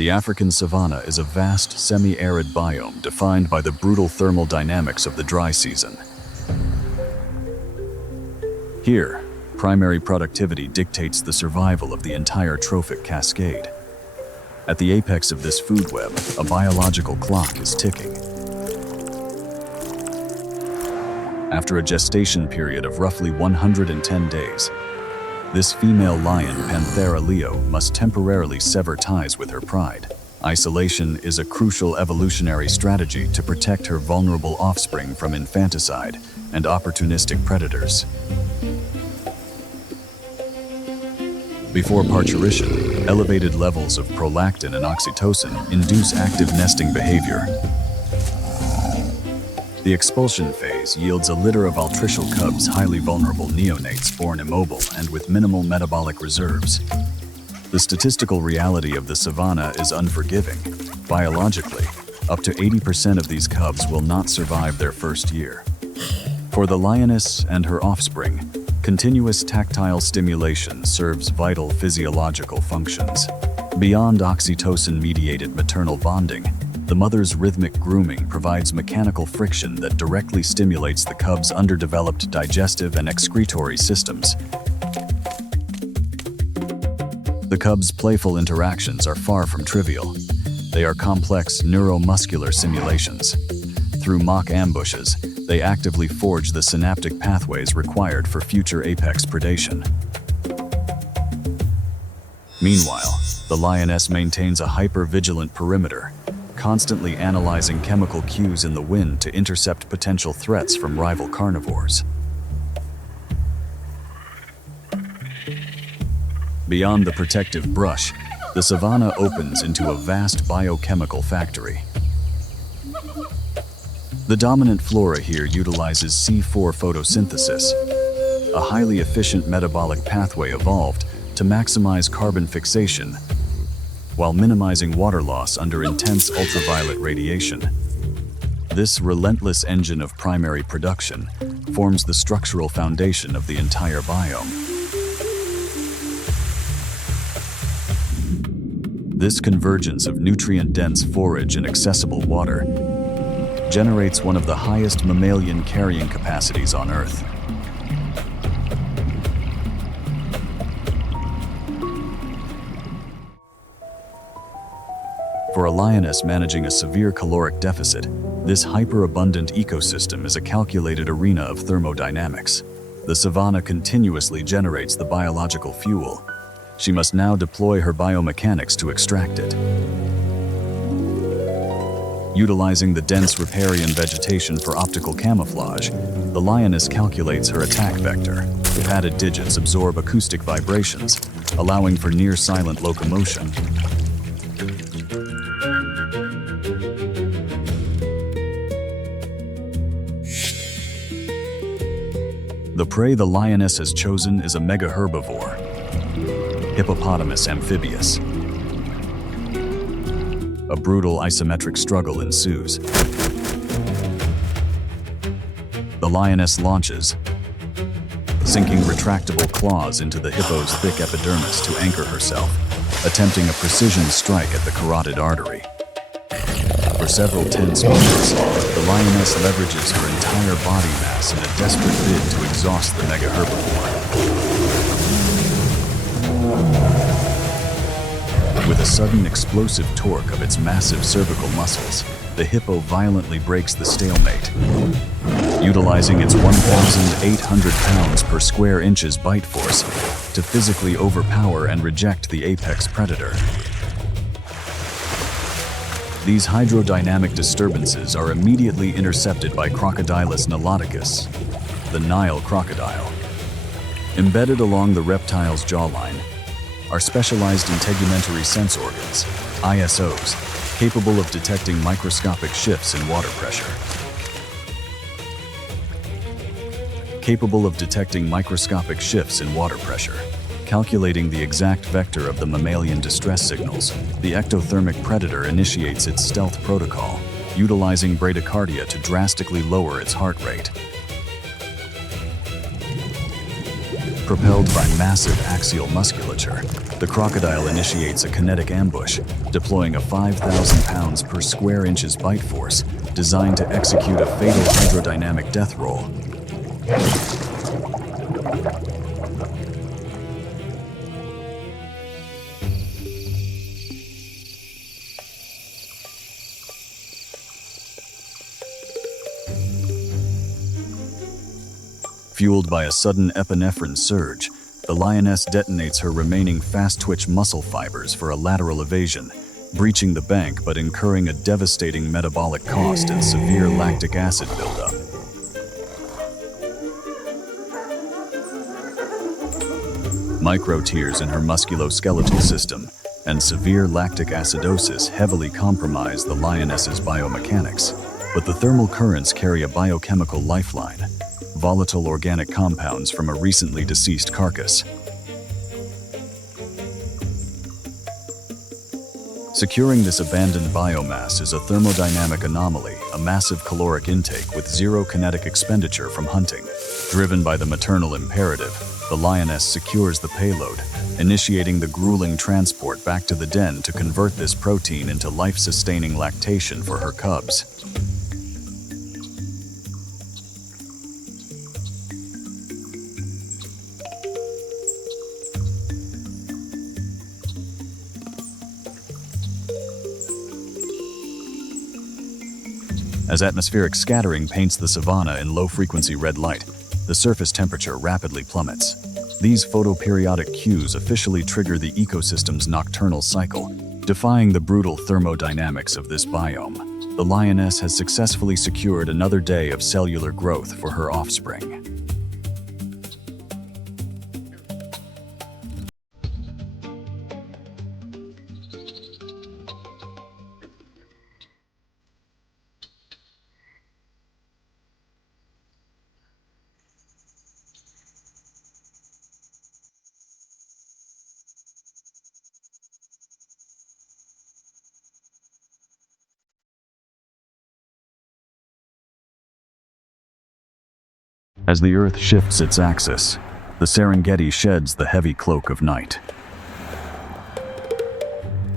The African savanna is a vast, semi-arid biome defined by the brutal thermal dynamics of the dry season. Here, primary productivity dictates the survival of the entire trophic cascade. At the apex of this food web, a biological clock is ticking. After a gestation period of roughly 110 days, this female lion, Panthera leo, must temporarily sever ties with her pride. Isolation is a crucial evolutionary strategy to protect her vulnerable offspring from infanticide and opportunistic predators. Before parturition, elevated levels of prolactin and oxytocin induce active nesting behavior. The expulsion phase yields a litter of altricial cubs, highly vulnerable neonates born immobile and with minimal metabolic reserves. The statistical reality of the savanna is unforgiving. Biologically, up to 80% of these cubs will not survive their first year. For the lioness and her offspring, continuous tactile stimulation serves vital physiological functions. Beyond oxytocin-mediated maternal bonding, the mother's rhythmic grooming provides mechanical friction that directly stimulates the cub's underdeveloped digestive and excretory systems. The cub's playful interactions are far from trivial. They are complex neuromuscular simulations. Through mock ambushes, they actively forge the synaptic pathways required for future apex predation. Meanwhile, the lioness maintains a hyper-vigilant perimeter, constantly analyzing chemical cues in the wind to intercept potential threats from rival carnivores. Beyond the protective brush, the savanna opens into a vast biochemical factory. The dominant flora here utilizes C4 photosynthesis, a highly efficient metabolic pathway evolved to maximize carbon fixation while minimizing water loss under intense ultraviolet radiation. This relentless engine of primary production forms the structural foundation of the entire biome. This convergence of nutrient-dense forage and accessible water generates one of the highest mammalian carrying capacities on Earth. For a lioness managing a severe caloric deficit, this hyperabundant ecosystem is a calculated arena of thermodynamics. The savanna continuously generates the biological fuel. She must now deploy her biomechanics to extract it. Utilizing the dense riparian vegetation for optical camouflage, the lioness calculates her attack vector. The padded digits absorb acoustic vibrations, allowing for near-silent locomotion. The prey the lioness has chosen is a megaherbivore, Hippopotamus amphibius. A brutal isometric struggle ensues. The lioness launches, sinking retractable claws into the hippo's thick epidermis to anchor herself, attempting a precision strike at the carotid artery. For several tense moments, the lioness leverages her entire body mass in a desperate bid to exhaust the megaherbivore. With a sudden explosive torque of its massive cervical muscles, the hippo violently breaks the stalemate, utilizing its 1,800 pounds per square inches bite force to physically overpower and reject the apex predator. These hydrodynamic disturbances are immediately intercepted by Crocodilus niloticus, the Nile crocodile. Embedded along the reptile's jawline are specialized integumentary sense organs, ISOs, capable of detecting microscopic shifts in water pressure. Calculating the exact vector of the mammalian distress signals, the ectothermic predator initiates its stealth protocol, utilizing bradycardia to drastically lower its heart rate. Propelled by massive axial musculature, the crocodile initiates a kinetic ambush, deploying a 5,000 pounds per square inches bite force designed to execute a fatal hydrodynamic death roll. Fueled by a sudden epinephrine surge, the lioness detonates her remaining fast-twitch muscle fibers for a lateral evasion, breaching the bank but incurring a devastating metabolic cost and severe lactic acid buildup. Micro-tears in her musculoskeletal system and severe lactic acidosis heavily compromise the lioness's biomechanics, but the thermal currents carry a biochemical lifeline: volatile organic compounds from a recently deceased carcass. Securing this abandoned biomass is a thermodynamic anomaly, a massive caloric intake with zero kinetic expenditure from hunting. Driven by the maternal imperative, the lioness secures the payload, initiating the grueling transport back to the den to convert this protein into life-sustaining lactation for her cubs. As atmospheric scattering paints the savanna in low-frequency red light, the surface temperature rapidly plummets. These photoperiodic cues officially trigger the ecosystem's nocturnal cycle, defying the brutal thermodynamics of this biome. The lioness has successfully secured another day of cellular growth for her offspring. As the Earth shifts its axis, the Serengeti sheds the heavy cloak of night.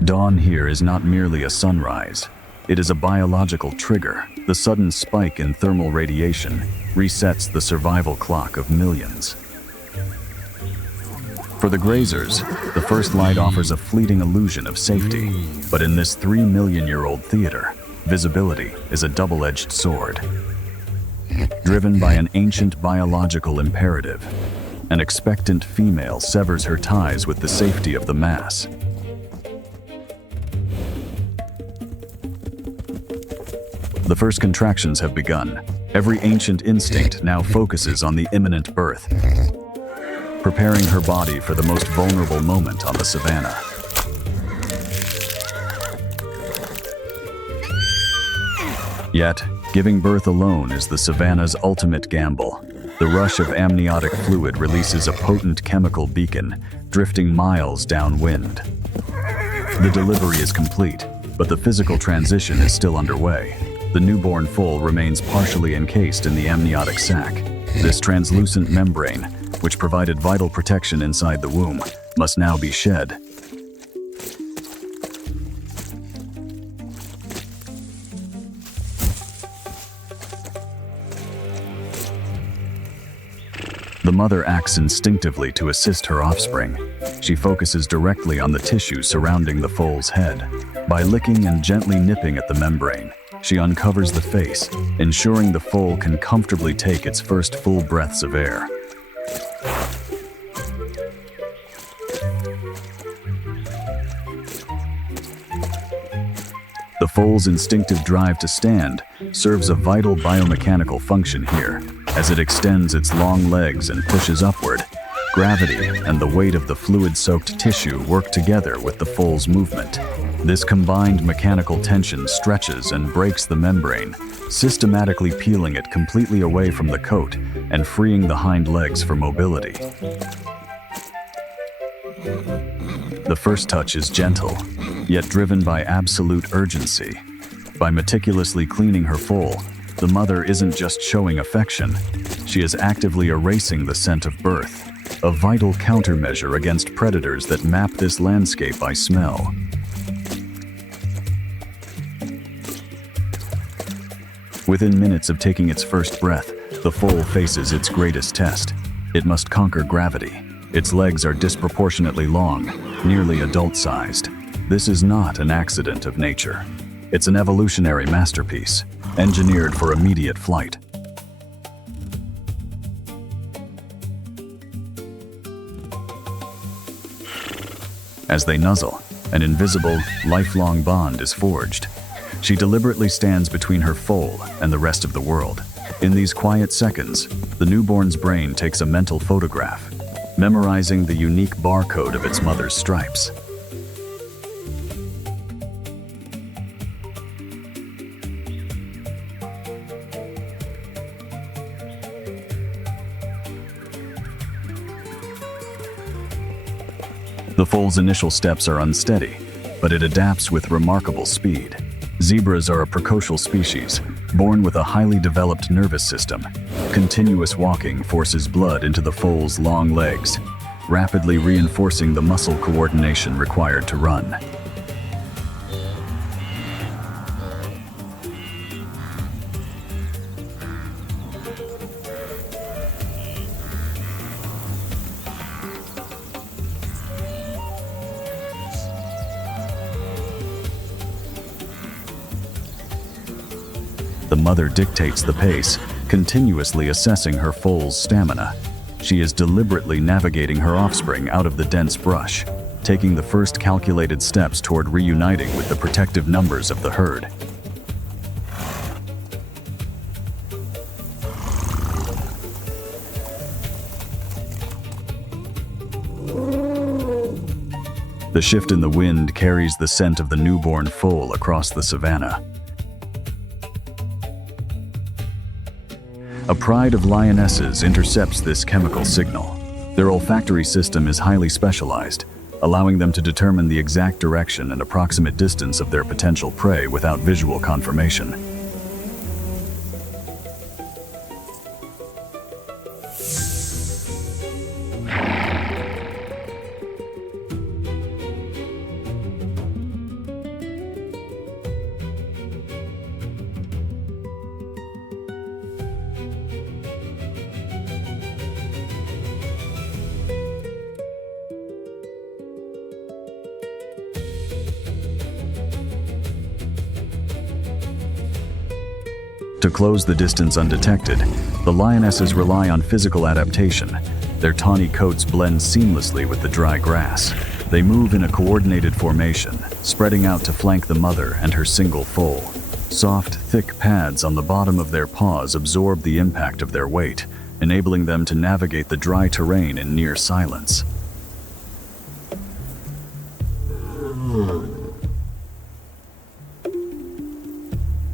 Dawn here is not merely a sunrise. It is a biological trigger. The sudden spike in thermal radiation resets the survival clock of millions. For the grazers, the first light offers a fleeting illusion of safety, but in this 3-million-year-old theater, visibility is a double-edged sword. Driven by an ancient biological imperative, an expectant female severs her ties with the safety of the mass. The first contractions have begun. Every ancient instinct now focuses on the imminent birth, preparing her body for the most vulnerable moment on the savannah. Yet, giving birth alone is the savannah's ultimate gamble. The rush of amniotic fluid releases a potent chemical beacon, drifting miles downwind. The delivery is complete, but the physical transition is still underway. The newborn foal remains partially encased in the amniotic sac. This translucent membrane, which provided vital protection inside the womb, must now be shed. The mother acts instinctively to assist her offspring. She focuses directly on the tissue surrounding the foal's head. By licking and gently nipping at the membrane, she uncovers the face, ensuring the foal can comfortably take its first full breaths of air. The foal's instinctive drive to stand serves a vital biomechanical function here. As it extends its long legs and pushes upward, gravity and the weight of the fluid-soaked tissue work together with the foal's movement. This combined mechanical tension stretches and breaks the membrane, systematically peeling it completely away from the coat and freeing the hind legs for mobility. The first touch is gentle, yet driven by absolute urgency. By meticulously cleaning her foal, the mother isn't just showing affection, she is actively erasing the scent of birth. a vital countermeasure against predators that map this landscape by smell. Within minutes of taking its first breath, the foal faces its greatest test. It must conquer gravity. Its legs are disproportionately long, nearly adult-sized. This is not an accident of nature. It's an evolutionary masterpiece, engineered for immediate flight. As they nuzzle, an invisible, lifelong bond is forged. She deliberately stands between her foal and the rest of the world. In these quiet seconds, the newborn's brain takes a mental photograph, memorizing the unique barcode of its mother's stripes. The foal's initial steps are unsteady, but it adapts with remarkable speed. Zebras are a precocial species, born with a highly developed nervous system. Continuous walking forces blood into the foal's long legs, rapidly reinforcing the muscle coordination required to run. The mother dictates the pace, continuously assessing her foal's stamina. She is deliberately navigating her offspring out of the dense brush, taking the first calculated steps toward reuniting with the protective numbers of the herd. The shift in the wind carries the scent of the newborn foal across the savannah. A pride of lionesses intercepts this chemical signal. Their olfactory system is highly specialized, allowing them to determine the exact direction and approximate distance of their potential prey without visual confirmation. To close the distance undetected, the lionesses rely on physical adaptation. Their tawny coats blend seamlessly with the dry grass. They move in a coordinated formation, spreading out to flank the mother and her single foal. Soft, thick pads on the bottom of their paws absorb the impact of their weight, enabling them to navigate the dry terrain in near silence.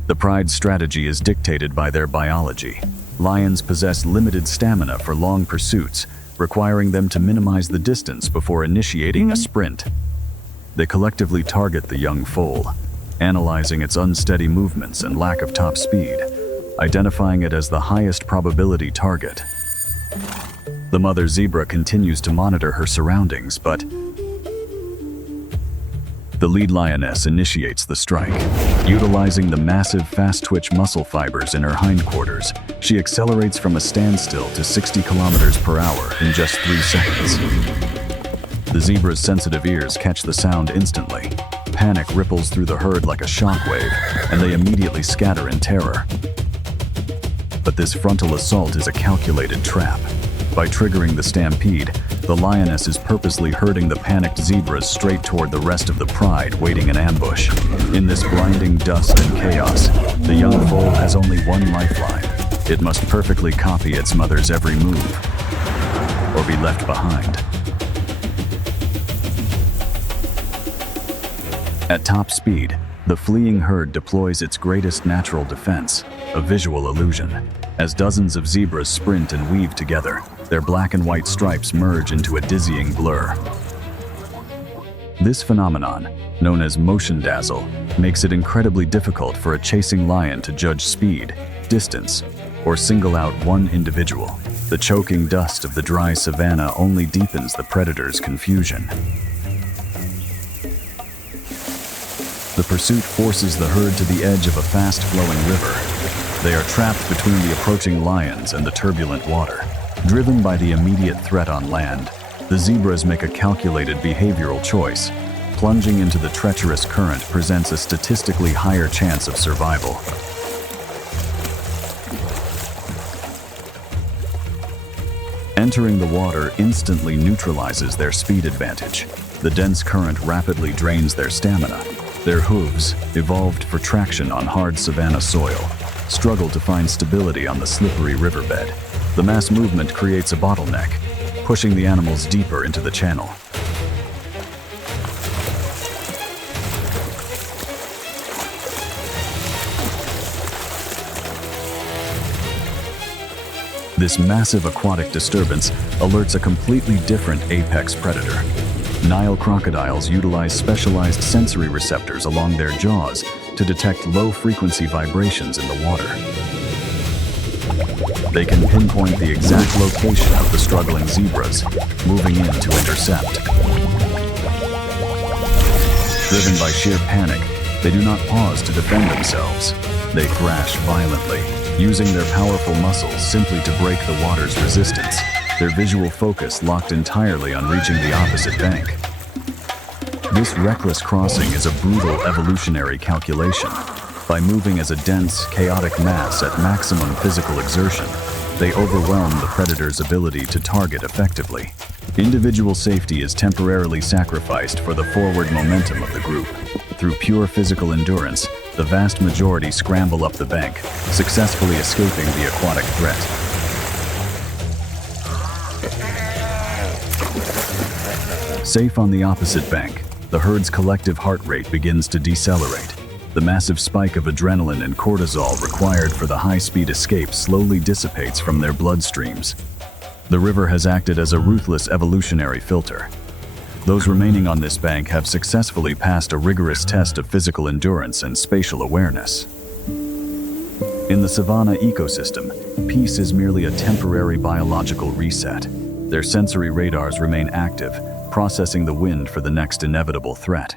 The pride's strategy is dictated by their biology. Lions possess limited stamina for long pursuits, requiring them to minimize the distance before initiating a sprint. They collectively target the young foal, analyzing its unsteady movements and lack of top speed, identifying it as the highest probability target. The mother zebra continues to monitor her surroundings, but the lead lioness initiates the strike. Utilizing the massive fast-twitch muscle fibers in her hindquarters, she accelerates from a standstill to 60 kilometers per hour in just 3 seconds. The zebra's sensitive ears catch the sound instantly. Panic ripples through the herd like a shockwave, and they immediately scatter in terror. But this frontal assault is a calculated trap. By triggering the stampede, the lioness is purposely herding the panicked zebras straight toward the rest of the pride waiting in ambush. In this blinding dust and chaos, the young foal has only one lifeline. It must perfectly copy its mother's every move, or be left behind. At top speed, the fleeing herd deploys its greatest natural defense, a visual illusion. As dozens of zebras sprint and weave together, their black and white stripes merge into a dizzying blur. This phenomenon, known as motion dazzle, makes it incredibly difficult for a chasing lion to judge speed, distance, or single out one individual. The choking dust of the dry savanna only deepens the predator's confusion. The pursuit forces the herd to the edge of a fast-flowing river. They are trapped between the approaching lions and the turbulent water. Driven by the immediate threat on land, the zebras make a calculated behavioral choice. Plunging into the treacherous current presents a statistically higher chance of survival. Entering the water instantly neutralizes their speed advantage. The dense current rapidly drains their stamina. Their hooves, evolved for traction on hard savanna soil, struggle to find stability on the slippery riverbed. The mass movement creates a bottleneck, pushing the animals deeper into the channel. This massive aquatic disturbance alerts a completely different apex predator. Nile crocodiles utilize specialized sensory receptors along their jaws to detect low-frequency vibrations in the water. They can pinpoint the exact location of the struggling zebras, moving in to intercept. Driven by sheer panic, they do not pause to defend themselves. They thrash violently, using their powerful muscles simply to break the water's resistance, their visual focus locked entirely on reaching the opposite bank. This reckless crossing is a brutal evolutionary calculation. By moving as a dense, chaotic mass at maximum physical exertion, they overwhelm the predator's ability to target effectively. Individual safety is temporarily sacrificed for the forward momentum of the group. Through pure physical endurance, the vast majority scramble up the bank, successfully escaping the aquatic threat. Safe on the opposite bank, the herd's collective heart rate begins to decelerate. The massive spike of adrenaline and cortisol required for the high-speed escape slowly dissipates from their bloodstreams. The river has acted as a ruthless evolutionary filter. Those remaining on this bank have successfully passed a rigorous test of physical endurance and spatial awareness. In the savanna ecosystem, peace is merely a temporary biological reset. Their sensory radars remain active, processing the wind for the next inevitable threat.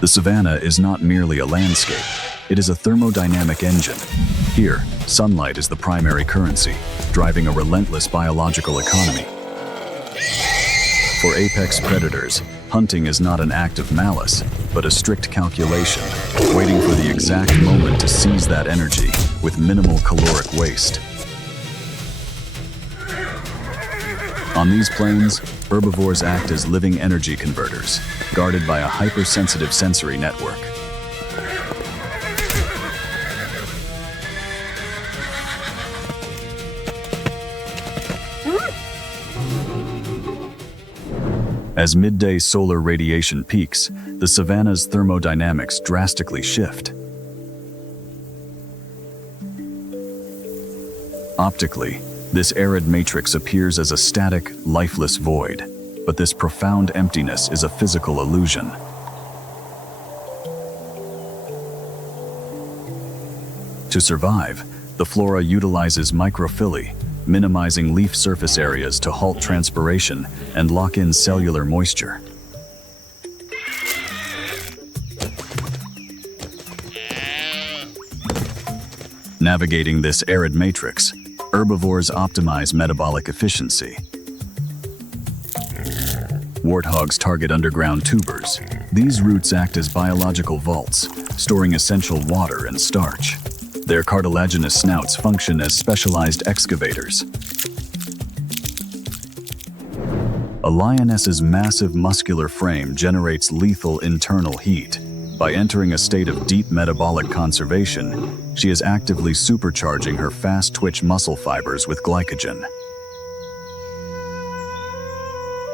The savanna is not merely a landscape, it is a thermodynamic engine. Here, sunlight is the primary currency, driving a relentless biological economy. For apex predators, hunting is not an act of malice, but a strict calculation, waiting for the exact moment to seize that energy with minimal caloric waste. On these plains, herbivores act as living energy converters, guarded by a hypersensitive sensory network. As midday solar radiation peaks, the savanna's thermodynamics drastically shift. Optically, this arid matrix appears as a static, lifeless void, but this profound emptiness is a physical illusion. To survive, the flora utilizes microphyllae, minimizing leaf surface areas to halt transpiration and lock in cellular moisture. Navigating this arid matrix, herbivores optimize metabolic efficiency. Warthogs target underground tubers. These roots act as biological vaults, storing essential water and starch. Their cartilaginous snouts function as specialized excavators. A lioness's massive muscular frame generates lethal internal heat. By entering a state of deep metabolic conservation, she is actively supercharging her fast-twitch muscle fibers with glycogen.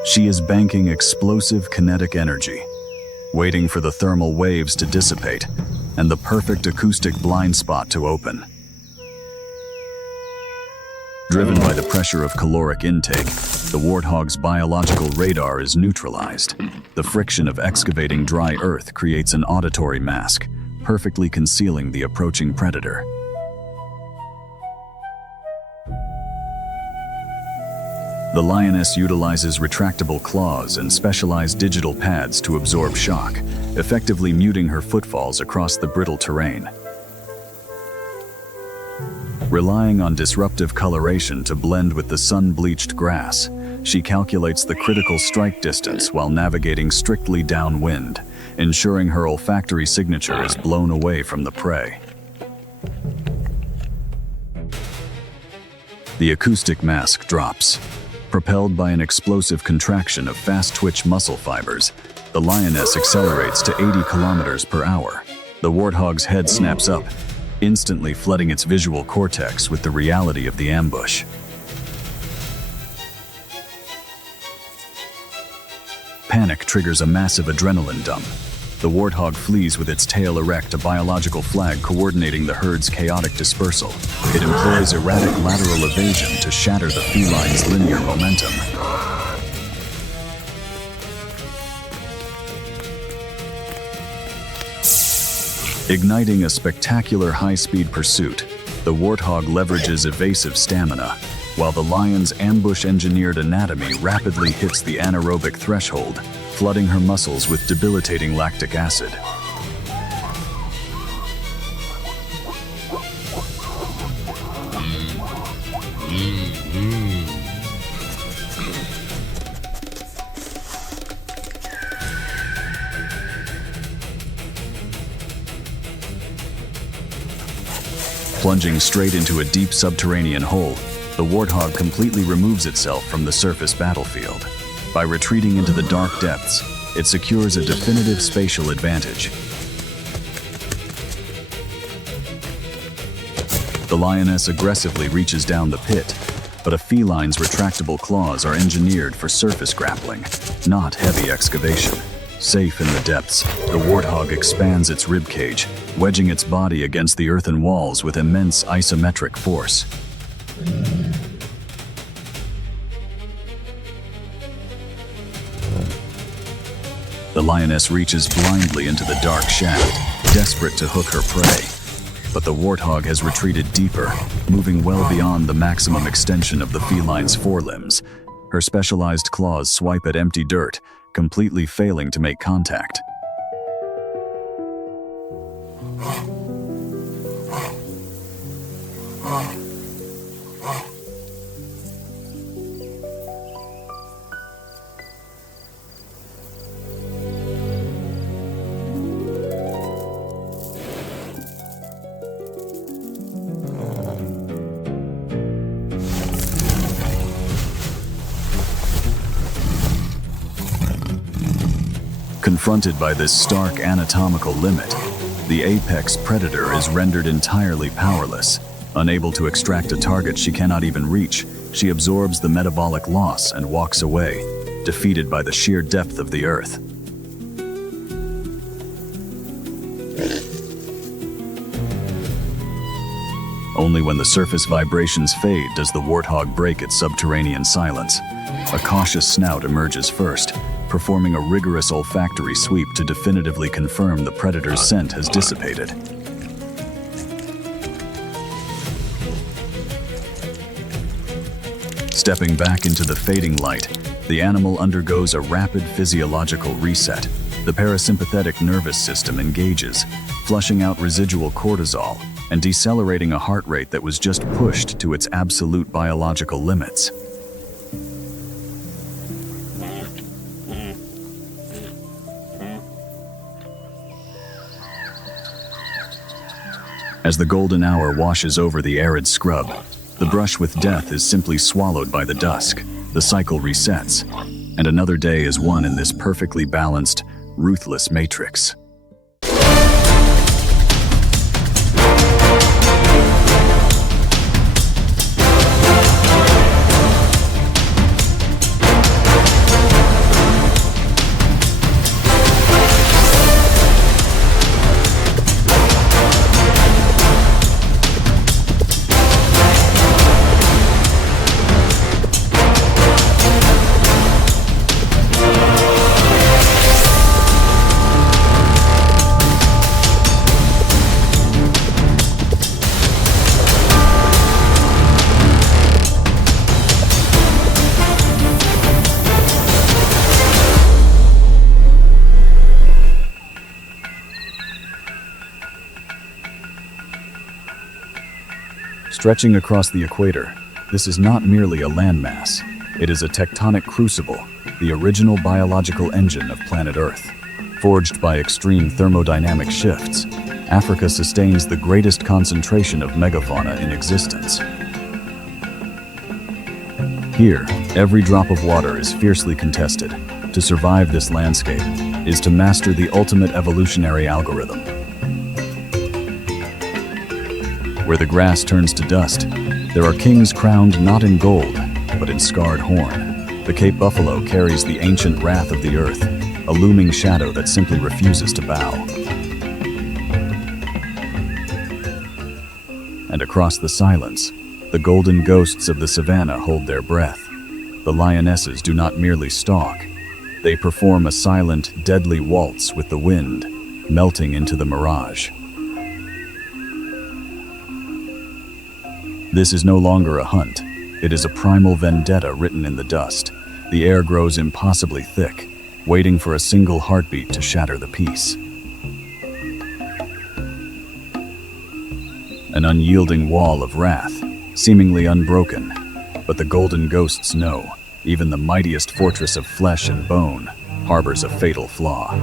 She is banking explosive kinetic energy, waiting for the thermal waves to dissipate and the perfect acoustic blind spot to open. Driven by the pressure of caloric intake, the warthog's biological radar is neutralized. The friction of excavating dry earth creates an auditory mask, perfectly concealing the approaching predator. The lioness utilizes retractable claws and specialized digital pads to absorb shock, effectively muting her footfalls across the brittle terrain. Relying on disruptive coloration to blend with the sun-bleached grass, she calculates the critical strike distance while navigating strictly downwind, ensuring her olfactory signature is blown away from the prey. The acoustic mask drops. Propelled by an explosive contraction of fast-twitch muscle fibers, the lioness accelerates to 80 kilometers per hour. The warthog's head snaps up, instantly flooding its visual cortex with the reality of the ambush. Panic triggers a massive adrenaline dump. The warthog flees with its tail erect, a biological flag coordinating the herd's chaotic dispersal. It employs erratic lateral evasion to shatter the feline's linear momentum. Igniting a spectacular high-speed pursuit, the warthog leverages evasive stamina, while the lion's ambush-engineered anatomy rapidly hits the anaerobic threshold, flooding her muscles with debilitating lactic acid. Plunging straight into a deep subterranean hole, the warthog completely removes itself from the surface battlefield. By retreating into the dark depths, it secures a definitive spatial advantage. The lioness aggressively reaches down the pit, but a feline's retractable claws are engineered for surface grappling, not heavy excavation. Safe in the depths, the warthog expands its ribcage, wedging its body against the earthen walls with immense isometric force. The lioness reaches blindly into the dark shaft, desperate to hook her prey. But the warthog has retreated deeper, moving well beyond the maximum extension of the feline's forelimbs. Her specialized claws swipe at empty dirt, completely failing to make contact. Confronted by this stark anatomical limit, the apex predator is rendered entirely powerless. Unable to extract a target she cannot even reach, she absorbs the metabolic loss and walks away, defeated by the sheer depth of the earth. Only when the surface vibrations fade does the warthog break its subterranean silence. A cautious snout emerges first, performing a rigorous olfactory sweep to definitively confirm the predator's scent has dissipated. Stepping back into the fading light, the animal undergoes a rapid physiological reset. The parasympathetic nervous system engages, flushing out residual cortisol and decelerating a heart rate that was just pushed to its absolute biological limits. As the golden hour washes over the arid scrub, the brush with death is simply swallowed by the dusk. The cycle resets, and another day is won in this perfectly balanced, ruthless matrix. Stretching across the equator, this is not merely a landmass. It is a tectonic crucible, the original biological engine of planet Earth. Forged by extreme thermodynamic shifts, Africa sustains the greatest concentration of megafauna in existence. Here, every drop of water is fiercely contested. To survive this landscape is to master the ultimate evolutionary algorithm. Where the grass turns to dust, there are kings crowned not in gold, but in scarred horn. The Cape buffalo carries the ancient wrath of the earth, a looming shadow that simply refuses to bow. And across the silence, the golden ghosts of the savannah hold their breath. The lionesses do not merely stalk, they perform a silent, deadly waltz with the wind, melting into the mirage. This is no longer a hunt. It is a primal vendetta written in the dust. The air grows impossibly thick, waiting for a single heartbeat to shatter the peace. An unyielding wall of wrath, seemingly unbroken, but the golden ghosts know, even the mightiest fortress of flesh and bone harbors a fatal flaw.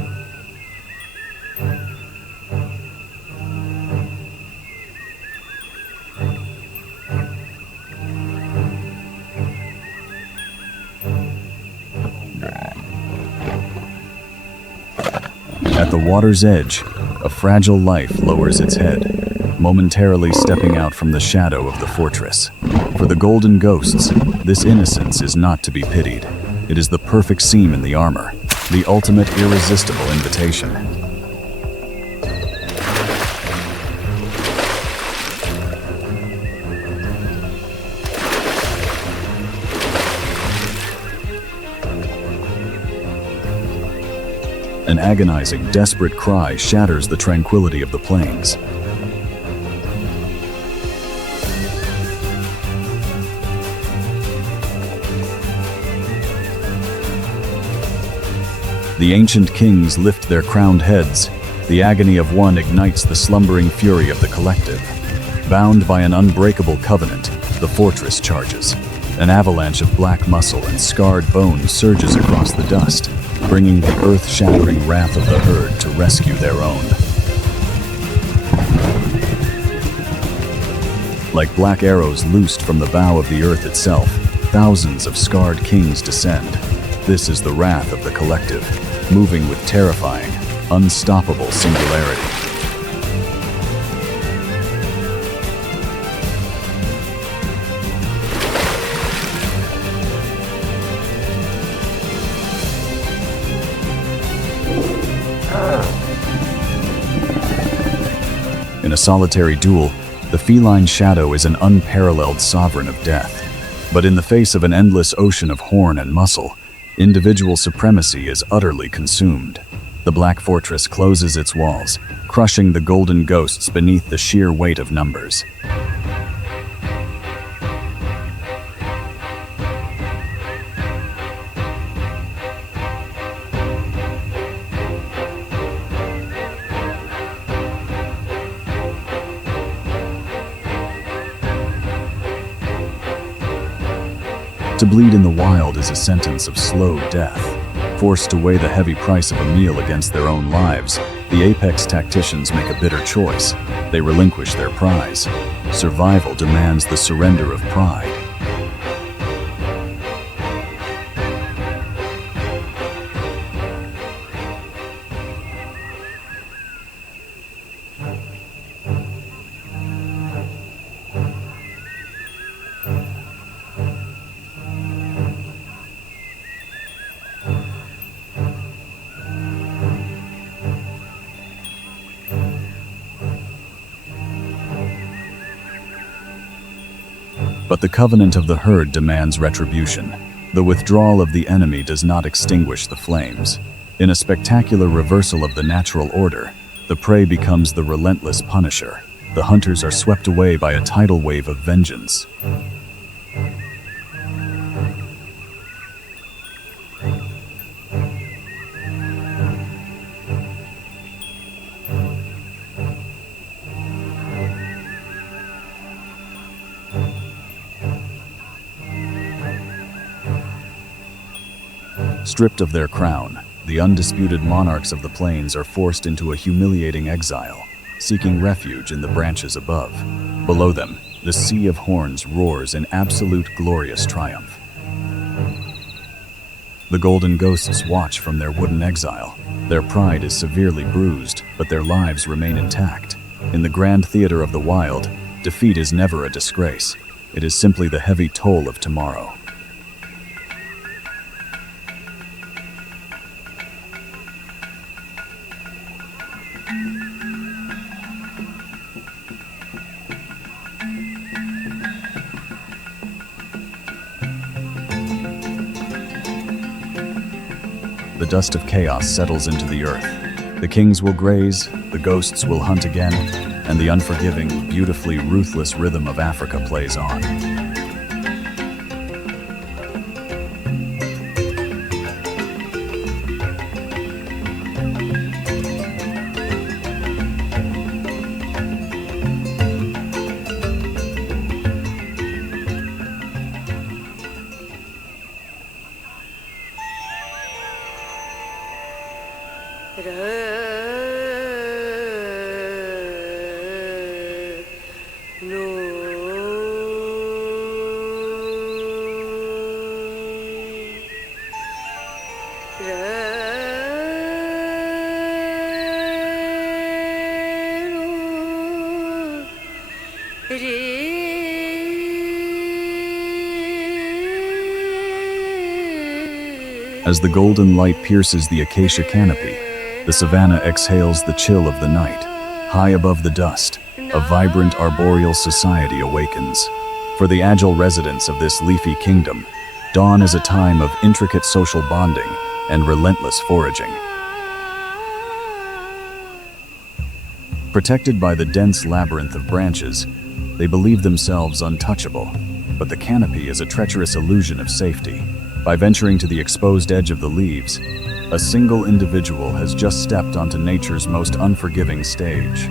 At the water's edge, a fragile life lowers its head, momentarily stepping out from the shadow of the fortress. For the golden ghosts, this innocence is not to be pitied. It is the perfect seam in the armor, the ultimate irresistible invitation. An agonizing, desperate cry shatters the tranquility of the plains. The ancient kings lift their crowned heads, The agony of one ignites the slumbering fury of the collective. Bound by an unbreakable covenant, the fortress charges. An avalanche of black muscle and scarred bone surges across the dust, bringing the earth-shattering wrath of the herd to rescue their own. Like black arrows loosed from the bow of the earth itself, thousands of scarred kings descend. This is the wrath of the collective, moving with terrifying, unstoppable singularity. In a solitary duel, the feline shadow is an unparalleled sovereign of death. But in the face of an endless ocean of horn and muscle, individual supremacy is utterly consumed. The Black Fortress closes its walls, crushing the golden ghosts beneath the sheer weight of numbers. To bleed in the wild is a sentence of slow death. Forced to weigh the heavy price of a meal against their own lives, the apex tacticians make a bitter choice. They relinquish their prize. Survival demands the surrender of pride. But the covenant of the herd demands retribution. The withdrawal of the enemy does not extinguish the flames. In a spectacular reversal of the natural order, the prey becomes the relentless punisher. The hunters are swept away by a tidal wave of vengeance. Stripped of their crown, the undisputed monarchs of the plains are forced into a humiliating exile, seeking refuge in the branches above. Below them, the sea of horns roars in absolute glorious triumph. The golden ghosts watch from their wooden exile. Their pride is severely bruised, but their lives remain intact. In the grand theater of the wild, defeat is never a disgrace. It is simply the heavy toll of tomorrow. The dust of chaos settles into the earth. The kings will graze, the ghosts will hunt again, and the unforgiving, beautifully ruthless rhythm of Africa plays on. As the golden light pierces the acacia canopy, the savannah exhales the chill of the night. High above the dust, a vibrant arboreal society awakens. For the agile residents of this leafy kingdom, dawn is a time of intricate social bonding and relentless foraging. Protected by the dense labyrinth of branches, they believe themselves untouchable, but the canopy is a treacherous illusion of safety. By venturing to the exposed edge of the leaves, A single individual has just stepped onto nature's most unforgiving stage.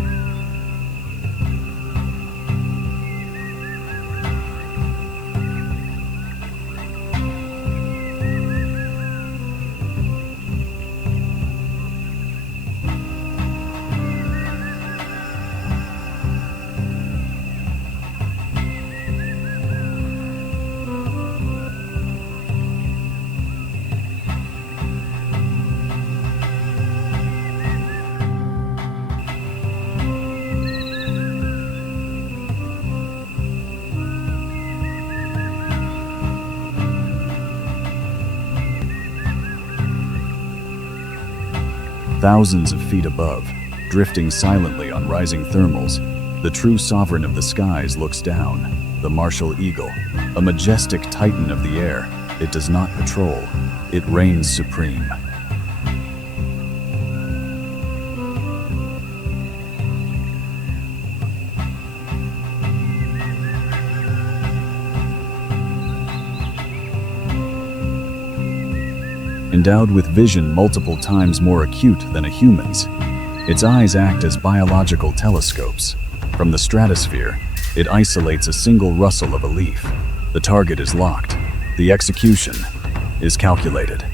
Thousands of feet above, drifting silently on rising thermals, the true sovereign of the skies looks down, the martial eagle, a majestic titan of the air. It does not patrol, it reigns supreme. Endowed with vision multiple times more acute than a human's, its eyes act as biological telescopes. From the stratosphere, it isolates a single rustle of a leaf. The target is locked. The execution is calculated.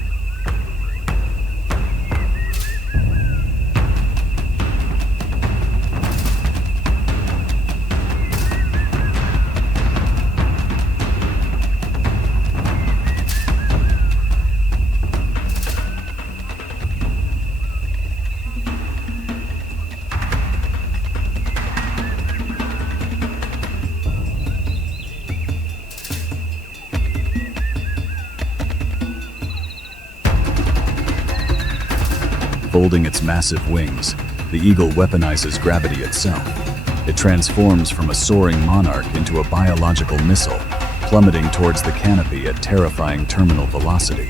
Folding its massive wings, the eagle weaponizes gravity itself. It transforms from a soaring monarch into a biological missile, plummeting towards the canopy at terrifying terminal velocity.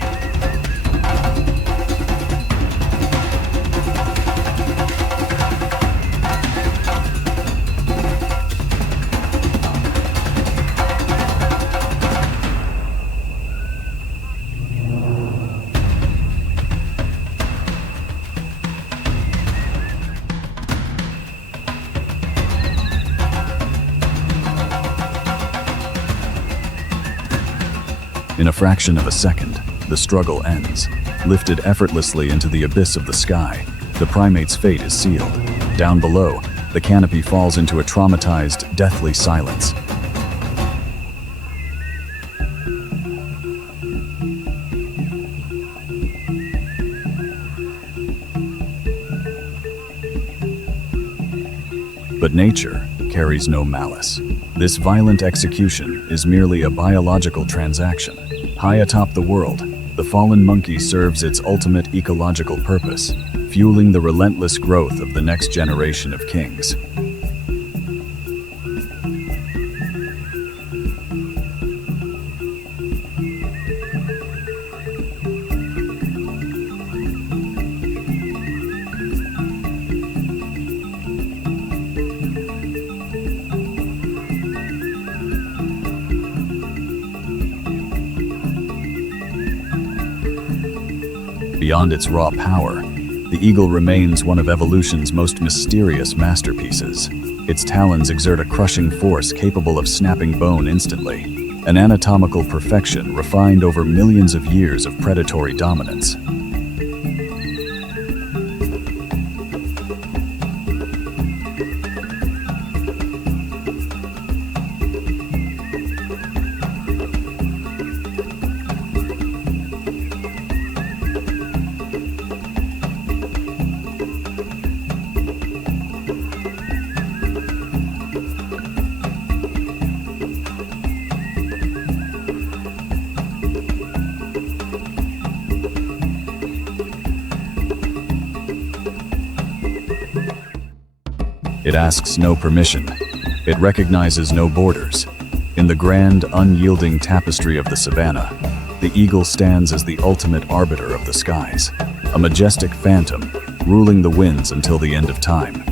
In a fraction of a second, the struggle ends. Lifted effortlessly into the abyss of the sky, the primate's fate is sealed. Down below, the canopy falls into a traumatized, deathly silence. But nature carries no malice. This violent execution is merely a biological transaction. High atop the world, the fallen monkey serves its ultimate ecological purpose, fueling the relentless growth of the next generation of kings. Beyond its raw power, the eagle remains one of evolution's most mysterious masterpieces. Its talons exert a crushing force capable of snapping bone instantly, an anatomical perfection refined over millions of years of predatory dominance. It asks no permission. It recognizes no borders. In the grand, unyielding tapestry of the savannah, the eagle stands as the ultimate arbiter of the skies, a majestic phantom, ruling the winds until the end of time.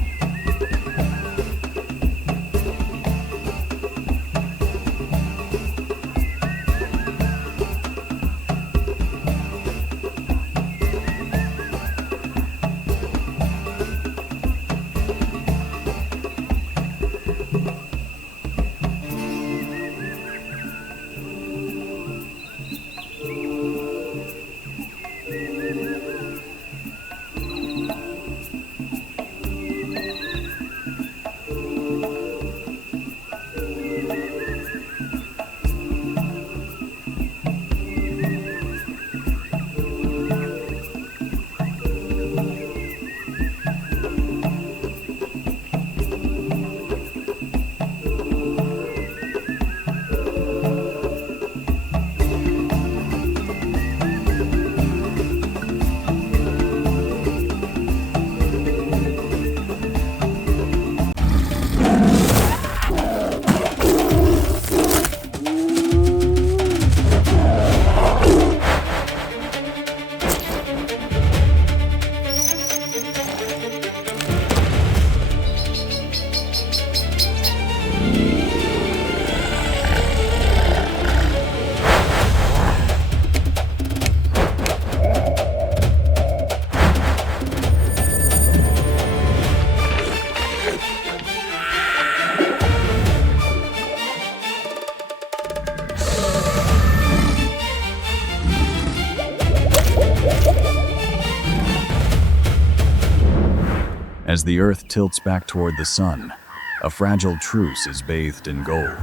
As the earth tilts back toward the sun, a fragile truce is bathed in gold.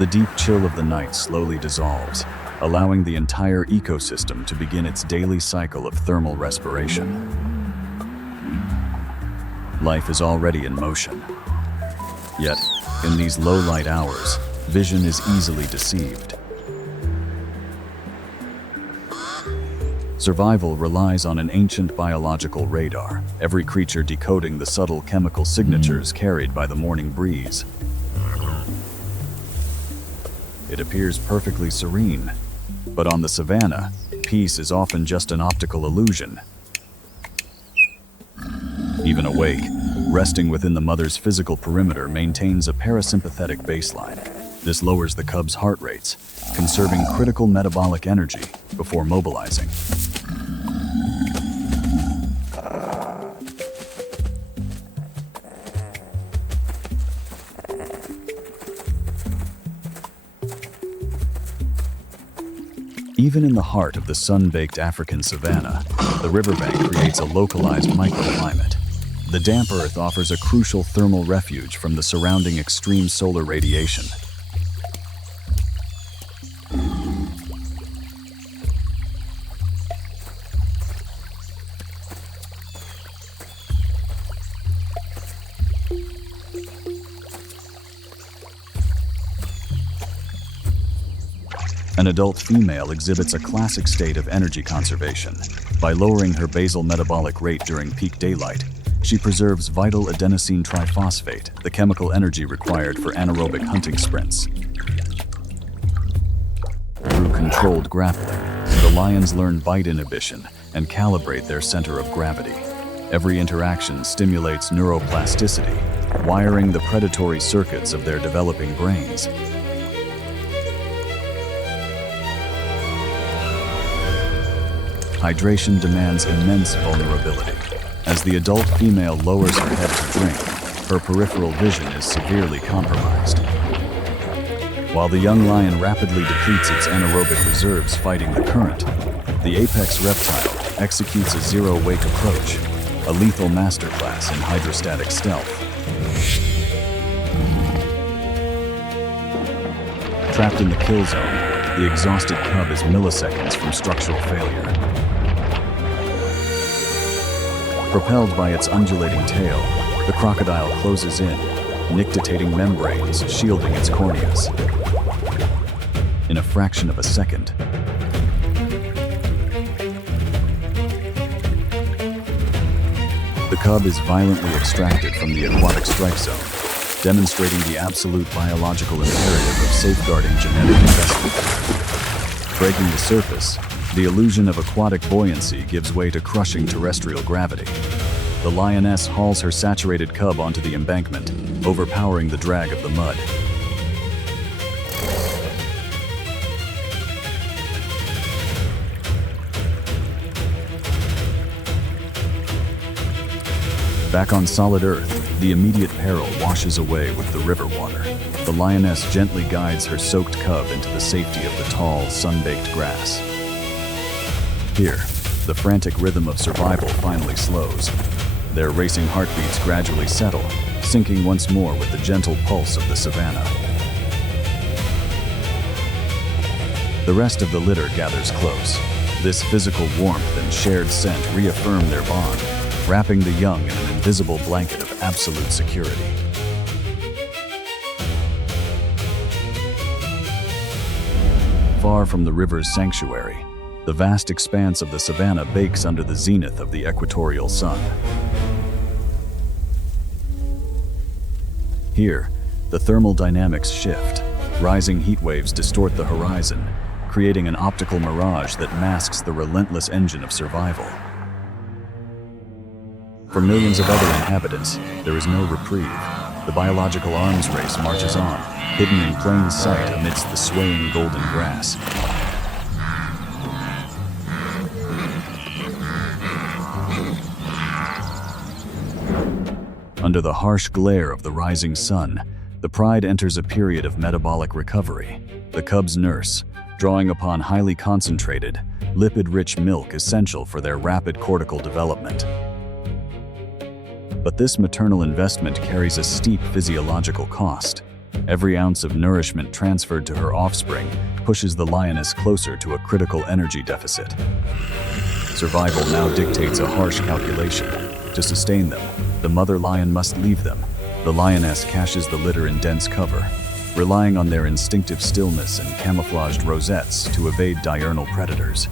The deep chill of the night slowly dissolves, allowing the entire ecosystem to begin its daily cycle of thermal respiration. Life is already in motion. Yet, in these low-light hours, vision is easily deceived. Survival relies on an ancient biological radar, every creature decoding the subtle chemical signatures carried by the morning breeze. It appears perfectly serene, but on the savannah, peace is often just an optical illusion. Even awake, resting within the mother's physical perimeter maintains a parasympathetic baseline. This lowers the cub's heart rates, conserving critical metabolic energy before mobilizing. Even in the heart of the sun-baked African savanna, the riverbank creates a localized microclimate. The damp earth offers a crucial thermal refuge from the surrounding extreme solar radiation. An adult female exhibits a classic state of energy conservation. By lowering her basal metabolic rate during peak daylight, she preserves vital adenosine triphosphate, the chemical energy required for anaerobic hunting sprints. Through controlled grappling, the lions learn bite inhibition and calibrate their center of gravity. Every interaction stimulates neuroplasticity, wiring the predatory circuits of their developing brains. Hydration demands immense vulnerability. As the adult female lowers her head to drink, her peripheral vision is severely compromised. While the young lion rapidly depletes its anaerobic reserves fighting the current, the apex reptile executes a zero-wake approach, a lethal masterclass in hydrostatic stealth. Trapped in the kill zone, the exhausted cub is milliseconds from structural failure. Propelled by its undulating tail, the crocodile closes in, nictitating membranes shielding its corneas. In a fraction of a second, the cub is violently extracted from the aquatic strike zone, demonstrating the absolute biological imperative of safeguarding genetic investment. Breaking the surface, the illusion of aquatic buoyancy gives way to crushing terrestrial gravity. The lioness hauls her saturated cub onto the embankment, overpowering the drag of the mud. Back on solid earth, the immediate peril washes away with the river water. The lioness gently guides her soaked cub into the safety of the tall, sun-baked grass. Here, the frantic rhythm of survival finally slows. Their racing heartbeats gradually settle, syncing once more with the gentle pulse of the savannah. The rest of the litter gathers close. This physical warmth and shared scent reaffirm their bond, wrapping the young in an invisible blanket of absolute security. Far from the river's sanctuary, the vast expanse of the savannah bakes under the zenith of the equatorial sun. Here, the thermal dynamics shift. Rising heat waves distort the horizon, creating an optical mirage that masks the relentless engine of survival. For millions of other inhabitants, there is no reprieve. The biological arms race marches on, hidden in plain sight amidst the swaying golden grass. Under the harsh glare of the rising sun, the pride enters a period of metabolic recovery. The cub's nurse, drawing upon highly concentrated, lipid-rich milk essential for their rapid cortical development. But this maternal investment carries a steep physiological cost. Every ounce of nourishment transferred to her offspring pushes the lioness closer to a critical energy deficit. Survival now dictates a harsh calculation. To sustain them, the mother lion must leave them. The lioness caches the litter in dense cover, relying on their instinctive stillness and camouflaged rosettes to evade diurnal predators.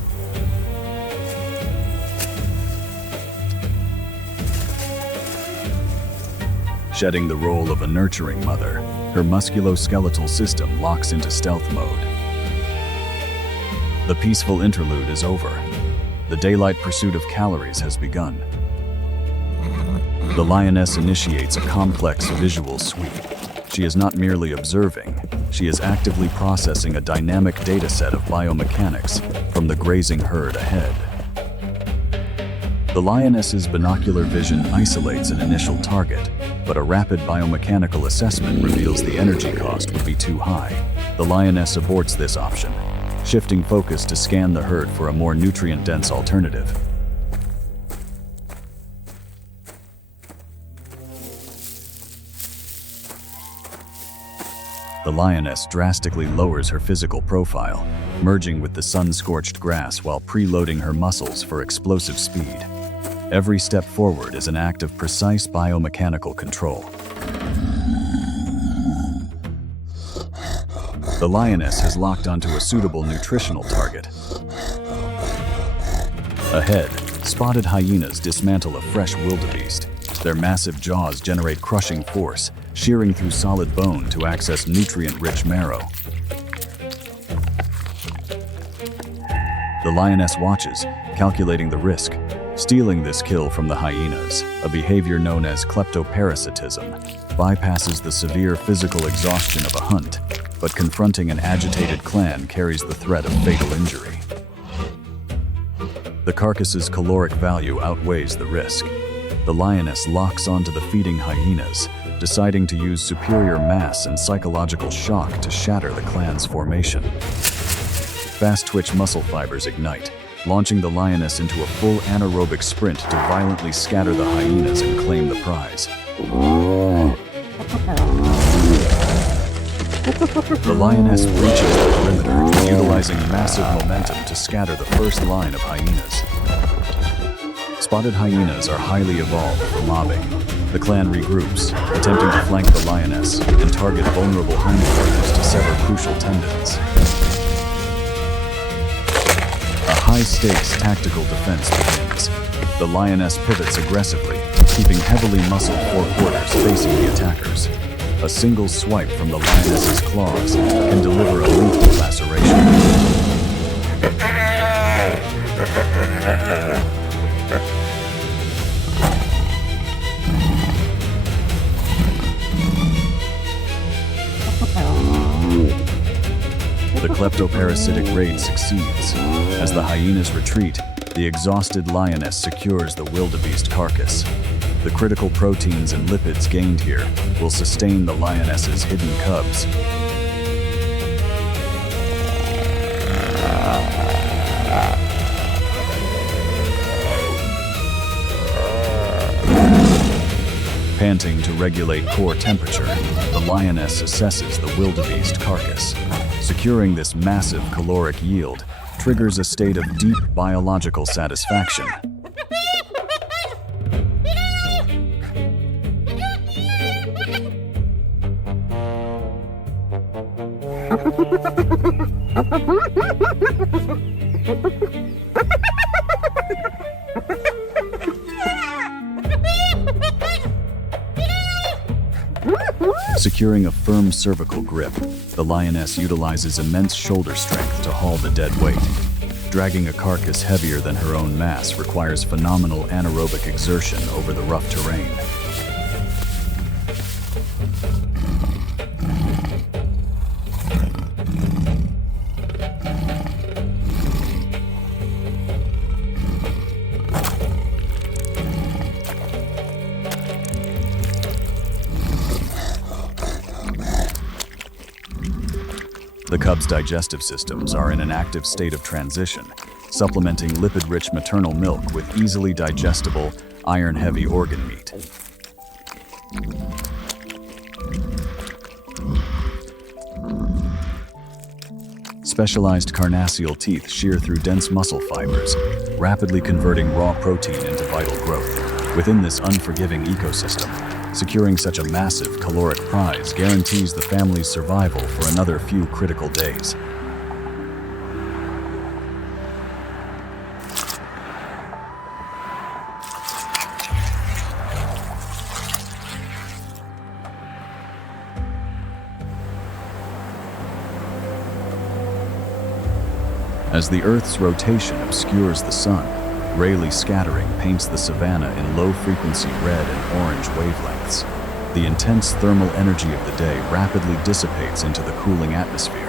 Shedding the role of a nurturing mother, her musculoskeletal system locks into stealth mode. The peaceful interlude is over. The daylight pursuit of calories has begun. The lioness initiates a complex visual sweep. She is not merely observing, she is actively processing a dynamic dataset of biomechanics from the grazing herd ahead. The lioness's binocular vision isolates an initial target, but a rapid biomechanical assessment reveals the energy cost would be too high. The lioness aborts this option, shifting focus to scan the herd for a more nutrient-dense alternative. The lioness drastically lowers her physical profile, merging with the sun-scorched grass while preloading her muscles for explosive speed. Every step forward is an act of precise biomechanical control. The lioness has locked onto a suitable nutritional target. Ahead, spotted hyenas dismantle a fresh wildebeest. Their massive jaws generate crushing force, shearing through solid bone to access nutrient-rich marrow. The lioness watches, calculating the risk. Stealing this kill from the hyenas, a behavior known as kleptoparasitism, bypasses the severe physical exhaustion of a hunt, but confronting an agitated clan carries the threat of fatal injury. The carcass's caloric value outweighs the risk. The lioness locks onto the feeding hyenas, deciding to use superior mass and psychological shock to shatter the clan's formation. Fast-twitch muscle fibers ignite, launching the lioness into a full anaerobic sprint to violently scatter the hyenas and claim the prize. The lioness breaches the perimeter, utilizing massive momentum to scatter the first line of hyenas. Spotted hyenas are highly evolved for mobbing. The clan regroups, attempting to flank the lioness and target vulnerable hindquarters to sever crucial tendons. A high-stakes tactical defense begins. The lioness pivots aggressively, keeping heavily muscled forequarters facing the attackers. A single swipe from the lioness's claws can deliver a lethal laceration. The kleptoparasitic raid succeeds. As the hyenas retreat, the exhausted lioness secures the wildebeest carcass. The critical proteins and lipids gained here will sustain the lioness's hidden cubs. Panting to regulate core temperature, the lioness assesses the wildebeest carcass. Securing this massive caloric yield triggers a state of deep biological satisfaction. Securing a firm cervical grip, the lioness utilizes immense shoulder strength to haul the dead weight. Dragging a carcass heavier than her own mass requires phenomenal anaerobic exertion over the rough terrain. The cub's digestive systems are in an active state of transition, supplementing lipid-rich maternal milk with easily digestible, iron-heavy organ meat. Specialized carnassial teeth shear through dense muscle fibers, rapidly converting raw protein into vital growth. Within this unforgiving ecosystem, securing such a massive caloric prize guarantees the family's survival for another few critical days. As the Earth's rotation obscures the sun, Rayleigh scattering paints the savanna in low-frequency red and orange wavelengths. The intense thermal energy of the day rapidly dissipates into the cooling atmosphere.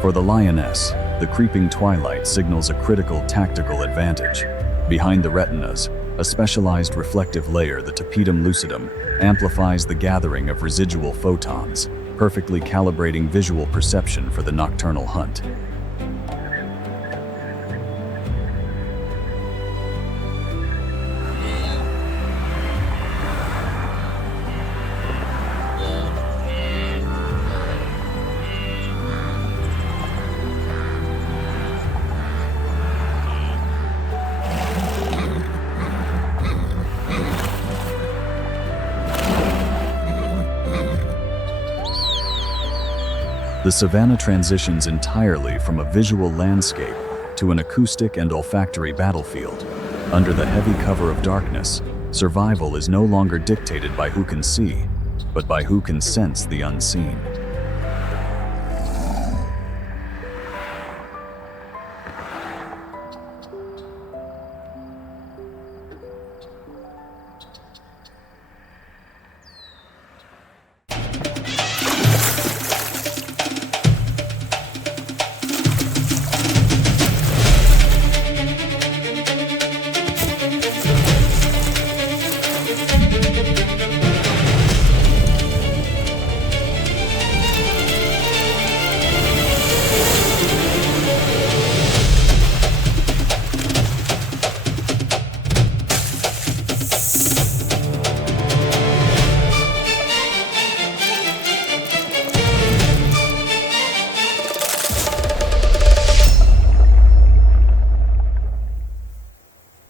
For the lioness, the creeping twilight signals a critical tactical advantage. Behind the retinas, a specialized reflective layer, the tapetum lucidum, amplifies the gathering of residual photons, perfectly calibrating visual perception for the nocturnal hunt. The savanna transitions entirely from a visual landscape to an acoustic and olfactory battlefield. Under the heavy cover of darkness, survival is no longer dictated by who can see, but by who can sense the unseen.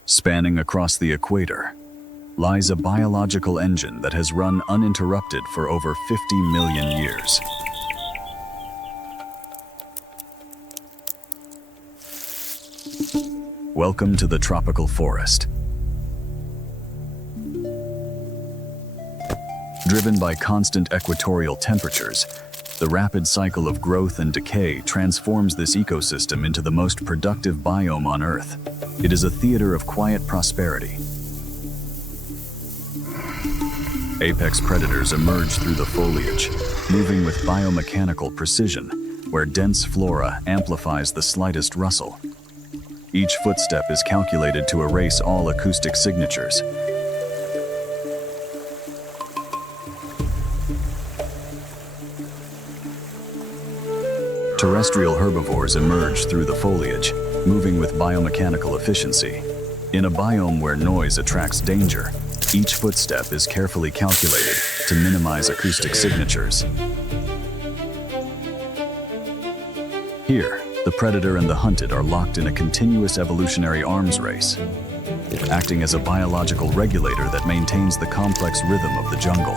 Spanning across the equator lies a biological engine that has run uninterrupted for over 50 million years. Welcome to the tropical forest. Driven by constant equatorial temperatures, the rapid cycle of growth and decay transforms this ecosystem into the most productive biome on Earth. It is a theater of quiet prosperity. Apex predators emerge through the foliage, moving with biomechanical precision, where dense flora amplifies the slightest rustle. Each footstep is calculated to erase all acoustic signatures. Terrestrial herbivores emerge through the foliage, moving with biomechanical efficiency. In a biome where noise attracts danger, each footstep is carefully calculated to minimize acoustic signatures. Here, the predator and the hunted are locked in a continuous evolutionary arms race, acting as a biological regulator that maintains the complex rhythm of the jungle.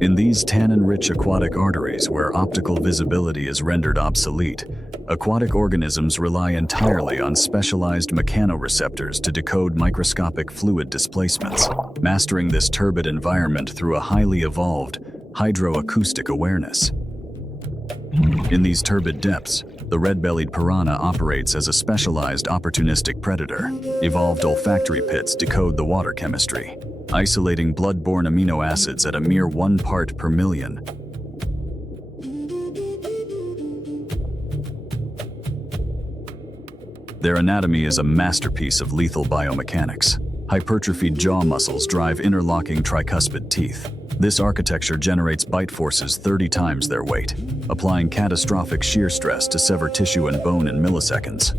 In these tannin-rich aquatic arteries where optical visibility is rendered obsolete, aquatic organisms rely entirely on specialized mechanoreceptors to decode microscopic fluid displacements, mastering this turbid environment through a highly evolved hydroacoustic awareness. In these turbid depths, the red-bellied piranha operates as a specialized opportunistic predator. Evolved olfactory pits decode the water chemistry, isolating blood-borne amino acids at a mere 1 part per million. Their anatomy is a masterpiece of lethal biomechanics. Hypertrophied jaw muscles drive interlocking tricuspid teeth. This architecture generates bite forces 30 times their weight, applying catastrophic shear stress to sever tissue and bone in milliseconds.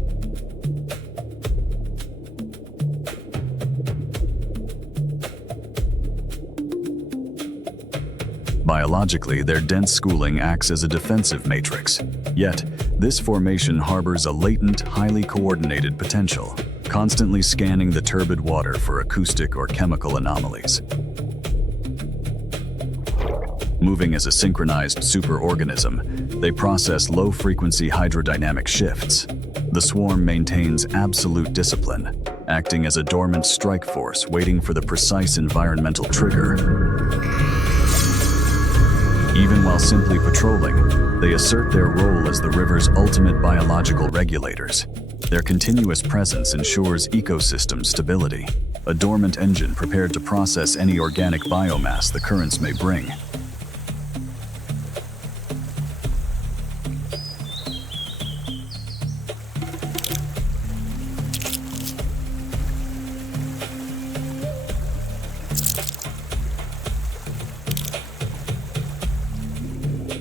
Biologically, their dense schooling acts as a defensive matrix. Yet, this formation harbors a latent, highly coordinated potential, constantly scanning the turbid water for acoustic or chemical anomalies. Moving as a synchronized superorganism, they process low-frequency hydrodynamic shifts. The swarm maintains absolute discipline, acting as a dormant strike force waiting for the precise environmental trigger. Even while simply patrolling, they assert their role as the river's ultimate biological regulators. Their continuous presence ensures ecosystem stability, a dormant engine prepared to process any organic biomass the currents may bring.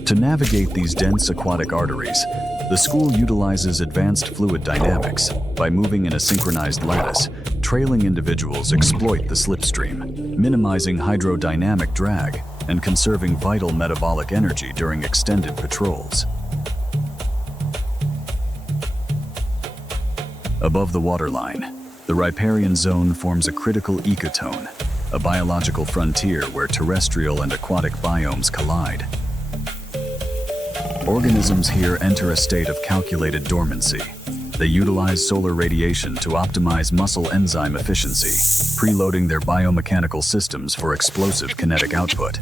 To navigate these dense aquatic arteries, the school utilizes advanced fluid dynamics. By moving in a synchronized lattice, trailing individuals exploit the slipstream, minimizing hydrodynamic drag and conserving vital metabolic energy during extended patrols. Above the waterline, the riparian zone forms a critical ecotone, a biological frontier where terrestrial and aquatic biomes collide. Organisms here enter a state of calculated dormancy. They utilize solar radiation to optimize muscle enzyme efficiency, preloading their biomechanical systems for explosive kinetic output.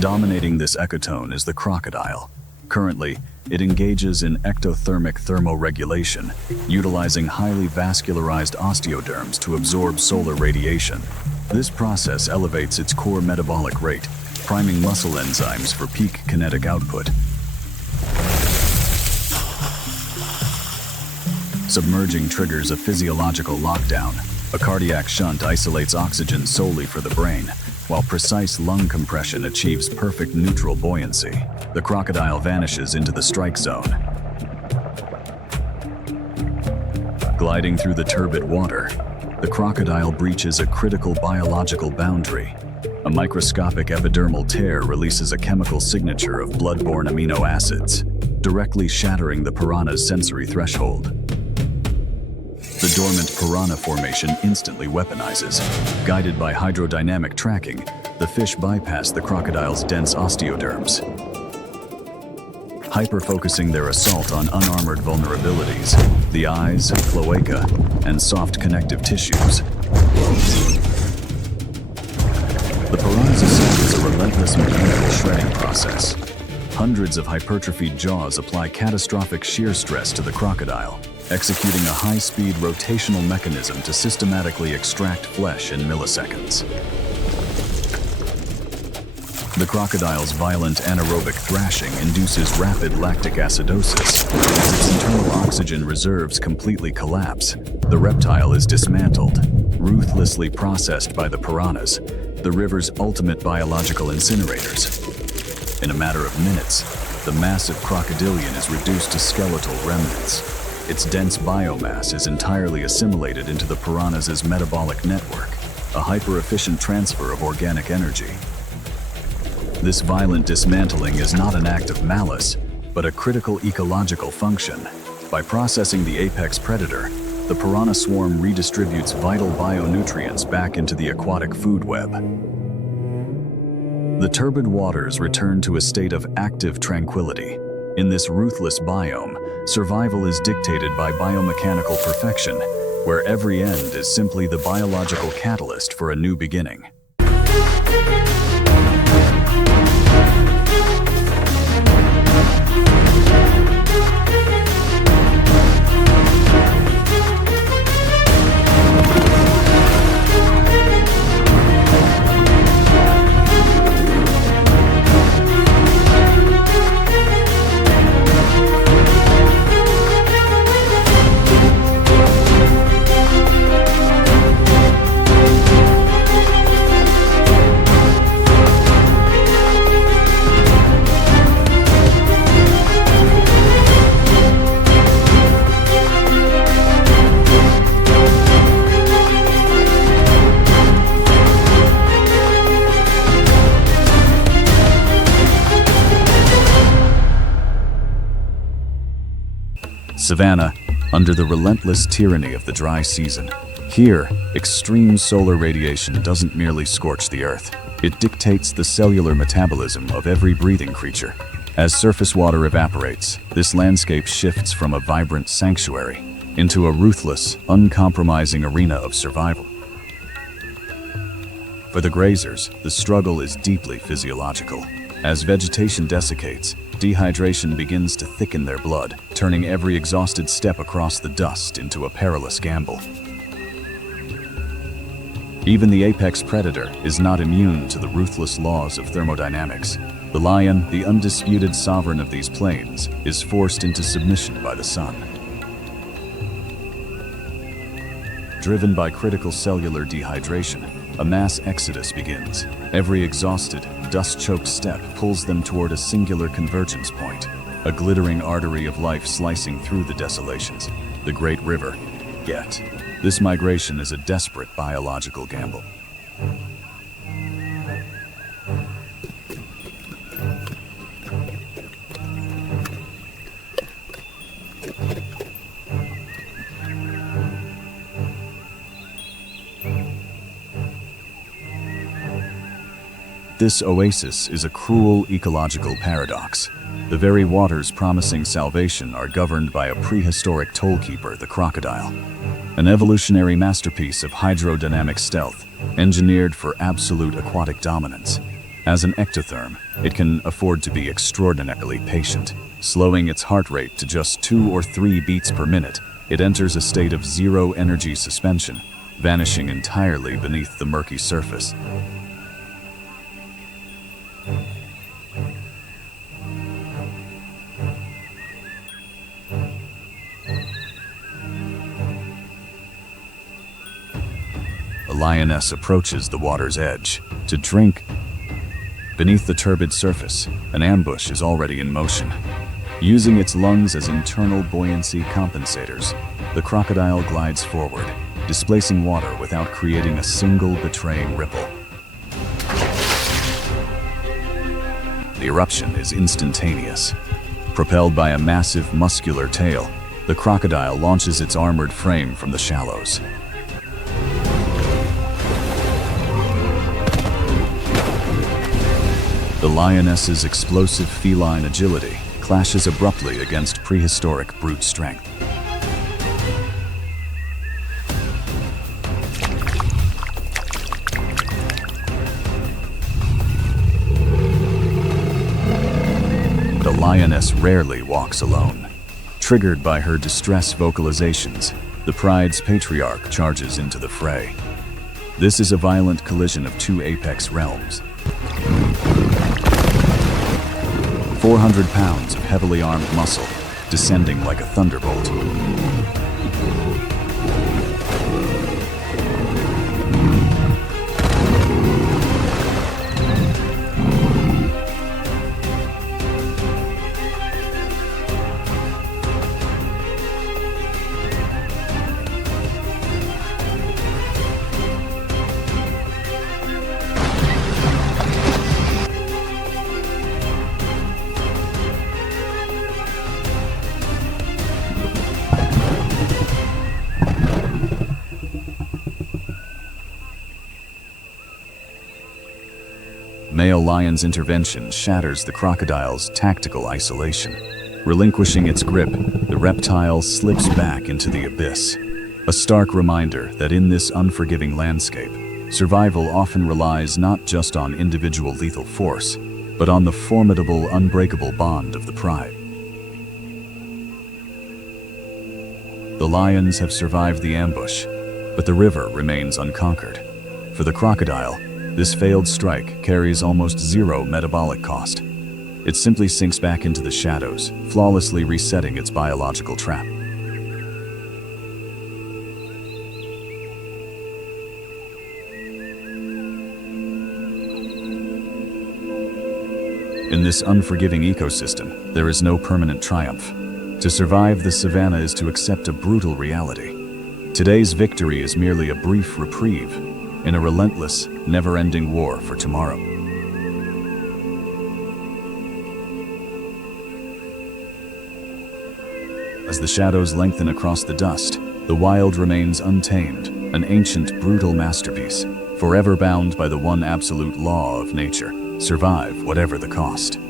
Dominating this ecotone is the crocodile. Currently, it engages in ectothermic thermoregulation, utilizing highly vascularized osteoderms to absorb solar radiation. This process elevates its core metabolic rate, priming muscle enzymes for peak kinetic output. Submerging triggers a physiological lockdown. A cardiac shunt isolates oxygen solely for the brain, while precise lung compression achieves perfect neutral buoyancy. The crocodile vanishes into the strike zone. Gliding through the turbid water, the crocodile breaches a critical biological boundary. A microscopic epidermal tear releases a chemical signature of blood-borne amino acids, directly shattering the piranha's sensory threshold. The dormant piranha formation instantly weaponizes. Guided by hydrodynamic tracking, the fish bypass the crocodile's dense osteoderms, hyper-focusing their assault on unarmored vulnerabilities, the eyes, cloaca, and soft connective tissues. The piranha's assault is a relentless mechanical shredding process. Hundreds of hypertrophied jaws apply catastrophic shear stress to the crocodile, executing a high-speed rotational mechanism to systematically extract flesh in milliseconds. The crocodile's violent anaerobic thrashing induces rapid lactic acidosis. As its internal oxygen reserves completely collapse, the reptile is dismantled, ruthlessly processed by the piranhas, the river's ultimate biological incinerators. In a matter of minutes, the massive crocodilian is reduced to skeletal remnants. Its dense biomass is entirely assimilated into the piranha's metabolic network, a hyper-efficient transfer of organic energy. This violent dismantling is not an act of malice, but a critical ecological function. By processing the apex predator, the piranha swarm redistributes vital bionutrients back into the aquatic food web. The turbid waters return to a state of active tranquility. In this ruthless biome, survival is dictated by biomechanical perfection, where every end is simply the biological catalyst for a new beginning. Savannah, under the relentless tyranny of the dry season. Here, extreme solar radiation doesn't merely scorch the earth. It dictates the cellular metabolism of every breathing creature. As surface water evaporates, this landscape shifts from a vibrant sanctuary into a ruthless, uncompromising arena of survival. For the grazers, the struggle is deeply physiological. As vegetation desiccates, dehydration begins to thicken their blood, turning every exhausted step across the dust into a perilous gamble. Even the apex predator is not immune to the ruthless laws of thermodynamics. The lion, the undisputed sovereign of these plains, is forced into submission by the sun. Driven by critical cellular dehydration, a mass exodus begins. Every exhausted, dust-choked step pulls them toward a singular convergence point, a glittering artery of life slicing through the desolations, the great river. Yet, this migration is a desperate biological gamble. This oasis is a cruel ecological paradox. The very waters promising salvation are governed by a prehistoric tollkeeper, the crocodile. An evolutionary masterpiece of hydrodynamic stealth, engineered for absolute aquatic dominance. As an ectotherm, it can afford to be extraordinarily patient. Slowing its heart rate to just 2 or 3 beats per minute, it enters a state of zero-energy suspension, vanishing entirely beneath the murky surface. The lioness approaches the water's edge to drink. Beneath the turbid surface, an ambush is already in motion. Using its lungs as internal buoyancy compensators, the crocodile glides forward, displacing water without creating a single betraying ripple. The eruption is instantaneous. Propelled by a massive muscular tail, the crocodile launches its armored frame from the shallows. The lioness's explosive feline agility clashes abruptly against prehistoric brute strength. The lioness rarely walks alone. Triggered by her distress vocalizations, the pride's patriarch charges into the fray. This is a violent collision of 2 apex realms. 400 pounds of heavily armed muscle, descending like a thunderbolt. Male lion's intervention shatters the crocodile's tactical isolation. Relinquishing its grip, the reptile slips back into the abyss. A stark reminder that in this unforgiving landscape, survival often relies not just on individual lethal force, but on the formidable, unbreakable bond of the pride. The lions have survived the ambush, but the river remains unconquered. For the crocodile, this failed strike carries almost zero metabolic cost. It simply sinks back into the shadows, flawlessly resetting its biological trap. In this unforgiving ecosystem, there is no permanent triumph. To survive the savannah is to accept a brutal reality. Today's victory is merely a brief reprieve in a relentless, never-ending war for tomorrow. As the shadows lengthen across the dust, the wild remains untamed, an ancient, brutal masterpiece, forever bound by the one absolute law of nature: survive whatever the cost.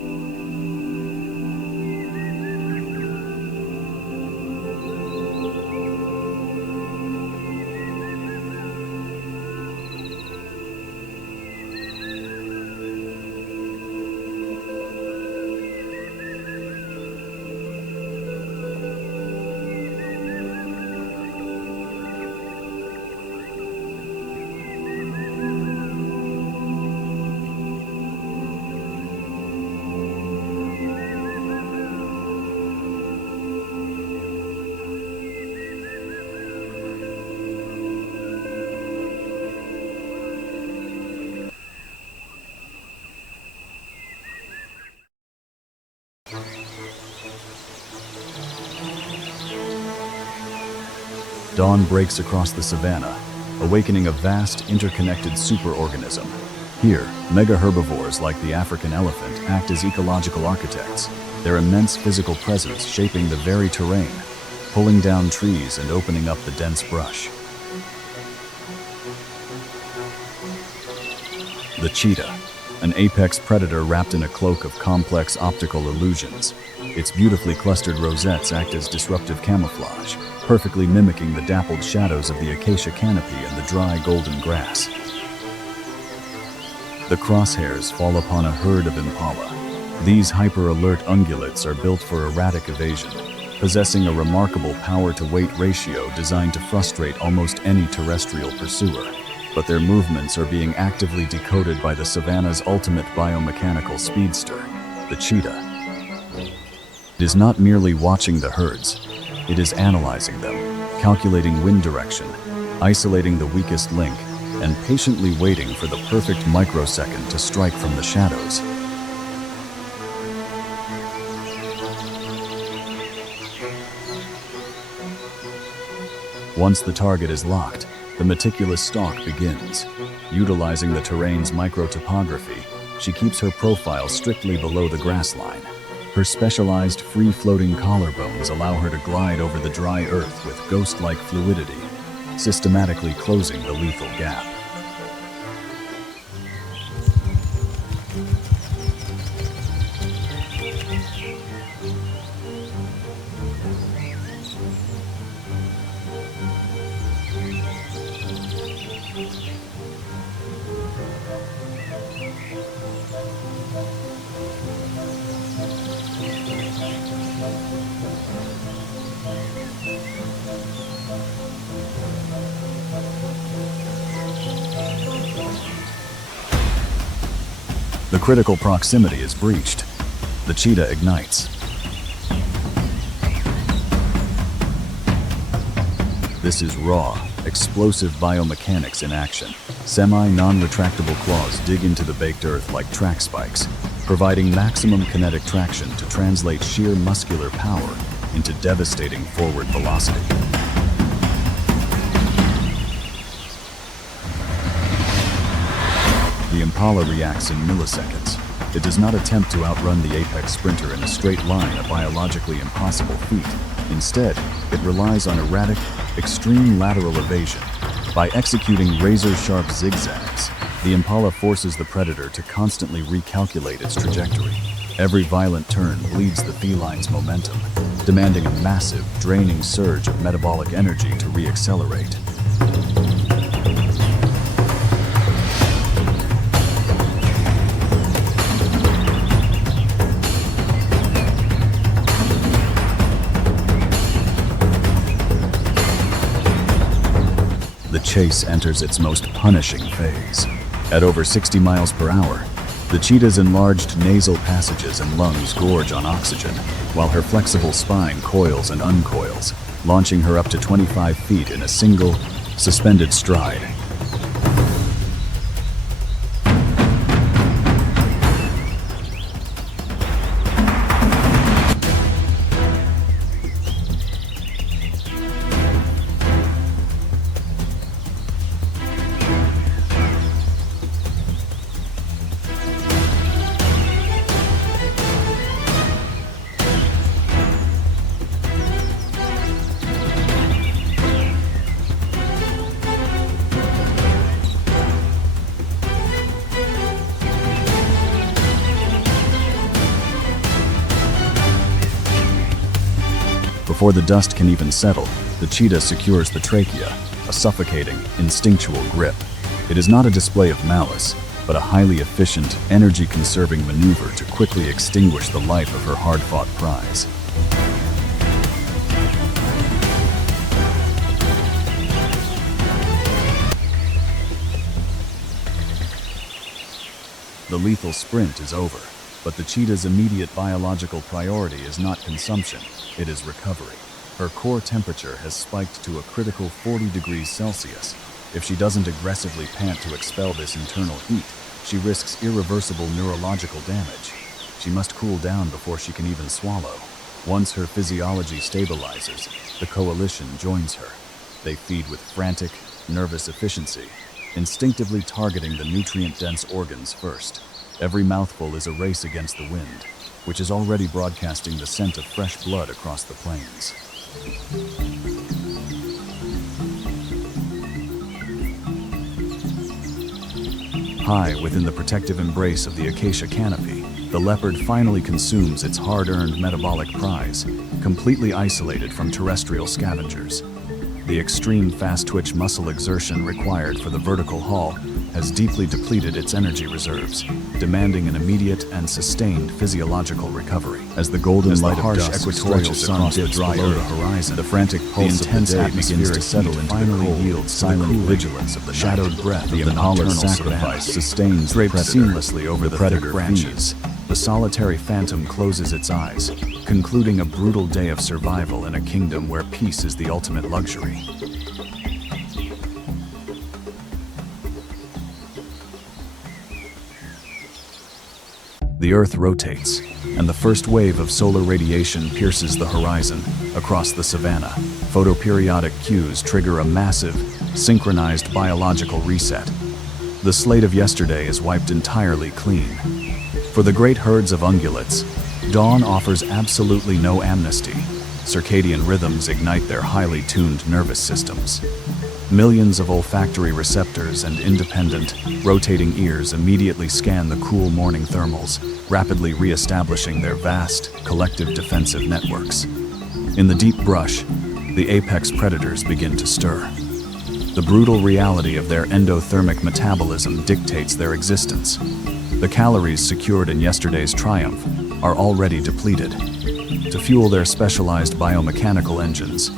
Dawn breaks across the savannah, awakening a vast, interconnected superorganism. Here, mega-herbivores like the African elephant act as ecological architects, their immense physical presence shaping the very terrain, pulling down trees and opening up the dense brush. The cheetah, an apex predator wrapped in a cloak of complex optical illusions. Its beautifully clustered rosettes act as disruptive camouflage, perfectly mimicking the dappled shadows of the acacia canopy and the dry golden grass. The crosshairs fall upon a herd of impala. These hyper-alert ungulates are built for erratic evasion, possessing a remarkable power-to-weight ratio designed to frustrate almost any terrestrial pursuer. But their movements are being actively decoded by the savannah's ultimate biomechanical speedster, the cheetah. It is not merely watching the herds, it is analyzing them, calculating wind direction, isolating the weakest link, and patiently waiting for the perfect microsecond to strike from the shadows. Once the target is locked, the meticulous stalk begins. Utilizing the terrain's microtopography, she keeps her profile strictly below the grass line. Her specialized free-floating collarbones allow her to glide over the dry earth with ghost-like fluidity, systematically closing the lethal gap. The critical proximity is breached. The cheetah ignites. This is raw, explosive biomechanics in action. Semi-non-retractable claws dig into the baked earth like track spikes, providing maximum kinetic traction to translate sheer muscular power into devastating forward velocity. The impala reacts in milliseconds. It does not attempt to outrun the apex sprinter in a straight line, a biologically impossible feat. Instead, it relies on erratic, extreme lateral evasion. By executing razor-sharp zigzags, the impala forces the predator to constantly recalculate its trajectory. Every violent turn bleeds the feline's momentum, demanding a massive, draining surge of metabolic energy to reaccelerate. The chase enters its most punishing phase. At over 60 miles per hour, the cheetah's enlarged nasal passages and lungs gorge on oxygen, while her flexible spine coils and uncoils, launching her up to 25 feet in a single, suspended stride. Before the dust can even settle, the cheetah secures the trachea, a suffocating, instinctual grip. It is not a display of malice, but a highly efficient, energy-conserving maneuver to quickly extinguish the life of her hard-fought prize. The lethal sprint is over, but the cheetah's immediate biological priority is not consumption, it is recovery. Her core temperature has spiked to a critical 40 degrees Celsius. If she doesn't aggressively pant to expel this internal heat, she risks irreversible neurological damage. She must cool down before she can even swallow. Once her physiology stabilizes, the coalition joins her. They feed with frantic, nervous efficiency, instinctively targeting the nutrient-dense organs first. Every mouthful is a race against the wind, which is already broadcasting the scent of fresh blood across the plains. High within the protective embrace of the acacia canopy, the leopard finally consumes its hard-earned metabolic prize, completely isolated from terrestrial scavengers. The extreme fast-twitch muscle exertion required for the vertical haul has deeply depleted its energy reserves, demanding an immediate and sustained physiological recovery. As the golden light of dust stretches across the dry horizon, the frantic pulse of the day begins to settle into the cold, yields silent vigilance of the shadowed breath of the nocturnal sacrifice sustains draped seamlessly over the thick branches. The solitary phantom closes its eyes, concluding a brutal day of survival in a kingdom where peace is the ultimate luxury. The Earth rotates, and the first wave of solar radiation pierces the horizon across the savannah. Photoperiodic cues trigger a massive, synchronized biological reset. The slate of yesterday is wiped entirely clean. For the great herds of ungulates, dawn offers absolutely no amnesty. Circadian rhythms ignite their highly tuned nervous systems. Millions of olfactory receptors and independent, rotating ears immediately scan the cool morning thermals, rapidly re-establishing their vast, collective defensive networks. In the deep brush, the apex predators begin to stir. The brutal reality of their endothermic metabolism dictates their existence. The calories secured in yesterday's triumph are already depleted. To fuel their specialized biomechanical engines,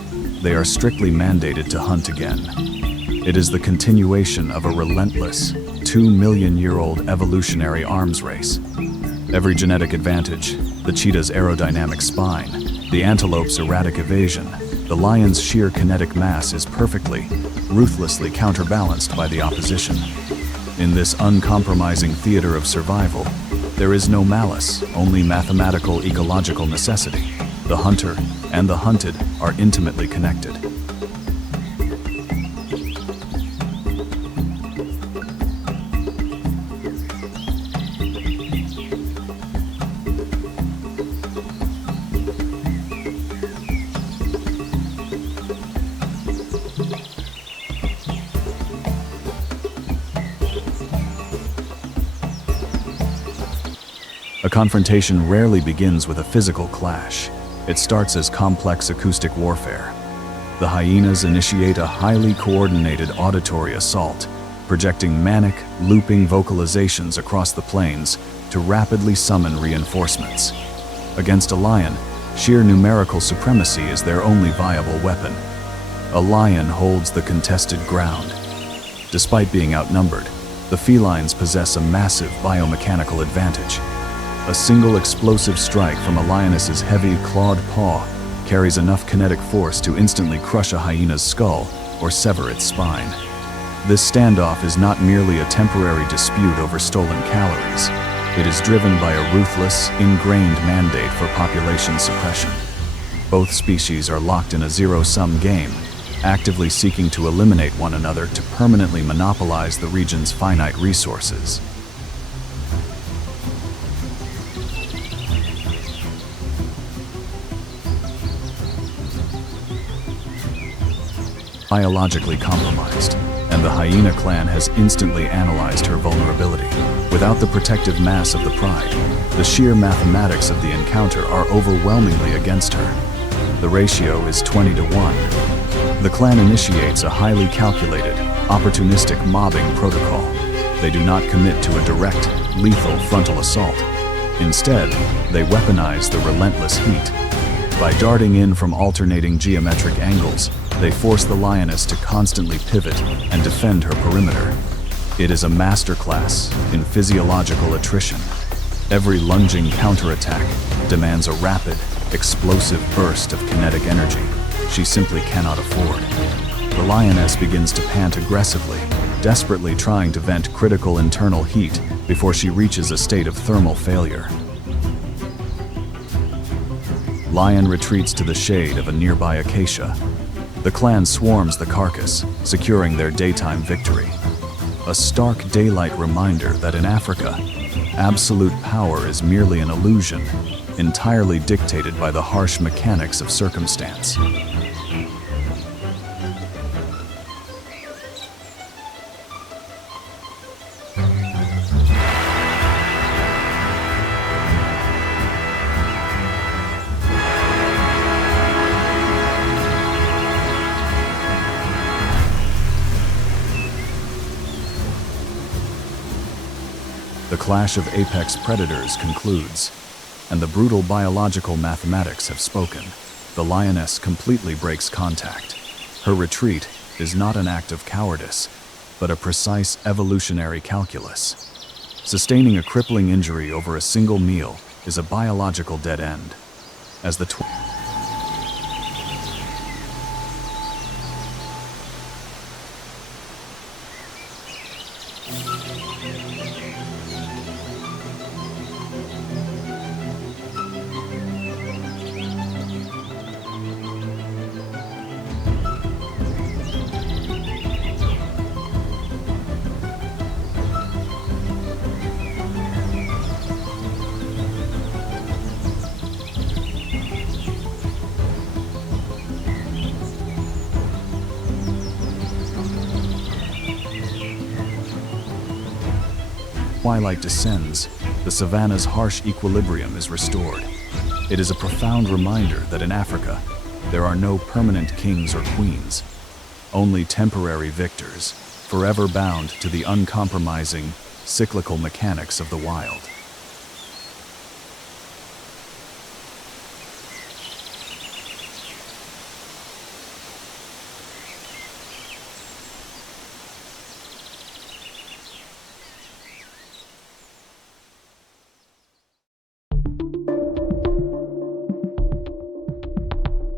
they are strictly mandated to hunt again. It is the continuation of a relentless, 2-million-year-old evolutionary arms race. Every genetic advantage, the cheetah's aerodynamic spine, the antelope's erratic evasion, the lion's sheer kinetic mass is perfectly, ruthlessly counterbalanced by the opposition. In this uncompromising theater of survival, there is no malice, only mathematical ecological necessity. The hunter and the hunted are intimately connected. A confrontation rarely begins with a physical clash. It starts as complex acoustic warfare. The hyenas initiate a highly coordinated auditory assault, projecting manic, looping vocalizations across the plains to rapidly summon reinforcements. Against a lion, sheer numerical supremacy is their only viable weapon. A lion holds the contested ground. Despite being outnumbered, the felines possess a massive biomechanical advantage. A single explosive strike from a lioness's heavy, clawed paw carries enough kinetic force to instantly crush a hyena's skull or sever its spine. This standoff is not merely a temporary dispute over stolen calories. It is driven by a ruthless, ingrained mandate for population suppression. Both species are locked in a zero-sum game, actively seeking to eliminate one another to permanently monopolize the region's finite resources. Biologically compromised, and the hyena clan has instantly analyzed her vulnerability. Without the protective mass of the pride, the sheer mathematics of the encounter are overwhelmingly against her. The ratio is 20 to 1. The clan initiates a highly calculated, opportunistic mobbing protocol. They do not commit to a direct, lethal frontal assault. Instead, they weaponize the relentless heat. By darting in from alternating geometric angles, they force the lioness to constantly pivot and defend her perimeter. It is a masterclass in physiological attrition. Every lunging counterattack demands a rapid, explosive burst of kinetic energy she simply cannot afford. The lioness begins to pant aggressively, desperately trying to vent critical internal heat before she reaches a state of thermal failure. Lion retreats to the shade of a nearby acacia. The clan swarms the carcass, securing their daytime victory. A stark daylight reminder that in Africa, absolute power is merely an illusion, entirely dictated by the harsh mechanics of circumstance. The clash of apex predators concludes, and the brutal biological mathematics have spoken. The lioness completely breaks contact. Her retreat is not an act of cowardice, but a precise evolutionary calculus. Sustaining a crippling injury over a single meal is a biological dead end. As the twilight descends, the savannah's harsh equilibrium is restored. It is a profound reminder that in Africa, there are no permanent kings or queens, only temporary victors, forever bound to the uncompromising, cyclical mechanics of the wild.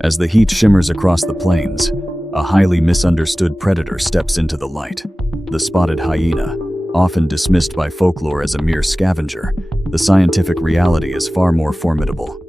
As the heat shimmers across the plains, a highly misunderstood predator steps into the light. The spotted hyena, often dismissed by folklore as a mere scavenger, the scientific reality is far more formidable.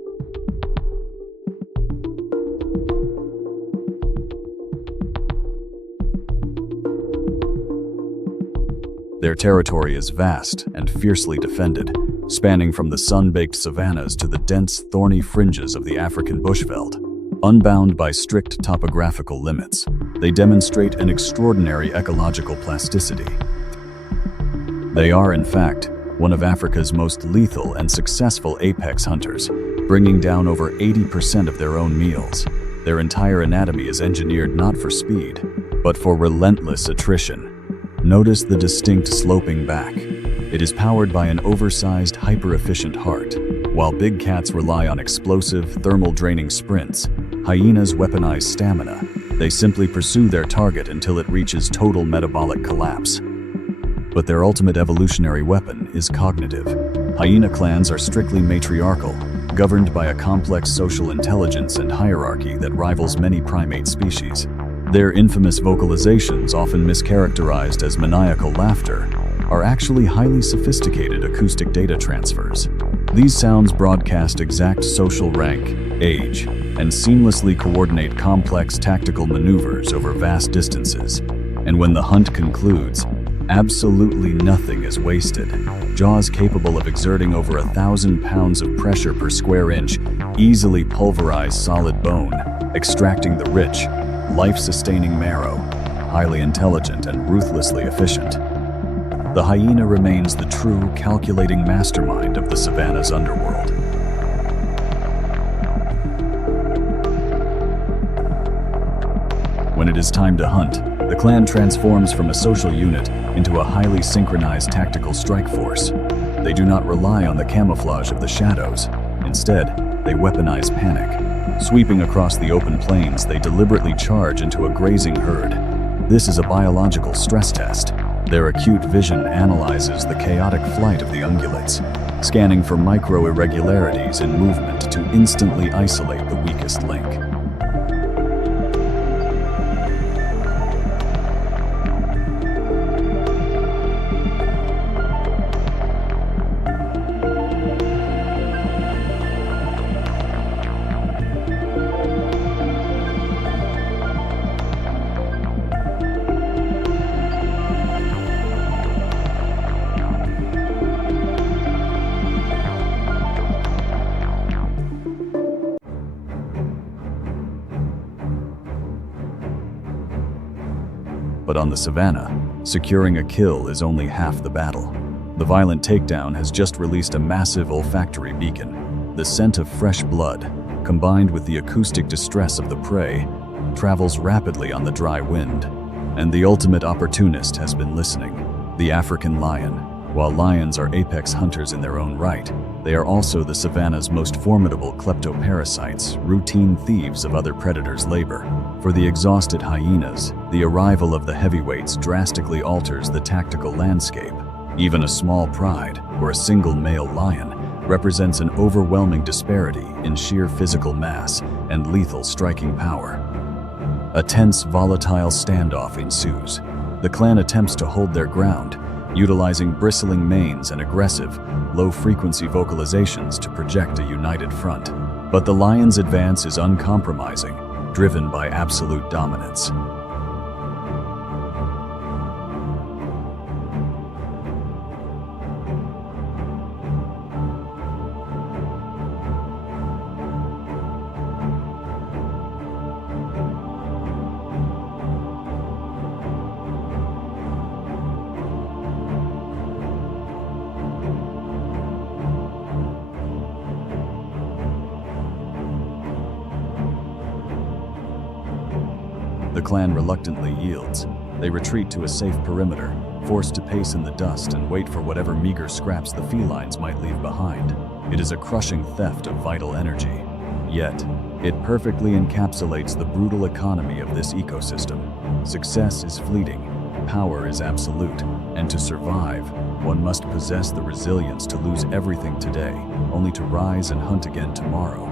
Their territory is vast and fiercely defended, spanning from the sun-baked savannas to the dense, thorny fringes of the African bushveld. Unbound by strict topographical limits, they demonstrate an extraordinary ecological plasticity. They are, in fact, one of Africa's most lethal and successful apex hunters, bringing down over 80% of their own meals. Their entire anatomy is engineered not for speed, but for relentless attrition. Notice the distinct sloping back. It is powered by an oversized, hyper-efficient heart. While big cats rely on explosive, thermal-draining sprints, hyenas weaponize stamina. They simply pursue their target until it reaches total metabolic collapse. But their ultimate evolutionary weapon is cognitive. Hyena clans are strictly matriarchal, governed by a complex social intelligence and hierarchy that rivals many primate species. Their infamous vocalizations, often mischaracterized as maniacal laughter, are actually highly sophisticated acoustic data transfers. These sounds broadcast exact social rank, age, and seamlessly coordinate complex tactical maneuvers over vast distances. And when the hunt concludes, absolutely nothing is wasted. Jaws capable of exerting over 1,000 pounds of pressure per square inch easily pulverize solid bone, extracting the rich, life-sustaining marrow, highly intelligent and ruthlessly efficient. The hyena remains the true, calculating mastermind of the savannah's underworld. When it is time to hunt, the clan transforms from a social unit into a highly synchronized tactical strike force. They do not rely on the camouflage of the shadows. Instead, they weaponize panic. Sweeping across the open plains, they deliberately charge into a grazing herd. This is a biological stress test. Their acute vision analyzes the chaotic flight of the ungulates, scanning for micro-irregularities in movement to instantly isolate the weakest link. But on the savannah, securing a kill is only half the battle. The violent takedown has just released a massive olfactory beacon. The scent of fresh blood, combined with the acoustic distress of the prey, travels rapidly on the dry wind. And the ultimate opportunist has been listening, the African lion. While lions are apex hunters in their own right, they are also the savannah's most formidable kleptoparasites, routine thieves of other predators' labor. For the exhausted hyenas, the arrival of the heavyweights drastically alters the tactical landscape. Even a small pride, or a single male lion, represents an overwhelming disparity in sheer physical mass and lethal striking power. A tense, volatile standoff ensues. The clan attempts to hold their ground, utilizing bristling manes and aggressive, low-frequency vocalizations to project a united front. But the lion's advance is uncompromising, driven by absolute dominance. The clan reluctantly yields. They retreat to a safe perimeter, forced to pace in the dust and wait for whatever meager scraps the felines might leave behind. It is a crushing theft of vital energy. Yet, it perfectly encapsulates the brutal economy of this ecosystem. Success is fleeting, power is absolute, and to survive, one must possess the resilience to lose everything today, only to rise and hunt again tomorrow.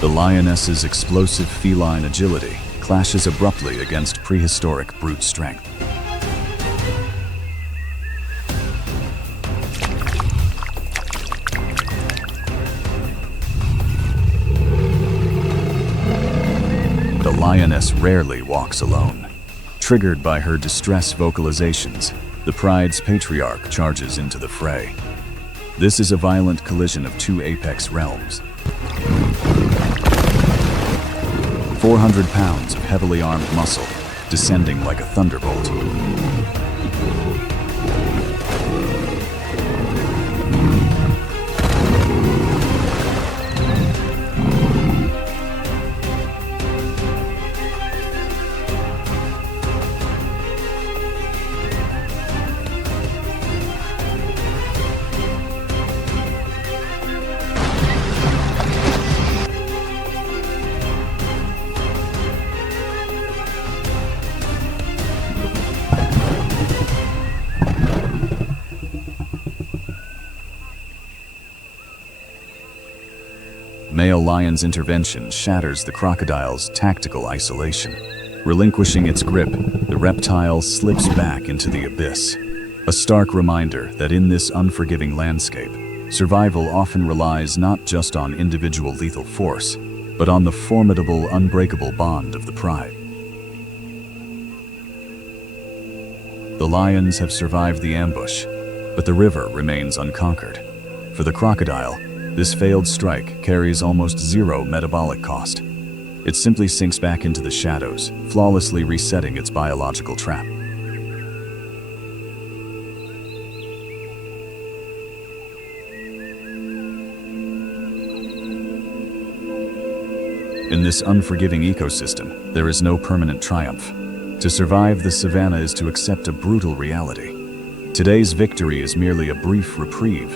The lioness's explosive feline agility clashes abruptly against prehistoric brute strength. The lioness rarely walks alone. Triggered by her distress vocalizations, the pride's patriarch charges into the fray. This is a violent collision of two apex realms. 400 pounds of heavily armed muscle, descending like a thunderbolt. Male lion's intervention shatters the crocodile's tactical isolation. Relinquishing its grip, the reptile slips back into the abyss. A stark reminder that in this unforgiving landscape, survival often relies not just on individual lethal force, but on the formidable, unbreakable bond of the pride. The lions have survived the ambush, but the river remains unconquered. For the crocodile, this failed strike carries almost zero metabolic cost. It simply sinks back into the shadows, flawlessly resetting its biological trap. In this unforgiving ecosystem, there is no permanent triumph. To survive the savannah is to accept a brutal reality. Today's victory is merely a brief reprieve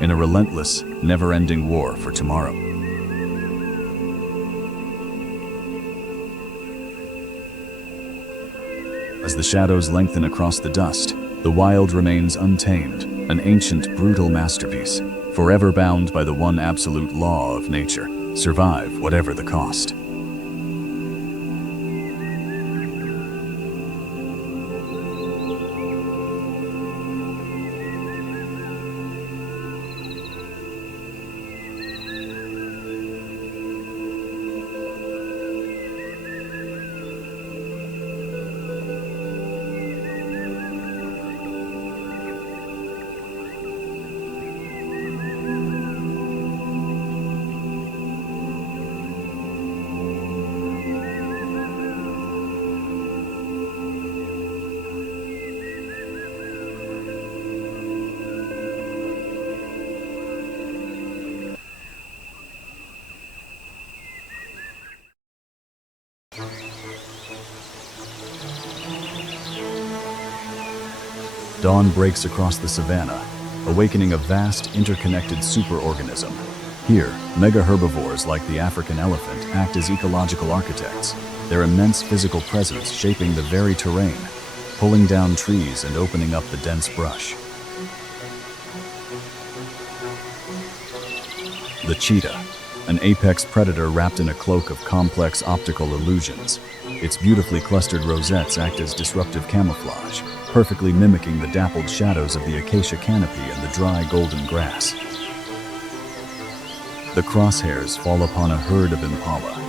in a relentless, never-ending war for tomorrow. As the shadows lengthen across the dust, the wild remains untamed, an ancient, brutal masterpiece, forever bound by the one absolute law of nature: survive whatever the cost. Dawn breaks across the savannah, awakening a vast, interconnected superorganism. Here, mega-herbivores like the African elephant act as ecological architects, their immense physical presence shaping the very terrain, pulling down trees and opening up the dense brush. The cheetah, an apex predator wrapped in a cloak of complex optical illusions. Its beautifully clustered rosettes act as disruptive camouflage, perfectly mimicking the dappled shadows of the acacia canopy and the dry golden grass. The crosshairs fall upon a herd of impala.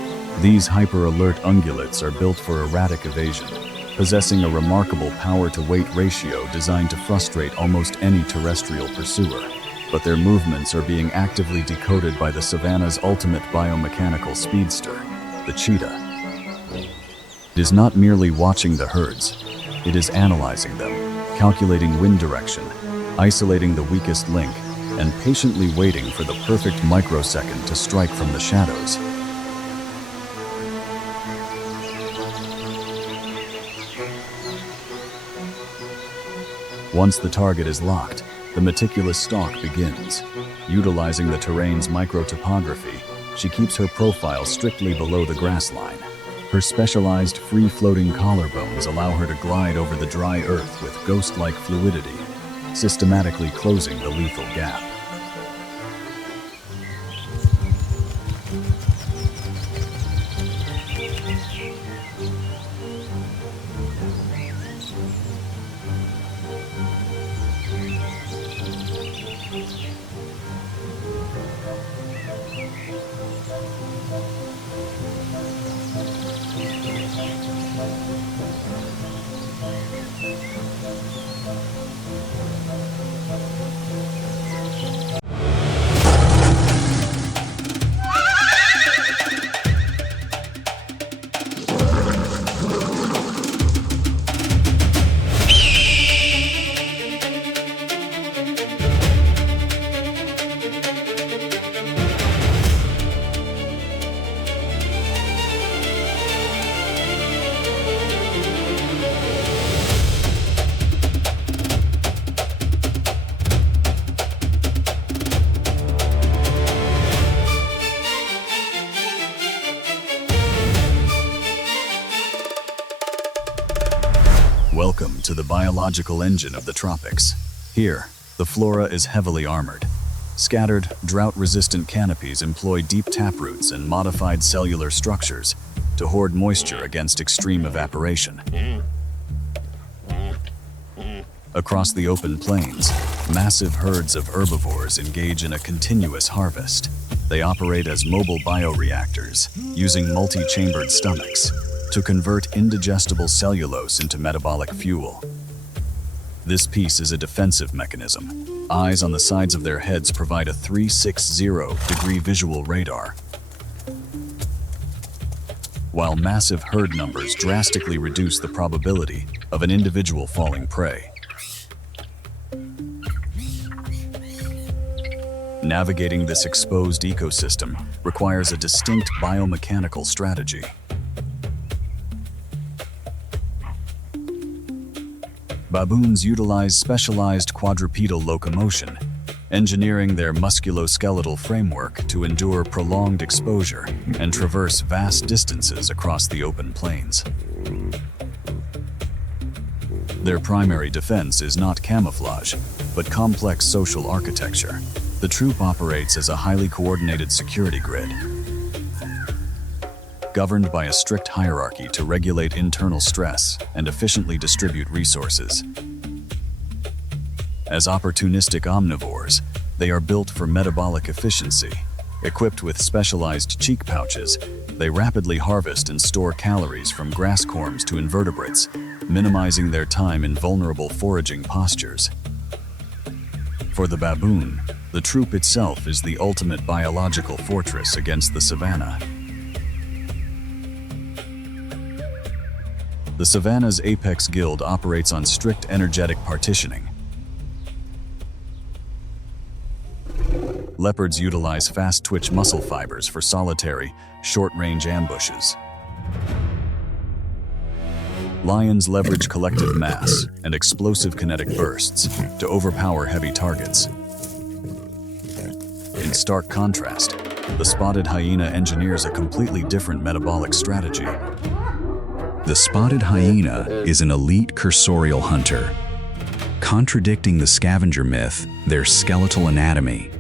These hyper-alert ungulates are built for erratic evasion, possessing a remarkable power-to-weight ratio designed to frustrate almost any terrestrial pursuer. But their movements are being actively decoded by the savannah's ultimate biomechanical speedster, the cheetah. It is not merely watching the herds, it is analyzing them, calculating wind direction, isolating the weakest link, and patiently waiting for the perfect microsecond to strike from the shadows. Once the target is locked, the meticulous stalk begins. Utilizing the terrain's microtopography, she keeps her profile strictly below the grass line. Her specialized free-floating collarbones allow her to glide over the dry earth with ghost-like fluidity, systematically closing the lethal gap. Welcome to the biological engine of the tropics. Here, the flora is heavily armored. Scattered, drought-resistant canopies employ deep taproots and modified cellular structures to hoard moisture against extreme evaporation. Across the open plains, massive herds of herbivores engage in a continuous harvest. They operate as mobile bioreactors, using multi-chambered stomachs to convert indigestible cellulose into metabolic fuel. This piece is a defensive mechanism. Eyes on the sides of their heads provide a 360-degree visual radar, while massive herd numbers drastically reduce the probability of an individual falling prey. Navigating this exposed ecosystem requires a distinct biomechanical strategy. Baboons utilize specialized quadrupedal locomotion, engineering their musculoskeletal framework to endure prolonged exposure and traverse vast distances across the open plains. Their primary defense is not camouflage, but complex social architecture. The troop operates as a highly coordinated security grid, governed by a strict hierarchy to regulate internal stress and efficiently distribute resources. As opportunistic omnivores, they are built for metabolic efficiency. Equipped with specialized cheek pouches, they rapidly harvest and store calories from grass corms to invertebrates, minimizing their time in vulnerable foraging postures. For the baboon, the troop itself is the ultimate biological fortress against the savannah. The savannah's apex guild operates on strict energetic partitioning. Leopards utilize fast-twitch muscle fibers for solitary, short-range ambushes. Lions leverage collective mass and explosive kinetic bursts to overpower heavy targets. In stark contrast, the spotted hyena engineers a completely different metabolic strategy. The spotted hyena is an elite cursorial hunter. Contradicting the scavenger myth, their skeletal anatomy,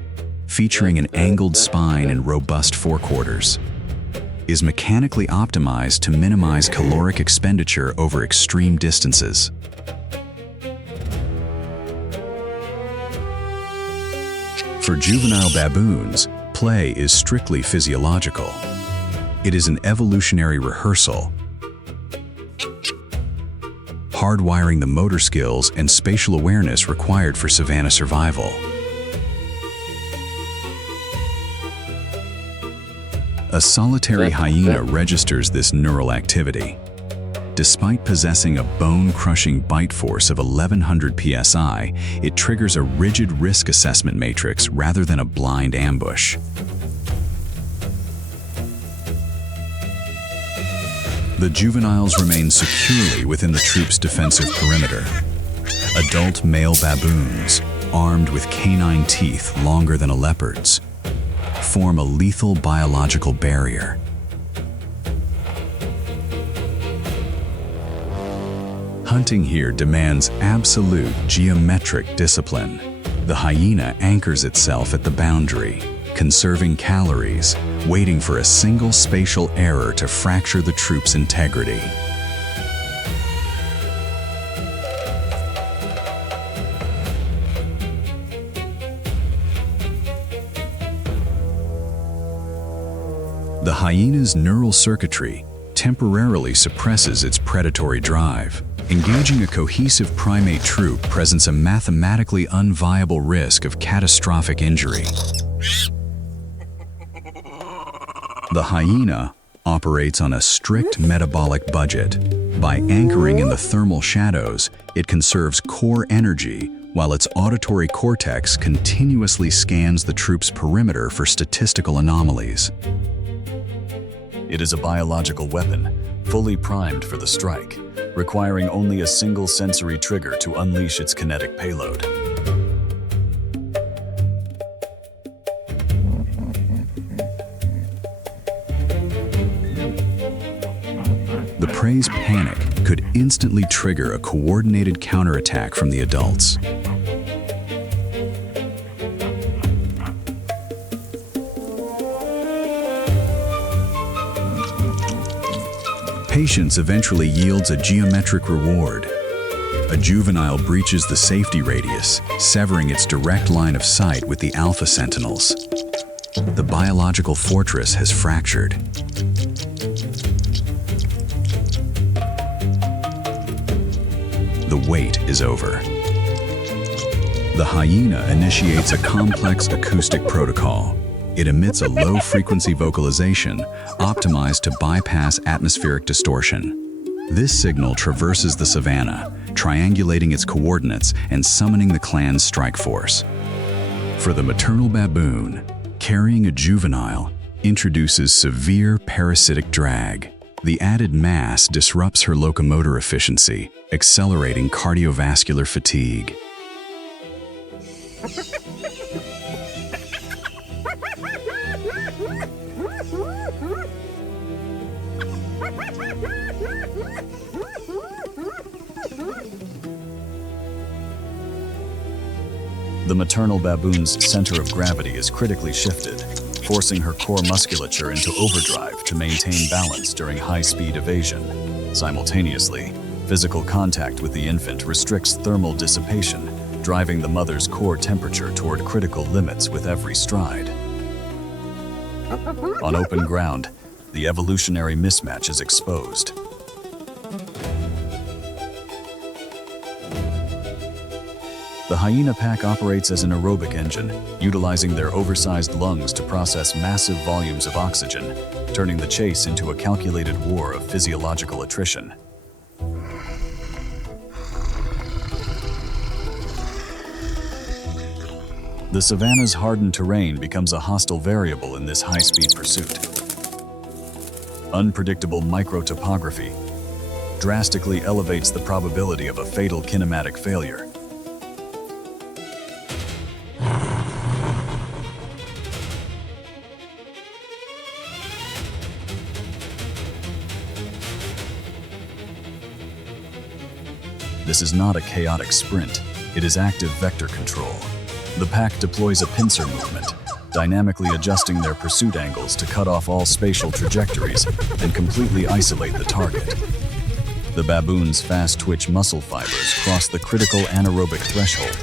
featuring an angled spine and robust forequarters, is mechanically optimized to minimize caloric expenditure over extreme distances. For juvenile baboons, play is strictly physiological. It is an evolutionary rehearsal, hardwiring the motor skills and spatial awareness required for savanna survival. A solitary hyena registers this neural activity. Despite possessing a bone-crushing bite force of 1100 psi, it triggers a rigid risk assessment matrix rather than a blind ambush. The juveniles remain securely within the troop's defensive perimeter. Adult male baboons, armed with canine teeth longer than a leopard's, form a lethal biological barrier. Hunting here demands absolute geometric discipline. The hyena anchors itself at the boundary, conserving calories, waiting for a single spatial error to fracture the troop's integrity. The hyena's neural circuitry temporarily suppresses its predatory drive. Engaging a cohesive primate troop presents a mathematically unviable risk of catastrophic injury. The hyena operates on a strict metabolic budget. By anchoring in the thermal shadows, it conserves core energy while its auditory cortex continuously scans the troop's perimeter for statistical anomalies. It is a biological weapon, fully primed for the strike, requiring only a single sensory trigger to unleash its kinetic payload. The prey's panic could instantly trigger a coordinated counterattack from the adults. Patience eventually yields a geometric reward. A juvenile breaches the safety radius, severing its direct line of sight with the alpha sentinels. The biological fortress has fractured. The wait is over. The hyena initiates a complex acoustic protocol. It emits a low-frequency vocalization optimized to bypass atmospheric distortion. This signal traverses the savannah, triangulating its coordinates and summoning the clan's strike force. For the maternal baboon, carrying a juvenile introduces severe parasitic drag. The added mass disrupts her locomotor efficiency, accelerating cardiovascular fatigue. The maternal baboon's center of gravity is critically shifted, forcing her core musculature into overdrive to maintain balance during high-speed evasion. Simultaneously, physical contact with the infant restricts thermal dissipation, driving the mother's core temperature toward critical limits with every stride. On open ground, the evolutionary mismatch is exposed. The hyena pack operates as an aerobic engine, utilizing their oversized lungs to process massive volumes of oxygen, turning the chase into a calculated war of physiological attrition. The savannah's hardened terrain becomes a hostile variable in this high-speed pursuit. Unpredictable microtopography drastically elevates the probability of a fatal kinematic failure. This is not a chaotic sprint, it is active vector control. The pack deploys a pincer movement, dynamically adjusting their pursuit angles to cut off all spatial trajectories and completely isolate the target. The baboon's fast-twitch muscle fibers cross the critical anaerobic threshold.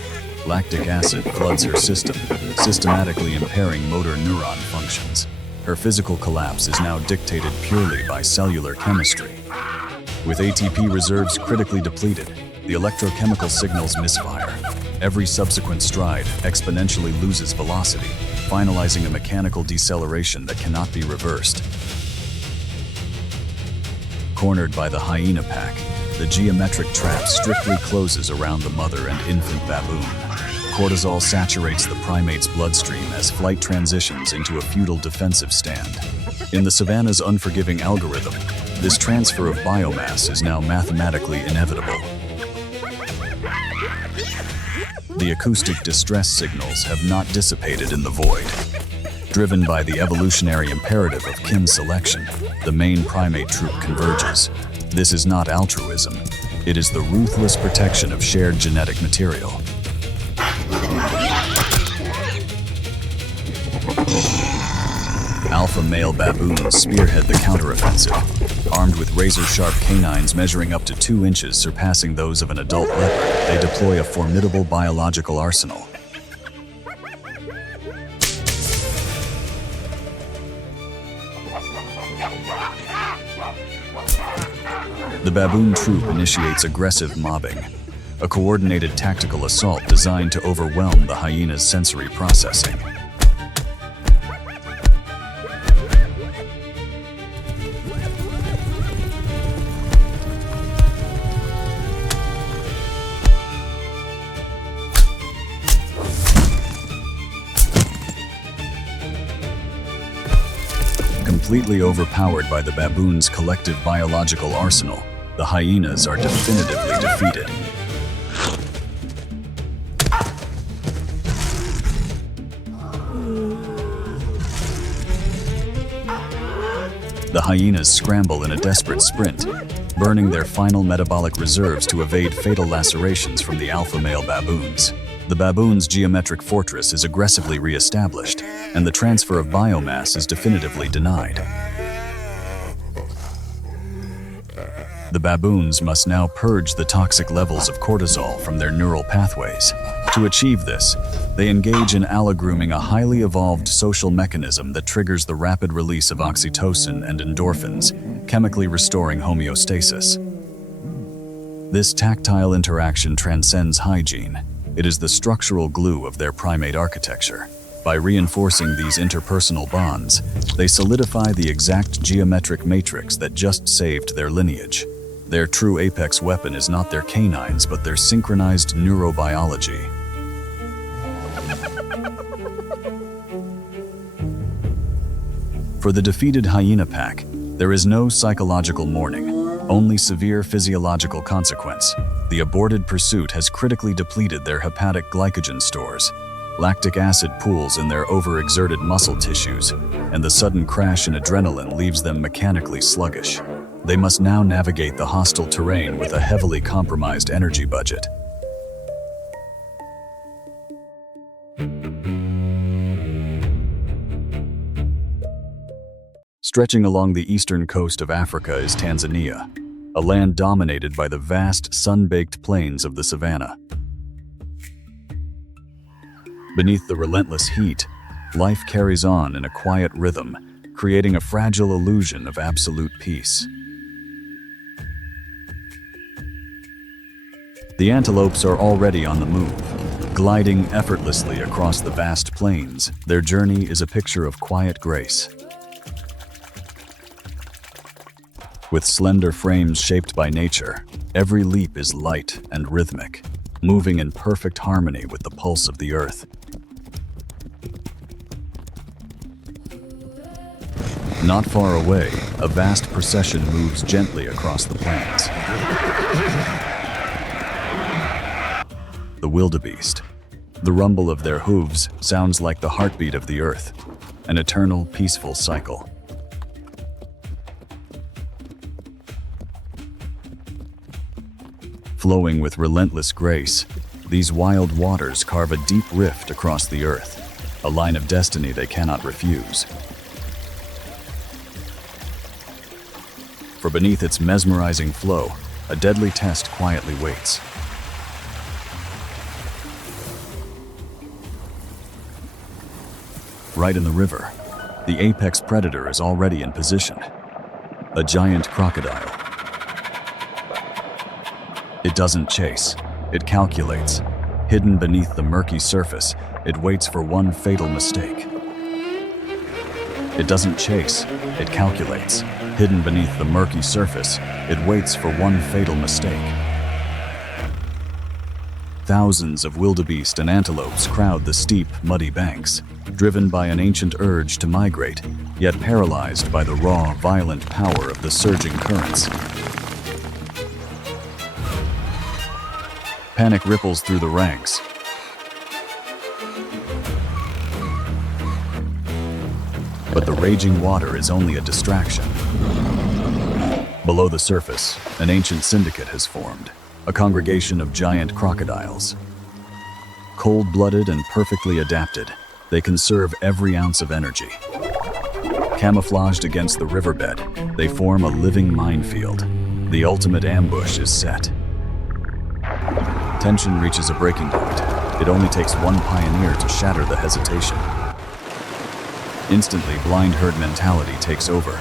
Lactic acid floods her system, systematically impairing motor neuron functions. Her physical collapse is now dictated purely by cellular chemistry. With ATP reserves critically depleted, the electrochemical signals misfire. Every subsequent stride exponentially loses velocity, finalizing a mechanical deceleration that cannot be reversed. Cornered by the hyena pack, the geometric trap strictly closes around the mother and infant baboon. Cortisol saturates the primate's bloodstream as flight transitions into a futile defensive stand. In the savannah's unforgiving algorithm, this transfer of biomass is now mathematically inevitable. The acoustic distress signals have not dissipated in the void. Driven by the evolutionary imperative of kin selection, the main primate troop converges. This is not altruism. It is the ruthless protection of shared genetic material. Alpha male baboons spearhead the counteroffensive. Armed with razor-sharp canines measuring up to 2 inches, surpassing those of an adult leopard, they deploy a formidable biological arsenal. The baboon troop initiates aggressive mobbing, a coordinated tactical assault designed to overwhelm the hyena's sensory processing. Completely overpowered by the baboon's collective biological arsenal, the hyenas are definitively defeated. The hyenas scramble in a desperate sprint, burning their final metabolic reserves to evade fatal lacerations from the alpha male baboons. The baboon's geometric fortress is aggressively re-established, and the transfer of biomass is definitively denied. The baboons must now purge the toxic levels of cortisol from their neural pathways. To achieve this, they engage in allogrooming, a highly evolved social mechanism that triggers the rapid release of oxytocin and endorphins, chemically restoring homeostasis. This tactile interaction transcends hygiene. It is the structural glue of their primate architecture. By reinforcing these interpersonal bonds, they solidify the exact geometric matrix that just saved their lineage. Their true apex weapon is not their canines, but their synchronized neurobiology. For the defeated hyena pack, there is no psychological mourning, only severe physiological consequence. The aborted pursuit has critically depleted their hepatic glycogen stores. Lactic acid pools in their overexerted muscle tissues, and the sudden crash in adrenaline leaves them mechanically sluggish. They must now navigate the hostile terrain with a heavily compromised energy budget. Stretching along the eastern coast of Africa is Tanzania, a land dominated by the vast sun-baked plains of the savannah. Beneath the relentless heat, life carries on in a quiet rhythm, creating a fragile illusion of absolute peace. The antelopes are already on the move, gliding effortlessly across the vast plains. Their journey is a picture of quiet grace. With slender frames shaped by nature, every leap is light and rhythmic, moving in perfect harmony with the pulse of the earth. Not far away, a vast procession moves gently across the plains. The wildebeest. The rumble of their hooves sounds like the heartbeat of the earth, an eternal, peaceful cycle. Flowing with relentless grace, these wild waters carve a deep rift across the earth, a line of destiny they cannot refuse. For beneath its mesmerizing flow, a deadly test quietly waits. Right in the river, the apex predator is already in position, a giant crocodile. It doesn't chase, it calculates. Hidden beneath the murky surface, it waits for one fatal mistake. It doesn't chase, it calculates. Hidden beneath the murky surface, it waits for one fatal mistake. Thousands of wildebeest and antelopes crowd the steep, muddy banks, driven by an ancient urge to migrate, yet paralyzed by the raw, violent power of the surging currents. Panic ripples through the ranks. But the raging water is only a distraction. Below the surface, an ancient syndicate has formed, a congregation of giant crocodiles. Cold-blooded and perfectly adapted, they conserve every ounce of energy. Camouflaged against the riverbed, they form a living minefield. The ultimate ambush is set. Tension reaches a breaking point. It only takes one pioneer to shatter the hesitation. Instantly, blind herd mentality takes over.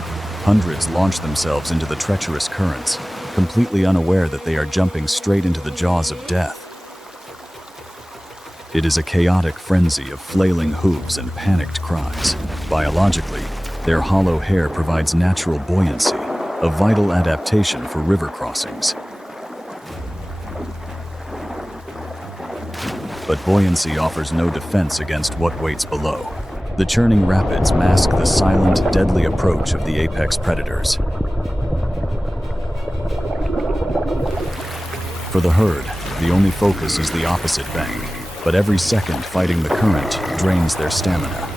Hundreds launch themselves into the treacherous currents, completely unaware that they are jumping straight into the jaws of death. It is a chaotic frenzy of flailing hooves and panicked cries. Biologically, their hollow hair provides natural buoyancy, a vital adaptation for river crossings. But buoyancy offers no defense against what waits below. The churning rapids mask the silent, deadly approach of the apex predators. For the herd, the only focus is the opposite bank, but every second fighting the current drains their stamina.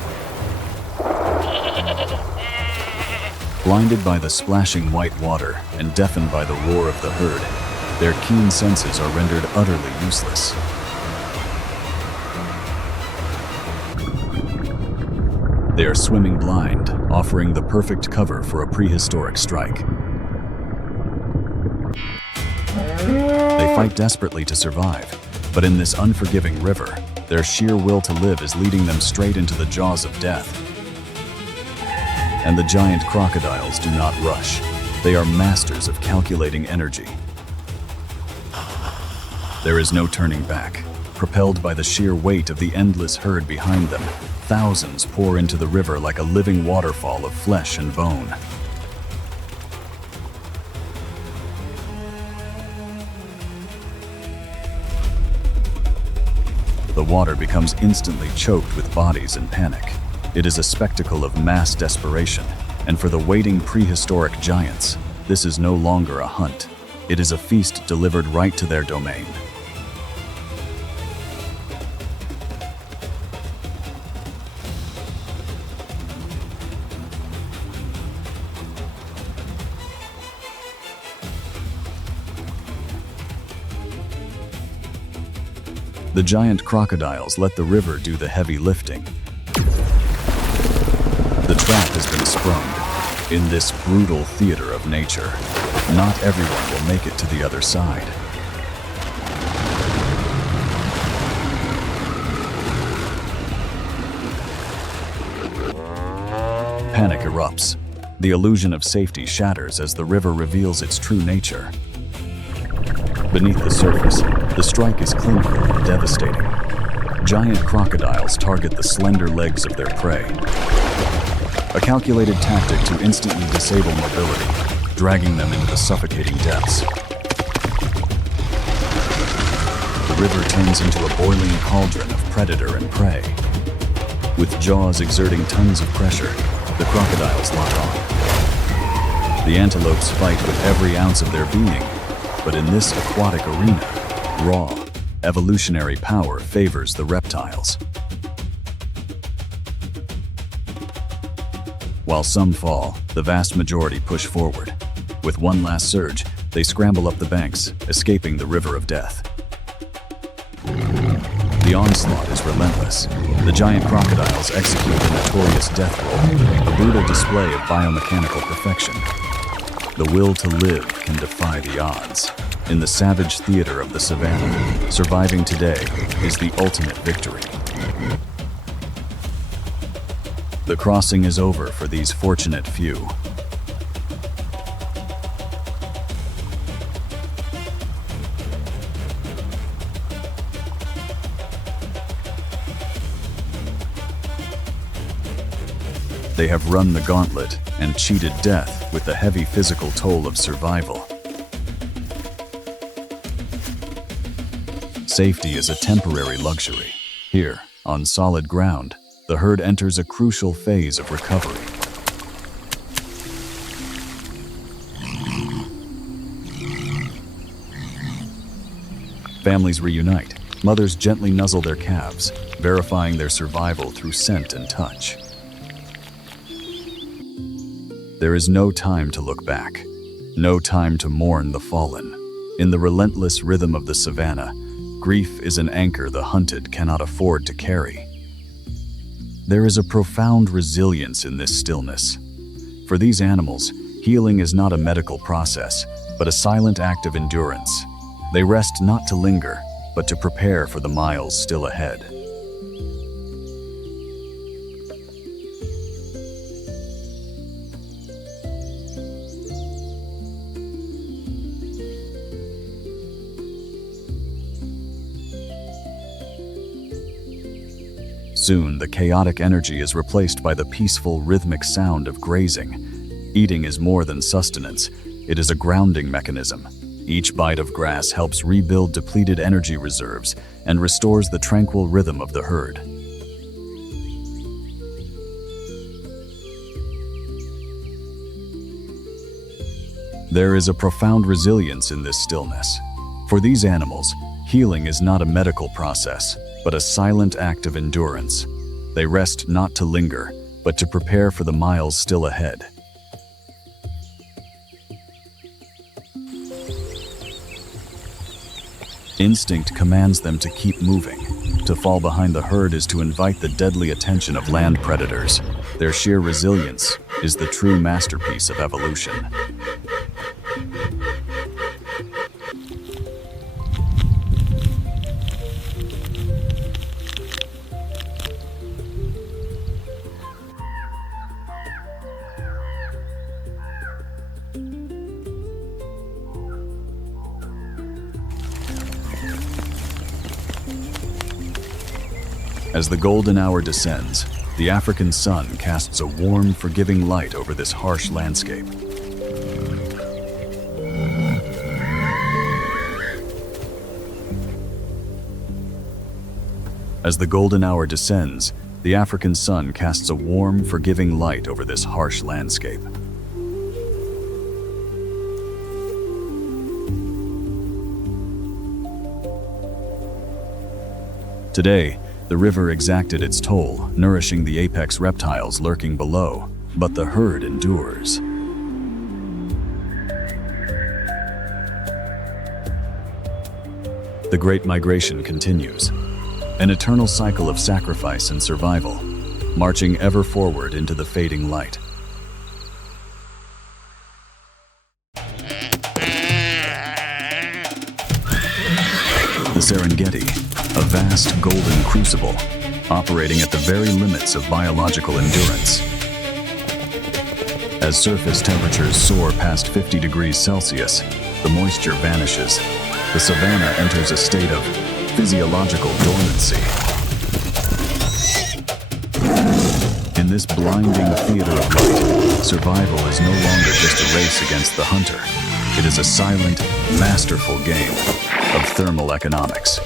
Blinded by the splashing white water and deafened by the roar of the herd, their keen senses are rendered utterly useless. They are swimming blind, offering the perfect cover for a prehistoric strike. They fight desperately to survive, But in this unforgiving river, their sheer will to live is leading them straight into the jaws of death. And the giant crocodiles do not rush. They are masters of calculating energy. There is no turning back. Propelled by the sheer weight of the endless herd behind them, thousands pour into the river like a living waterfall of flesh and bone. The water becomes instantly choked with bodies in panic. It is a spectacle of mass desperation, and for the waiting prehistoric giants, this is no longer a hunt. It is a feast delivered right to their domain. The giant crocodiles let the river do the heavy lifting. The trap has been sprung. In this brutal theater of nature, not everyone will make it to the other side. Panic erupts. The illusion of safety shatters as the river reveals its true nature. Beneath the surface, the strike is clinical and devastating. Giant crocodiles target the slender legs of their prey. A calculated tactic to instantly disable mobility, dragging them into the suffocating depths. The river turns into a boiling cauldron of predator and prey. With jaws exerting tons of pressure, the crocodiles lock on. The antelopes fight with every ounce of their being, but in this aquatic arena, raw, evolutionary power favors the reptiles. While some fall, the vast majority push forward. With one last surge, they scramble up the banks, escaping the river of death. The onslaught is relentless. The giant crocodiles execute the notorious death roll, a brutal display of biomechanical perfection. The will to live can defy the odds. In the savage theater of the savannah, surviving today is the ultimate victory. The crossing is over for these fortunate few. They have run the gauntlet and cheated death with the heavy physical toll of survival. Safety is a temporary luxury. Here, on solid ground, the herd enters a crucial phase of recovery. Families reunite. Mothers gently nuzzle their calves, verifying their survival through scent and touch. There is no time to look back, no time to mourn the fallen. In the relentless rhythm of the savannah, grief is an anchor the hunted cannot afford to carry. There is a profound resilience in this stillness. For these animals, healing is not a medical process, but a silent act of endurance. They rest not to linger, but to prepare for the miles still ahead. Soon, the chaotic energy is replaced by the peaceful, rhythmic sound of grazing. Eating is more than sustenance. It is a grounding mechanism. Each bite of grass helps rebuild depleted energy reserves and restores the tranquil rhythm of the herd. There is a profound resilience in this stillness. For these animals, healing is not a medical process, but a silent act of endurance. They rest not to linger, but to prepare for the miles still ahead. Instinct commands them to keep moving. To fall behind the herd is to invite the deadly attention of land predators. Their sheer resilience is the true masterpiece of evolution. As the golden hour descends, the African sun casts a warm, forgiving light over this harsh landscape. As the golden hour descends, the African sun casts a warm, forgiving light over this harsh landscape. Today, the river exacted its toll, nourishing the apex reptiles lurking below, but the herd endures. The Great Migration continues, an eternal cycle of sacrifice and survival, marching ever forward into the fading light. The Serengeti, a vast golden crucible, operating at the very limits of biological endurance. As surface temperatures soar past 50 degrees Celsius, the moisture vanishes. The savannah enters a state of physiological dormancy. In this blinding theater of light, survival is no longer just a race against the hunter. It is a silent, masterful game of thermal economics.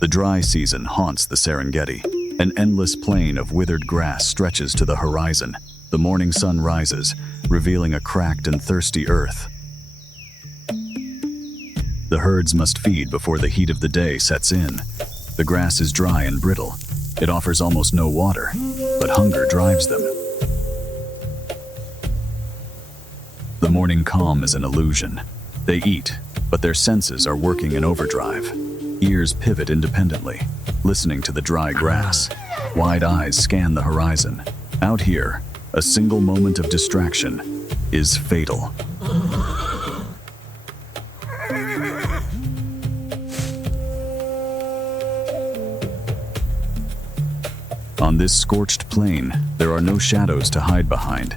The dry season haunts the Serengeti. An endless plain of withered grass stretches to the horizon. The morning sun rises, revealing a cracked and thirsty earth. The herds must feed before the heat of the day sets in. The grass is dry and brittle. It offers almost no water, but hunger drives them. The morning calm is an illusion. They eat, but their senses are working in overdrive. Ears pivot independently, listening to the dry grass. Wide eyes scan the horizon. Out here, a single moment of distraction is fatal. On this scorched plain, there are no shadows to hide behind.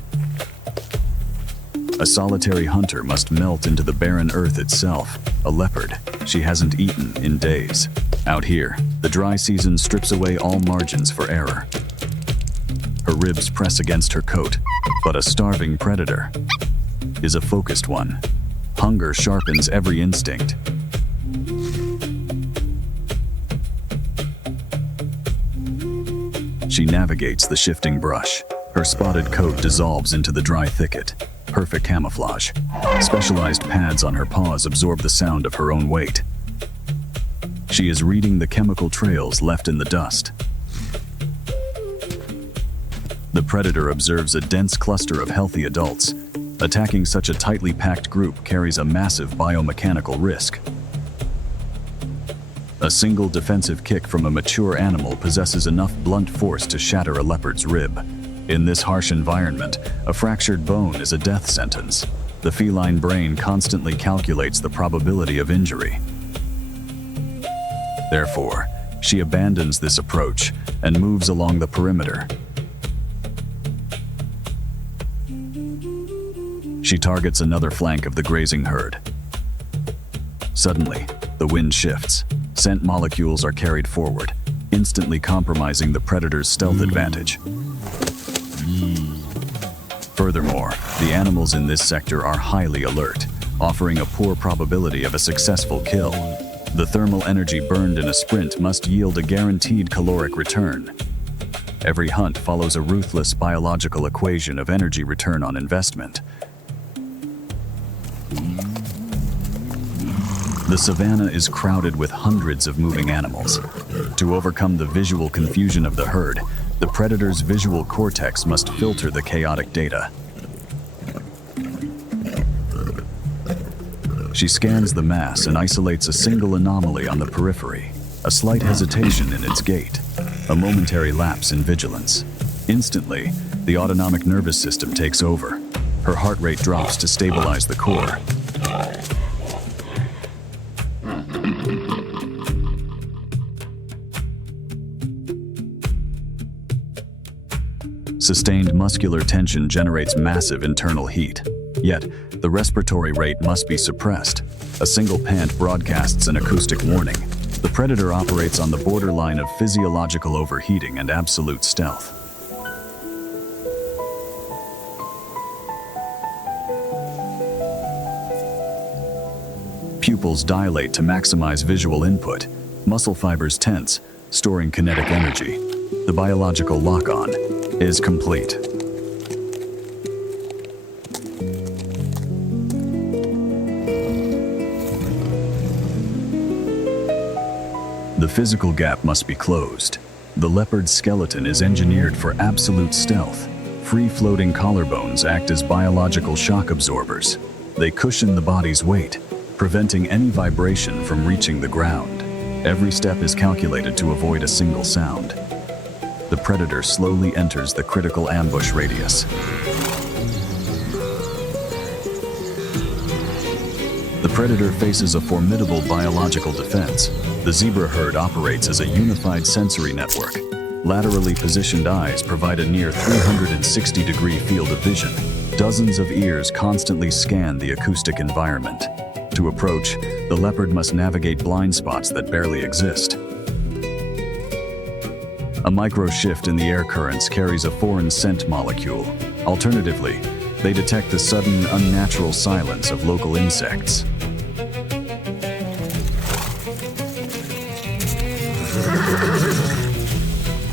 A solitary hunter must melt into the barren earth itself, a leopard she hasn't eaten in days. Out here, the dry season strips away all margins for error. Her ribs press against her coat, but a starving predator is a focused one. Hunger sharpens every instinct. She navigates the shifting brush. Her spotted coat dissolves into the dry thicket. Perfect camouflage. Specialized pads on her paws absorb the sound of her own weight. She is reading the chemical trails left in the dust. The predator observes a dense cluster of healthy adults. Attacking such a tightly packed group carries a massive biomechanical risk. A single defensive kick from a mature animal possesses enough blunt force to shatter a leopard's rib. In this harsh environment, a fractured bone is a death sentence. The feline brain constantly calculates the probability of injury. Therefore, she abandons this approach and moves along the perimeter. She targets another flank of the grazing herd. Suddenly, the wind shifts. Scent molecules are carried forward, instantly compromising the predator's stealth advantage. Furthermore, the animals in this sector are highly alert, offering a poor probability of a successful kill. The thermal energy burned in a sprint must yield a guaranteed caloric return. Every hunt follows a ruthless biological equation of energy return on investment. The savannah is crowded with hundreds of moving animals. To overcome the visual confusion of the herd, the predator's visual cortex must filter the chaotic data. She scans the mass and isolates a single anomaly on the periphery, a slight hesitation in its gait, a momentary lapse in vigilance. Instantly, the autonomic nervous system takes over. Her heart rate drops to stabilize the core. Sustained muscular tension generates massive internal heat. Yet, the respiratory rate must be suppressed. A single pant broadcasts an acoustic warning. The predator operates on the borderline of physiological overheating and absolute stealth. Pupils dilate to maximize visual input. Muscle fibers tense, storing kinetic energy. The biological lock-on is complete. The physical gap must be closed. The leopard's skeleton is engineered for absolute stealth. Free-floating collarbones act as biological shock absorbers. They cushion the body's weight, preventing any vibration from reaching the ground. Every step is calculated to avoid a single sound. The predator slowly enters the critical ambush radius. The predator faces a formidable biological defense. The zebra herd operates as a unified sensory network. Laterally positioned eyes provide a near 360-degree field of vision. Dozens of ears constantly scan the acoustic environment. To approach, the leopard must navigate blind spots that barely exist. A micro shift in the air currents carries a foreign scent molecule. Alternatively, they detect the sudden, unnatural silence of local insects.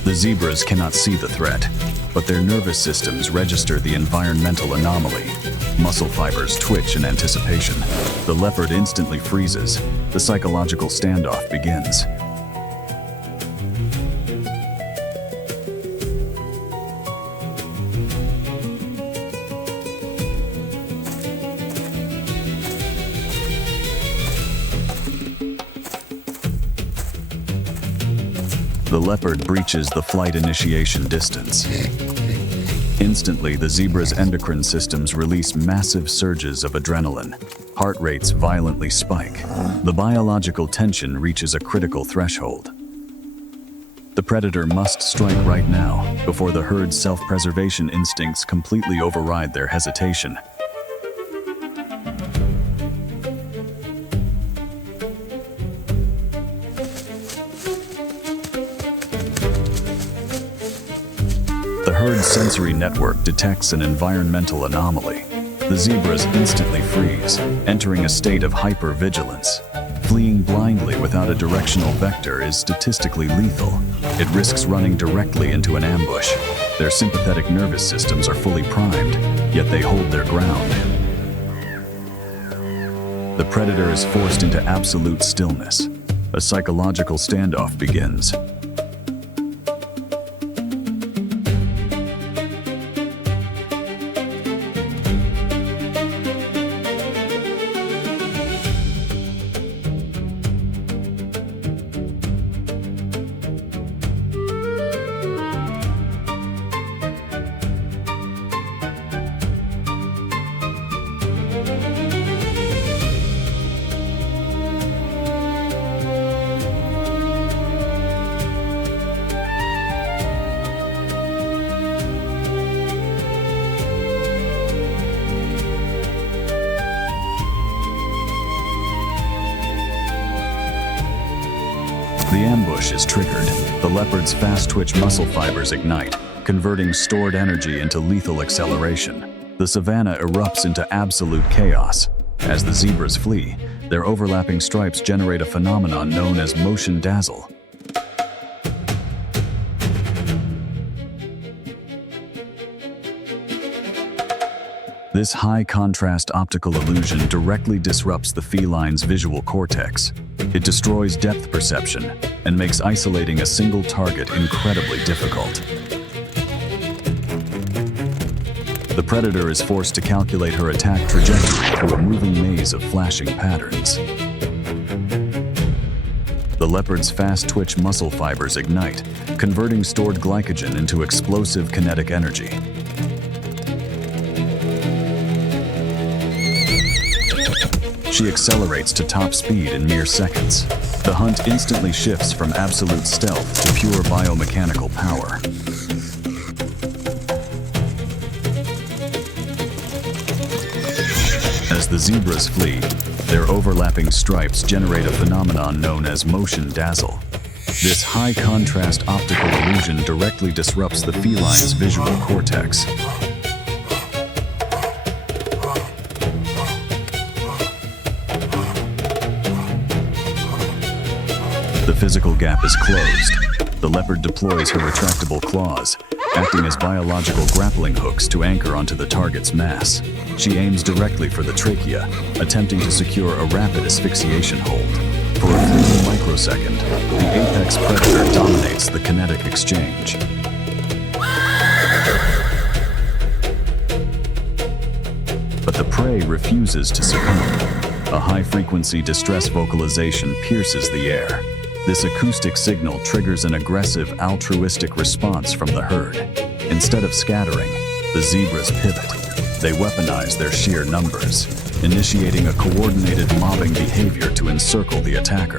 The zebras cannot see the threat, but their nervous systems register the environmental anomaly. Muscle fibers twitch in anticipation. The leopard instantly freezes. The psychological standoff begins. The leopard breaches the flight initiation distance. Instantly, the zebra's endocrine systems release massive surges of adrenaline. Heart rates violently spike. The biological tension reaches a critical threshold. The predator must strike right now, before the herd's self-preservation instincts completely override their hesitation. The herd's sensory network detects an environmental anomaly. The zebras instantly freeze, entering a state of hypervigilance. Fleeing blindly without a directional vector is statistically lethal. It risks running directly into an ambush. Their sympathetic nervous systems are fully primed, yet they hold their ground. The predator is forced into absolute stillness. A psychological standoff begins. The ambush is triggered. The leopard's fast-twitch muscle fibers ignite, converting stored energy into lethal acceleration. The savannah erupts into absolute chaos. As the zebras flee, their overlapping stripes generate a phenomenon known as motion dazzle. This high-contrast optical illusion directly disrupts the feline's visual cortex. It destroys depth perception and makes isolating a single target incredibly difficult. The predator is forced to calculate her attack trajectory through a moving maze of flashing patterns. The leopard's fast-twitch muscle fibers ignite, converting stored glycogen into explosive kinetic energy. She accelerates to top speed in mere seconds. The hunt instantly shifts from absolute stealth to pure biomechanical power. As the zebras flee, their overlapping stripes generate a phenomenon known as motion dazzle. This high-contrast optical illusion directly disrupts the feline's visual cortex. The physical gap is closed. The leopard deploys her retractable claws, acting as biological grappling hooks to anchor onto the target's mass. She aims directly for the trachea, attempting to secure a rapid asphyxiation hold. For a fleeting microsecond, the apex predator dominates the kinetic exchange. But the prey refuses to succumb. A high-frequency distress vocalization pierces the air. This acoustic signal triggers an aggressive, altruistic response from the herd. Instead of scattering, the zebras pivot. They weaponize their sheer numbers, initiating a coordinated mobbing behavior to encircle the attacker.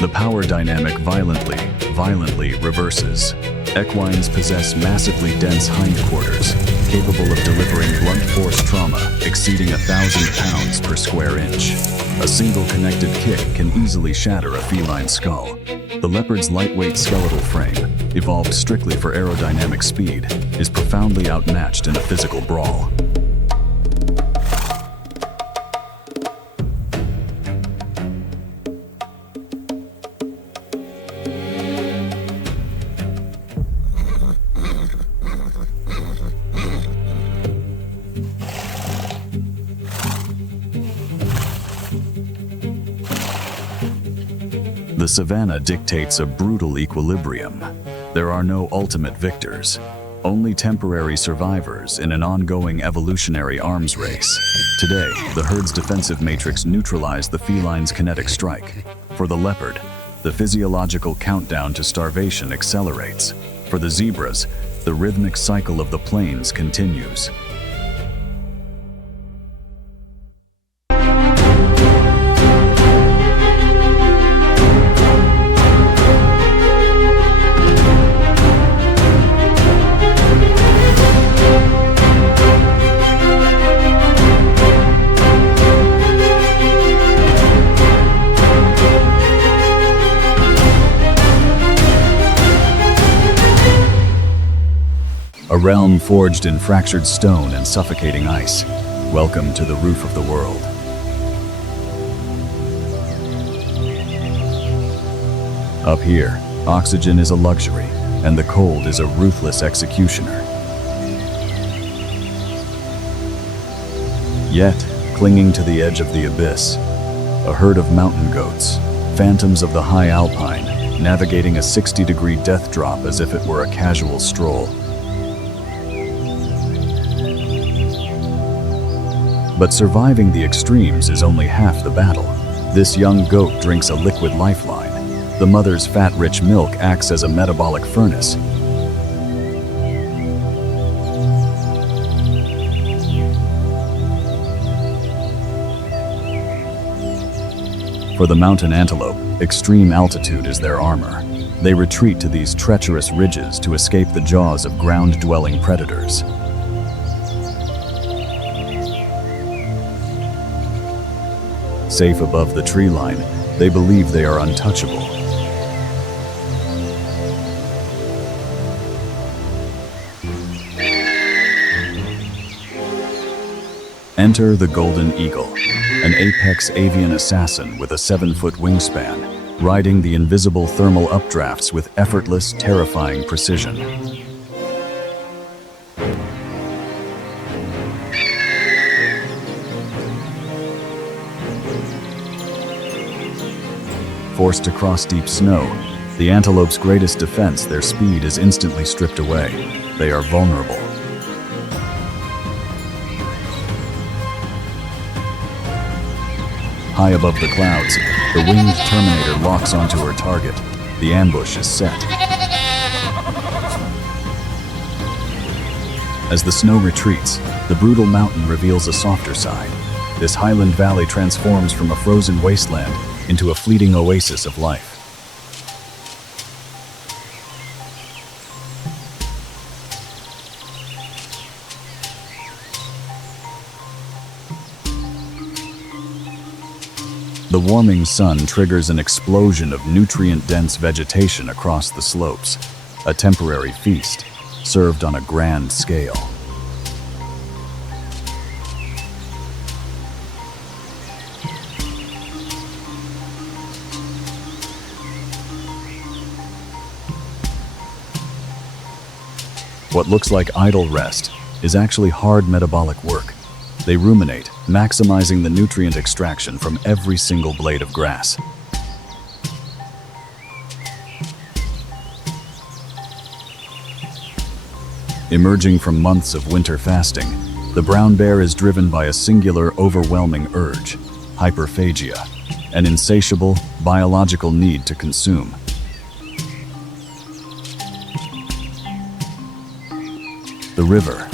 The power dynamic violently reverses. Equines possess massively dense hindquarters, capable of delivering blunt force trauma exceeding 1,000 pounds per square inch. A single connected kick can easily shatter a feline skull. The leopard's lightweight skeletal frame, evolved strictly for aerodynamic speed, is profoundly outmatched in a physical brawl. The savannah dictates a brutal equilibrium. There are no ultimate victors, only temporary survivors in an ongoing evolutionary arms race. Today, the herd's defensive matrix neutralized the feline's kinetic strike. For the leopard, the physiological countdown to starvation accelerates. For the zebras, the rhythmic cycle of the plains continues. A realm forged in fractured stone and suffocating ice. Welcome to the roof of the world. Up here, oxygen is a luxury, and the cold is a ruthless executioner. Yet, clinging to the edge of the abyss, a herd of mountain goats, phantoms of the high alpine, navigating a 60-degree death drop as if it were a casual stroll. But surviving the extremes is only half the battle. This young goat drinks a liquid lifeline. The mother's fat-rich milk acts as a metabolic furnace. For the mountain antelope, extreme altitude is their armor. They retreat to these treacherous ridges to escape the jaws of ground-dwelling predators. Safe above the tree line, they believe they are untouchable. Enter the golden eagle, an apex avian assassin with a 7-foot wingspan, riding the invisible thermal updrafts with effortless, terrifying precision. Forced to cross deep snow, the antelope's greatest defense, their speed, is instantly stripped away. They are vulnerable. High above the clouds, the winged Terminator locks onto her target. The ambush is set. As the snow retreats, the brutal mountain reveals a softer side. This highland valley transforms from a frozen wasteland into a fleeting oasis of life. The warming sun triggers an explosion of nutrient-dense vegetation across the slopes, a temporary feast served on a grand scale. What looks like idle rest is actually hard metabolic work. They ruminate, maximizing the nutrient extraction from every single blade of grass. Emerging from months of winter fasting, the brown bear is driven by a singular, overwhelming urge, hyperphagia, an insatiable, biological need to consume. The river,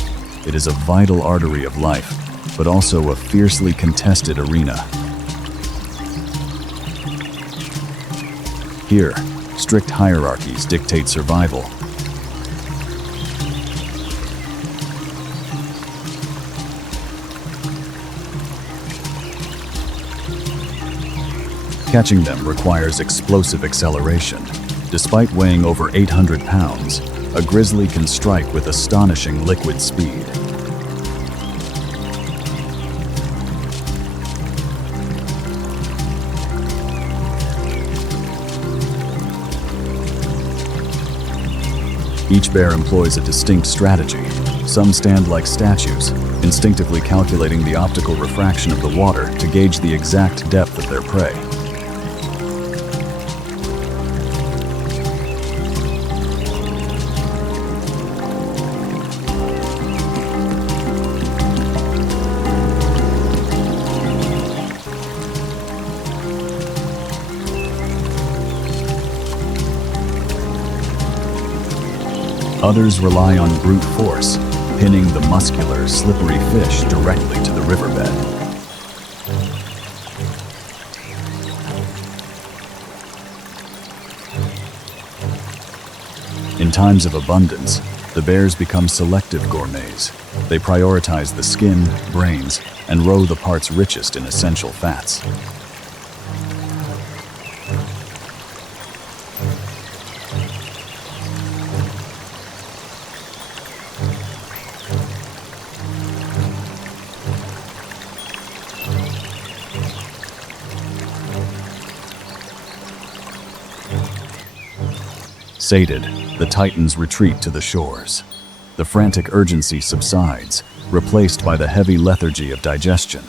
it is a vital artery of life, but also a fiercely contested arena. Here, strict hierarchies dictate survival. Catching them requires explosive acceleration. Despite weighing over 800 pounds, a grizzly can strike with astonishing liquid speed. Each bear employs a distinct strategy. Some stand like statues, instinctively calculating the optical refraction of the water to gauge the exact depth of their prey. Others rely on brute force, pinning the muscular, slippery fish directly to the riverbed. In times of abundance, the bears become selective gourmets. They prioritize the skin, brains, and roe the parts richest in essential fats. Sated, the titans retreat to the shores. The frantic urgency subsides, replaced by the heavy lethargy of digestion.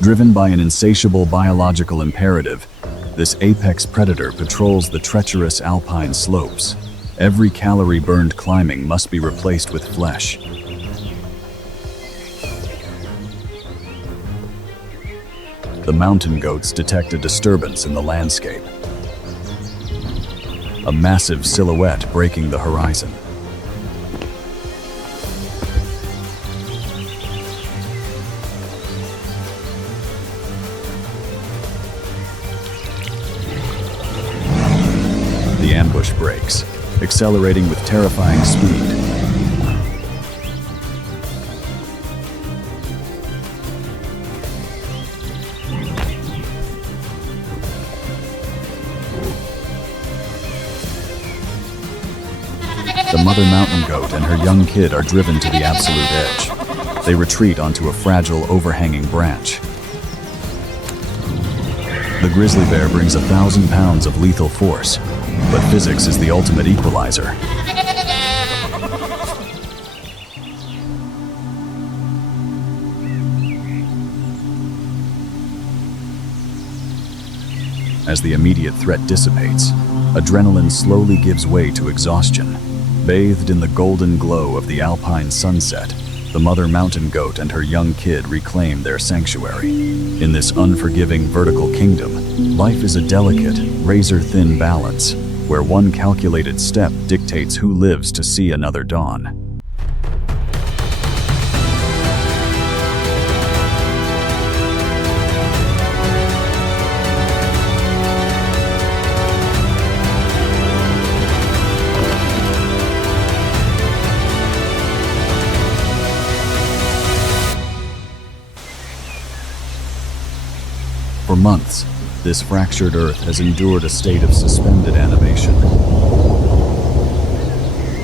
Driven by an insatiable biological imperative, this apex predator patrols the treacherous alpine slopes. Every calorie burned climbing must be replaced with flesh. The mountain goats detect a disturbance in the landscape. A massive silhouette breaking the horizon. The ambush breaks, accelerating with terrifying speed. The mother mountain goat and her young kid are driven to the absolute edge. They retreat onto a fragile, overhanging branch. The grizzly bear brings 1,000 pounds of lethal force, but physics is the ultimate equalizer. As the immediate threat dissipates, adrenaline slowly gives way to exhaustion. Bathed in the golden glow of the alpine sunset, the mother mountain goat and her young kid reclaim their sanctuary. In this unforgiving vertical kingdom, life is a delicate, razor-thin balance, where one calculated step dictates who lives to see another dawn. For months, this fractured Earth has endured a state of suspended animation.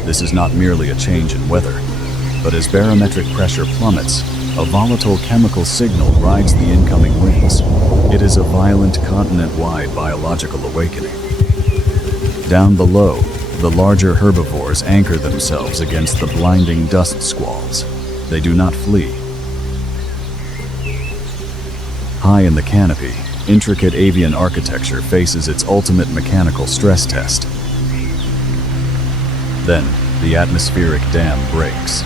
This is not merely a change in weather, but as barometric pressure plummets, a volatile chemical signal rides the incoming winds. It is a violent continent-wide biological awakening. Down below, the larger herbivores anchor themselves against the blinding dust squalls. They do not flee. High in the canopy, intricate avian architecture faces its ultimate mechanical stress test. Then, the atmospheric dam breaks.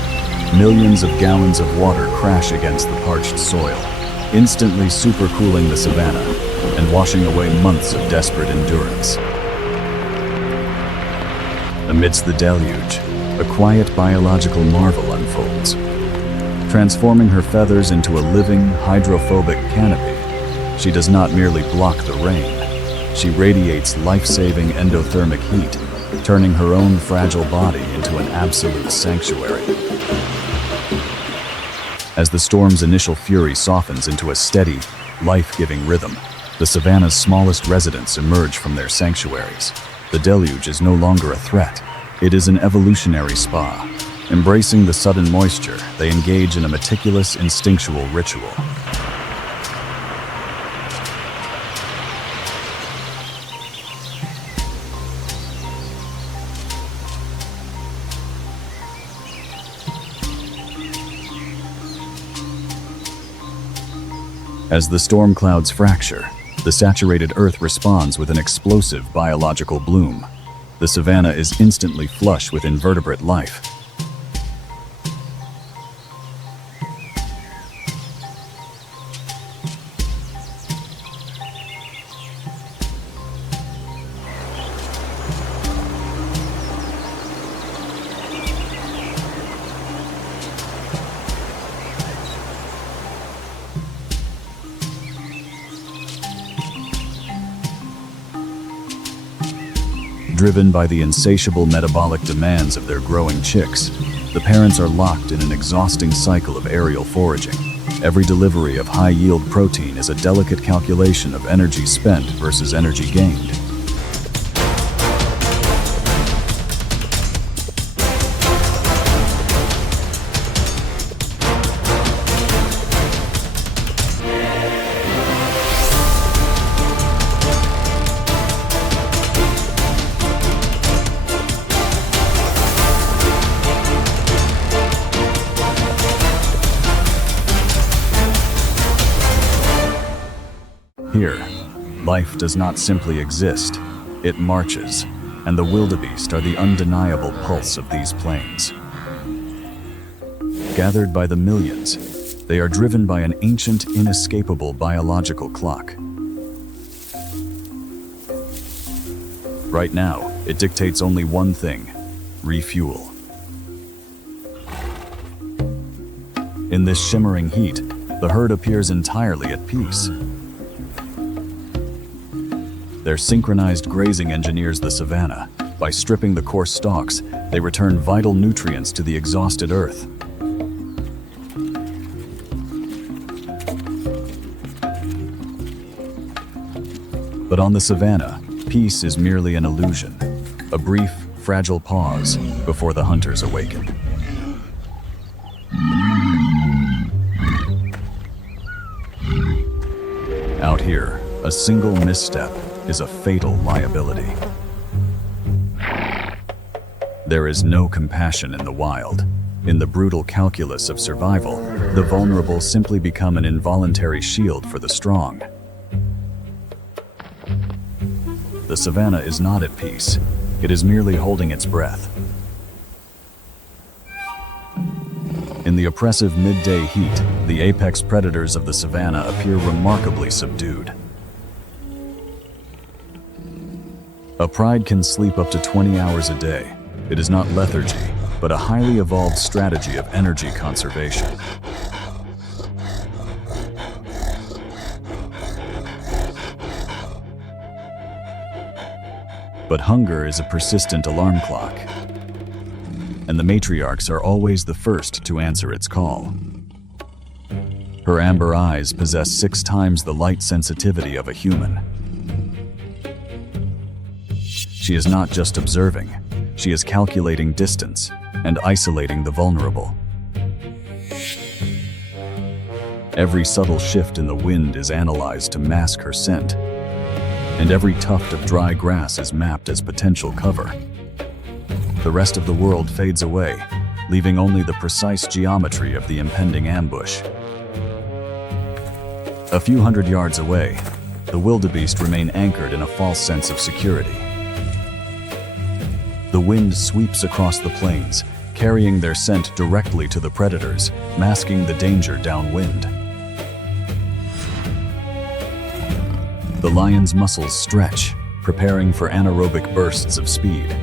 Millions of gallons of water crash against the parched soil, instantly supercooling the savanna and washing away months of desperate endurance. Amidst the deluge, a quiet biological marvel unfolds. Transforming her feathers into a living, hydrophobic canopy, she does not merely block the rain. She radiates life-saving endothermic heat, turning her own fragile body into an absolute sanctuary. As the storm's initial fury softens into a steady, life-giving rhythm, the savanna's smallest residents emerge from their sanctuaries. The deluge is no longer a threat. It is an evolutionary spa. Embracing the sudden moisture, they engage in a meticulous, instinctual ritual. As the storm clouds fracture, the saturated earth responds with an explosive biological bloom. The savanna is instantly flush with invertebrate life. Driven by the insatiable metabolic demands of their growing chicks, the parents are locked in an exhausting cycle of aerial foraging. Every delivery of high-yield protein is a delicate calculation of energy spent versus energy gained. Here, life does not simply exist, it marches, and the wildebeest are the undeniable pulse of these plains. Gathered by the millions, they are driven by an ancient, inescapable biological clock. Right now, it dictates only one thing: refuel. In this shimmering heat, the herd appears entirely at peace. Their synchronized grazing engineers the savanna. By stripping the coarse stalks, they return vital nutrients to the exhausted earth. But on the savanna, peace is merely an illusion, a brief, fragile pause before the hunters awaken. Out here, a single misstep is a fatal liability. There is no compassion in the wild. In the brutal calculus of survival, the vulnerable simply become an involuntary shield for the strong. The savanna is not at peace. It is merely holding its breath. In the oppressive midday heat, the apex predators of the savanna appear remarkably subdued. A pride can sleep up to 20 hours a day. It is not lethargy, but a highly evolved strategy of energy conservation. But hunger is a persistent alarm clock, and the matriarchs are always the first to answer its call. Her amber eyes possess 6 times the light sensitivity of a human. She is not just observing, she is calculating distance and isolating the vulnerable. Every subtle shift in the wind is analyzed to mask her scent, and every tuft of dry grass is mapped as potential cover. The rest of the world fades away, leaving only the precise geometry of the impending ambush. A few hundred yards away, the wildebeest remain anchored in a false sense of security. The wind sweeps across the plains, carrying their scent directly to the predators, masking the danger downwind. The lion's muscles stretch, preparing for anaerobic bursts of speed.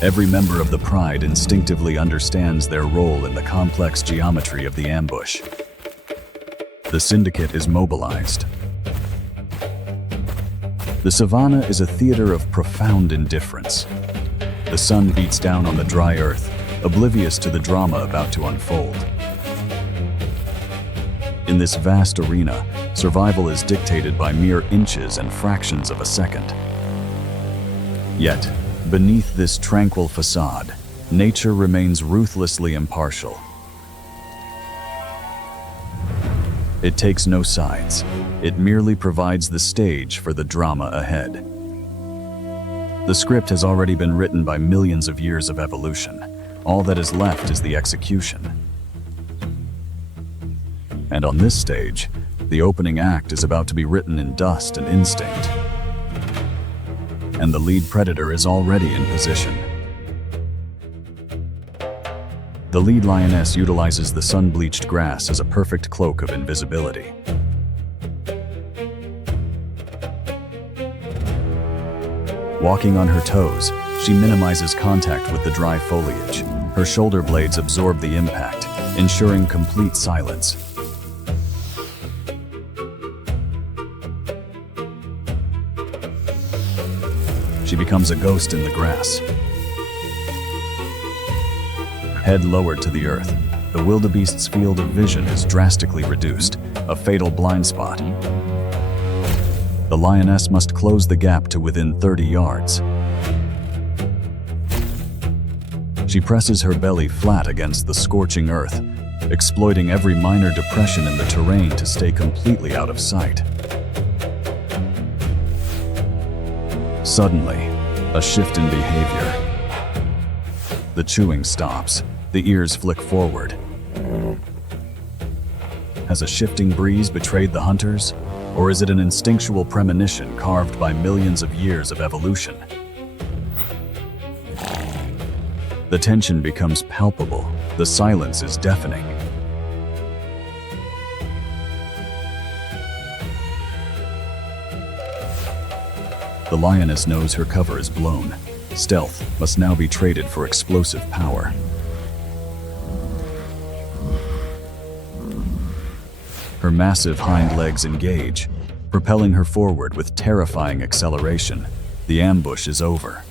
Every member of the pride instinctively understands their role in the complex geometry of the ambush. The syndicate is mobilized. The savannah is a theater of profound indifference. The sun beats down on the dry earth, oblivious to the drama about to unfold. In this vast arena, survival is dictated by mere inches and fractions of a second. Yet, beneath this tranquil facade, nature remains ruthlessly impartial. It takes no sides. It merely provides the stage for the drama ahead. The script has already been written by millions of years of evolution. All that is left is the execution. And on this stage, the opening act is about to be written in dust and instinct. And the lead predator is already in position. The lead lioness utilizes the sun-bleached grass as a perfect cloak of invisibility. Walking on her toes, she minimizes contact with the dry foliage. Her shoulder blades absorb the impact, ensuring complete silence. She becomes a ghost in the grass. Head lowered to the earth, the wildebeest's field of vision is drastically reduced, a fatal blind spot. The lioness must close the gap to within 30 yards. She presses her belly flat against the scorching earth, exploiting every minor depression in the terrain to stay completely out of sight. Suddenly, a shift in behavior. The chewing stops. The ears flick forward. Has a shifting breeze betrayed the hunters? Or is it an instinctual premonition carved by millions of years of evolution? The tension becomes palpable. The silence is deafening. The lioness knows her cover is blown. Stealth must now be traded for explosive power. Her massive hind legs engage, propelling her forward with terrifying acceleration. The ambush is over.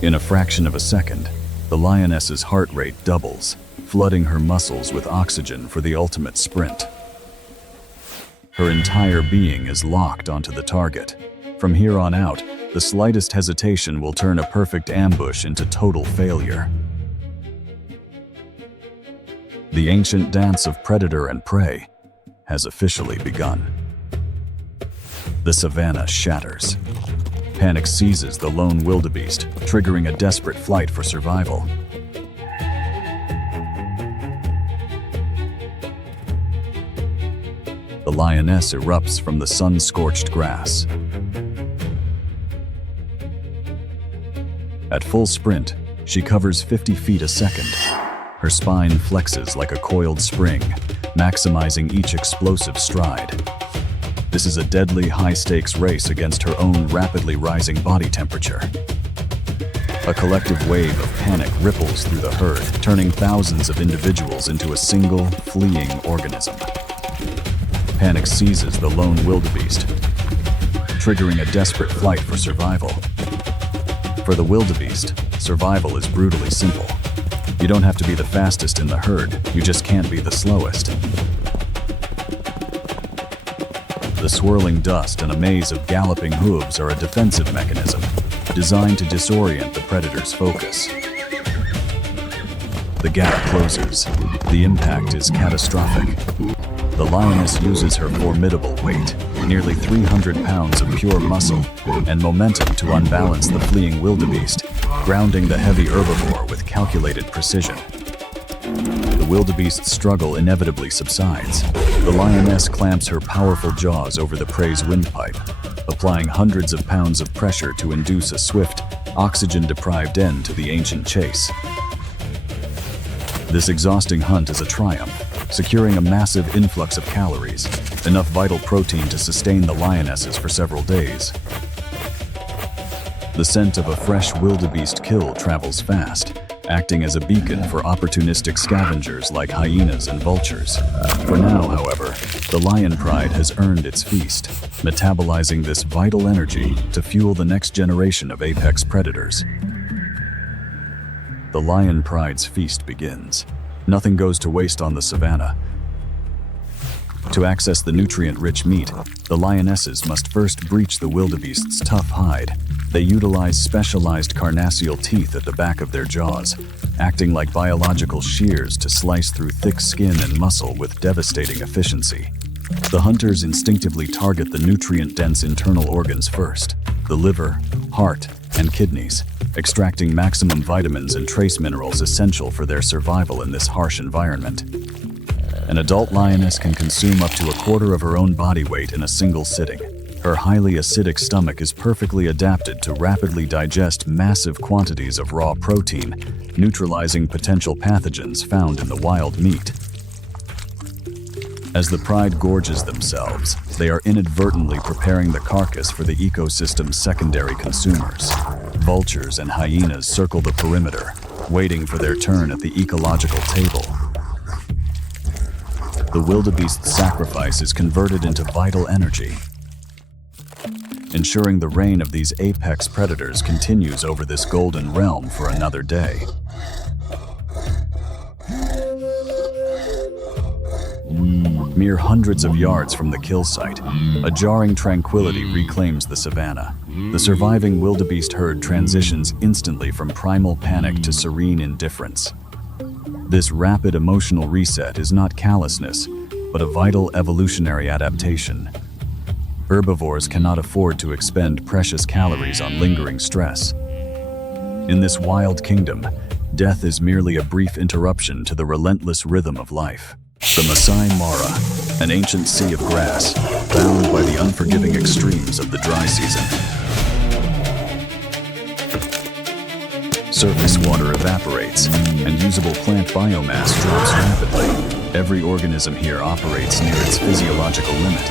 In a fraction of a second, the lioness's heart rate doubles, flooding her muscles with oxygen for the ultimate sprint. Her entire being is locked onto the target. From here on out, the slightest hesitation will turn a perfect ambush into total failure. The ancient dance of predator and prey has officially begun. The savannah shatters. Panic seizes the lone wildebeest, triggering a desperate flight for survival. The lioness erupts from the sun-scorched grass. At full sprint, she covers 50 feet a second. Her spine flexes like a coiled spring, maximizing each explosive stride. This is a deadly high-stakes race against her own rapidly rising body temperature. A collective wave of panic ripples through the herd, turning thousands of individuals into a single, fleeing organism. Panic seizes the lone wildebeest, triggering a desperate flight for survival. For the wildebeest, survival is brutally simple. You don't have to be the fastest in the herd, you just can't be the slowest. The swirling dust and a maze of galloping hooves are a defensive mechanism, designed to disorient the predator's focus. The gap closes. The impact is catastrophic. The lioness uses her formidable weight, nearly 300 pounds of pure muscle, and momentum to unbalance the fleeing wildebeest, grounding the heavy herbivore with calculated precision. The wildebeest's struggle inevitably subsides. The lioness clamps her powerful jaws over the prey's windpipe, applying hundreds of pounds of pressure to induce a swift, oxygen-deprived end to the ancient chase. This exhausting hunt is a triumph, securing a massive influx of calories, enough vital protein to sustain the lionesses for several days. The scent of a fresh wildebeest kill travels fast, acting as a beacon for opportunistic scavengers like hyenas and vultures. For now, however, the lion pride has earned its feast, metabolizing this vital energy to fuel the next generation of apex predators. The lion pride's feast begins. Nothing goes to waste on the savannah. To access the nutrient-rich meat, the lionesses must first breach the wildebeest's tough hide. They utilize specialized carnassial teeth at the back of their jaws, acting like biological shears to slice through thick skin and muscle with devastating efficiency. The hunters instinctively target the nutrient-dense internal organs first, the liver, heart, and kidneys, extracting maximum vitamins and trace minerals essential for their survival in this harsh environment. An adult lioness can consume up to a quarter of her own body weight in a single sitting. Her highly acidic stomach is perfectly adapted to rapidly digest massive quantities of raw protein, neutralizing potential pathogens found in the wild meat. As the pride gorges themselves, they are inadvertently preparing the carcass for the ecosystem's secondary consumers. Vultures and hyenas circle the perimeter, waiting for their turn at the ecological table. The wildebeest's sacrifice is converted into vital energy, ensuring the reign of these apex predators continues over this golden realm for another day. Mere hundreds of yards from the kill site, a jarring tranquility reclaims the savannah. The surviving wildebeest herd transitions instantly from primal panic to serene indifference. This rapid emotional reset is not callousness, but a vital evolutionary adaptation. Herbivores cannot afford to expend precious calories on lingering stress. In this wild kingdom, death is merely a brief interruption to the relentless rhythm of life. The Masai Mara, an ancient sea of grass, bound by the unforgiving extremes of the dry season. Surface water evaporates, and usable plant biomass drops rapidly. Every organism here operates near its physiological limit.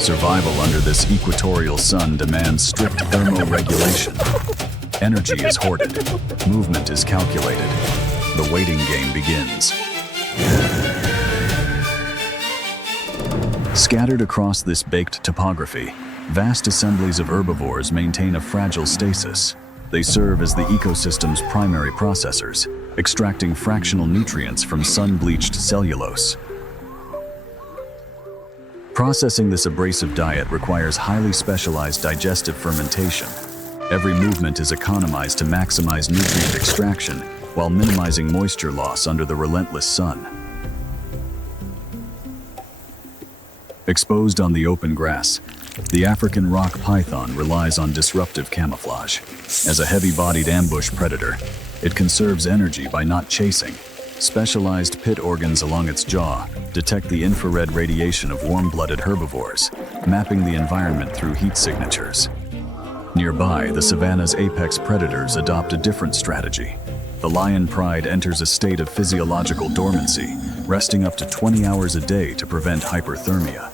Survival under this equatorial sun demands strict thermoregulation. Energy is hoarded, movement is calculated. The waiting game begins. Scattered across this baked topography, vast assemblies of herbivores maintain a fragile stasis. They serve as the ecosystem's primary processors, extracting fractional nutrients from sun-bleached cellulose. Processing this abrasive diet requires highly specialized digestive fermentation. Every movement is economized to maximize nutrient extraction while minimizing moisture loss under the relentless sun. Exposed on the open grass, the African rock python relies on disruptive camouflage. As a heavy-bodied ambush predator, it conserves energy by not chasing. Specialized pit organs along its jaw detect the infrared radiation of warm-blooded herbivores, mapping the environment through heat signatures. Nearby, the savanna's apex predators adopt a different strategy. The lion pride enters a state of physiological dormancy, resting up to 20 hours a day to prevent hyperthermia.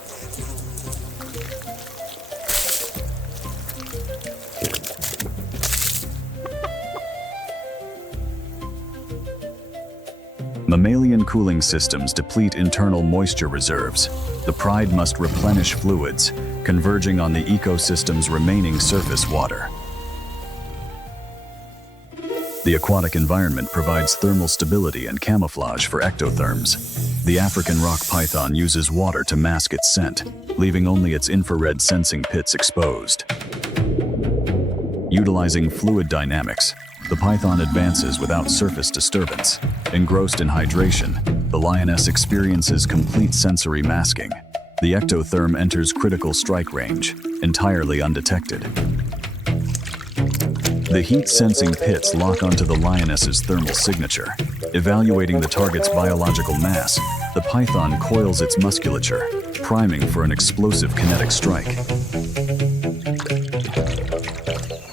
Mammalian cooling systems deplete internal moisture reserves. The pride must replenish fluids, converging on the ecosystem's remaining surface water. The aquatic environment provides thermal stability and camouflage for ectotherms. The African rock python uses water to mask its scent, leaving only its infrared sensing pits exposed. Utilizing fluid dynamics, the python advances without surface disturbance. Engrossed in hydration, the lioness experiences complete sensory masking. The ectotherm enters critical strike range, entirely undetected. The heat-sensing pits lock onto the lioness's thermal signature. Evaluating the target's biological mass, the python coils its musculature, priming for an explosive kinetic strike.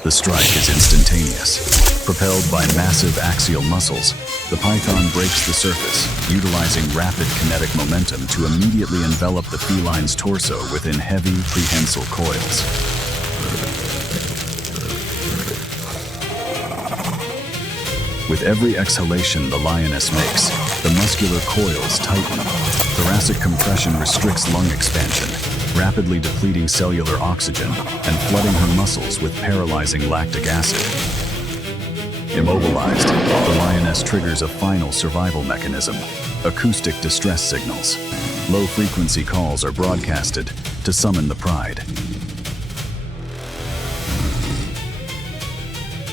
The strike is instantaneous. Propelled by massive axial muscles, the python breaks the surface, utilizing rapid kinetic momentum to immediately envelop the feline's torso within heavy, prehensile coils. With every exhalation the lioness makes, the muscular coils tighten. Thoracic compression restricts lung expansion, rapidly depleting cellular oxygen and flooding her muscles with paralyzing lactic acid. Immobilized, the lioness triggers a final survival mechanism: acoustic distress signals. Low-frequency calls are broadcasted to summon the pride.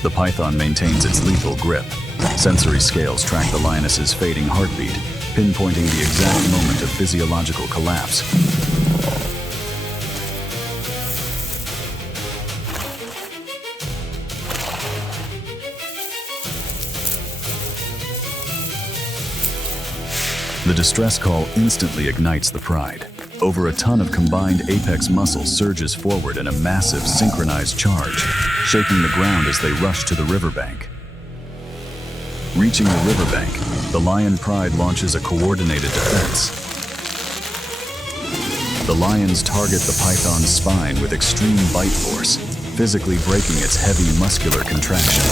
The python maintains its lethal grip. Sensory scales track the lioness's fading heartbeat, pinpointing the exact moment of physiological collapse. The distress call instantly ignites the pride. Over a ton of combined apex muscle surges forward in a massive synchronized charge, shaking the ground as they rush to the riverbank. Reaching the riverbank, the lion pride launches a coordinated defense. The lions target the python's spine with extreme bite force, physically breaking its heavy muscular contraction.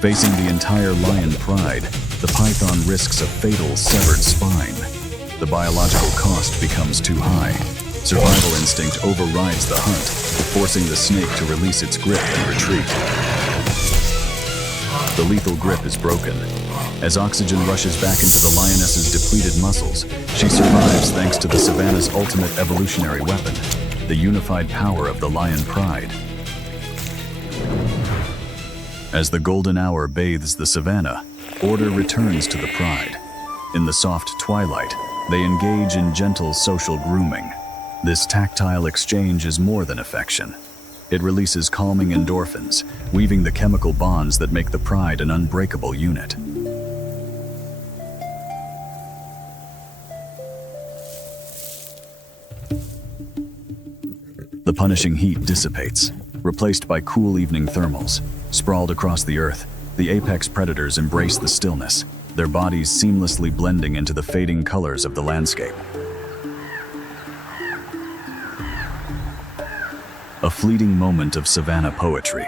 Facing the entire lion pride, the python risks a fatal severed spine. The biological cost becomes too high. Survival instinct overrides the hunt, forcing the snake to release its grip and retreat. The lethal grip is broken. As oxygen rushes back into the lioness's depleted muscles, she survives thanks to the savannah's ultimate evolutionary weapon, the unified power of the lion pride. As the golden hour bathes the savannah, order returns to the pride. In the soft twilight, they engage in gentle social grooming. This tactile exchange is more than affection. It releases calming endorphins, weaving the chemical bonds that make the pride an unbreakable unit. The punishing heat dissipates, replaced by cool evening thermals. Sprawled across the earth, the apex predators embrace the stillness, their bodies seamlessly blending into the fading colors of the landscape. A fleeting moment of savanna poetry,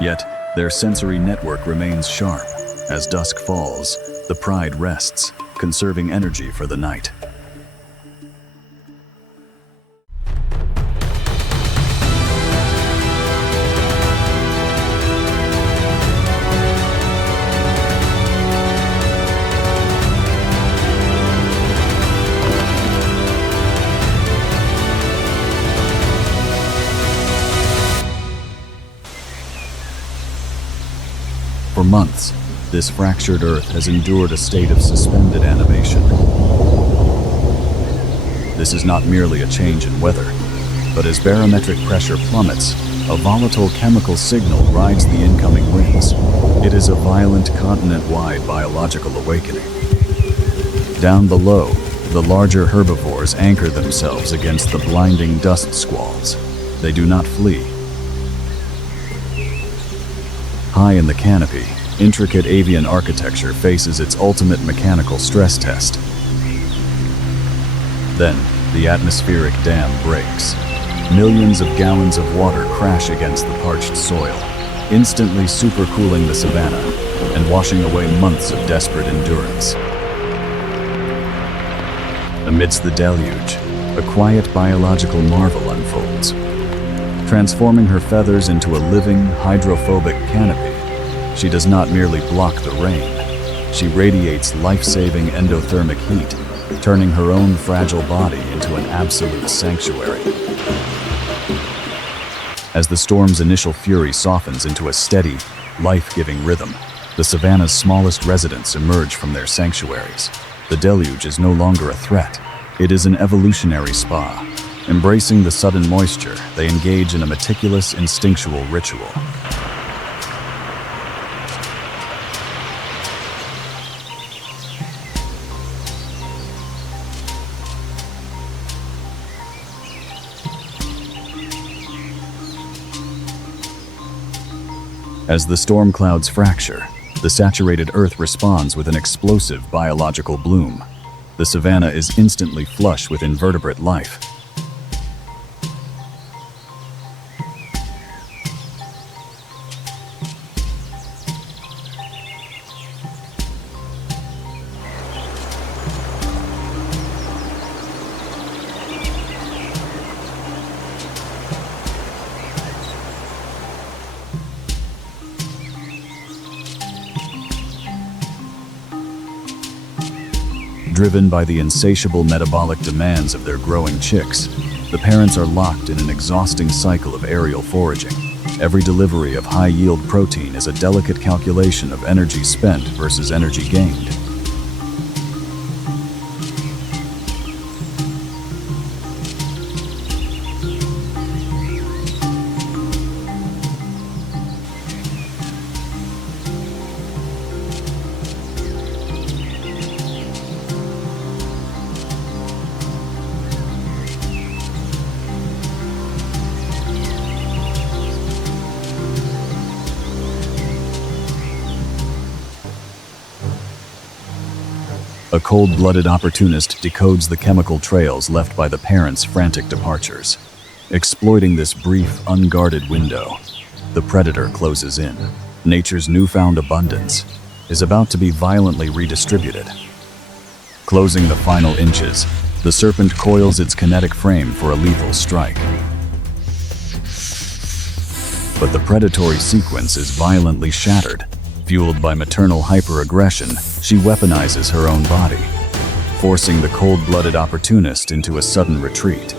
yet their sensory network remains sharp. As dusk falls, the pride rests, conserving energy for the night. For months, this fractured Earth has endured a state of suspended animation. This is not merely a change in weather, but as barometric pressure plummets, a volatile chemical signal rides the incoming winds. It is a violent continent-wide biological awakening. Down below, the larger herbivores anchor themselves against the blinding dust squalls. They do not flee. High in the canopy, intricate avian architecture faces its ultimate mechanical stress test. Then, the atmospheric dam breaks. Millions of gallons of water crash against the parched soil, instantly supercooling the savannah and washing away months of desperate endurance. Amidst the deluge, a quiet biological marvel unfolds. transforming her feathers into a living, hydrophobic canopy. She does not merely block the rain. She radiates life-saving endothermic heat, turning her own fragile body into an absolute sanctuary. As the storm's initial fury softens into a steady, life-giving rhythm, the savannah's smallest residents emerge from their sanctuaries. The deluge is no longer a threat. It is an evolutionary spa. Embracing the sudden moisture, they engage in a meticulous, instinctual ritual. As the storm clouds fracture, the saturated earth responds with an explosive biological bloom. The savannah is instantly flush with invertebrate life. Driven by the insatiable metabolic demands of their growing chicks, the parents are locked in an exhausting cycle of aerial foraging. Every delivery of high-yield protein is a delicate calculation of energy spent versus energy gained. A cold-blooded opportunist decodes the chemical trails left by the parents' frantic departures. Exploiting this brief, unguarded window, the predator closes in. Nature's newfound abundance is about to be violently redistributed. Closing the final inches, the serpent coils its kinetic frame for a lethal strike. But the predatory sequence is violently shattered. Fueled by maternal hyperaggression, she weaponizes her own body, forcing the cold-blooded opportunist into a sudden retreat.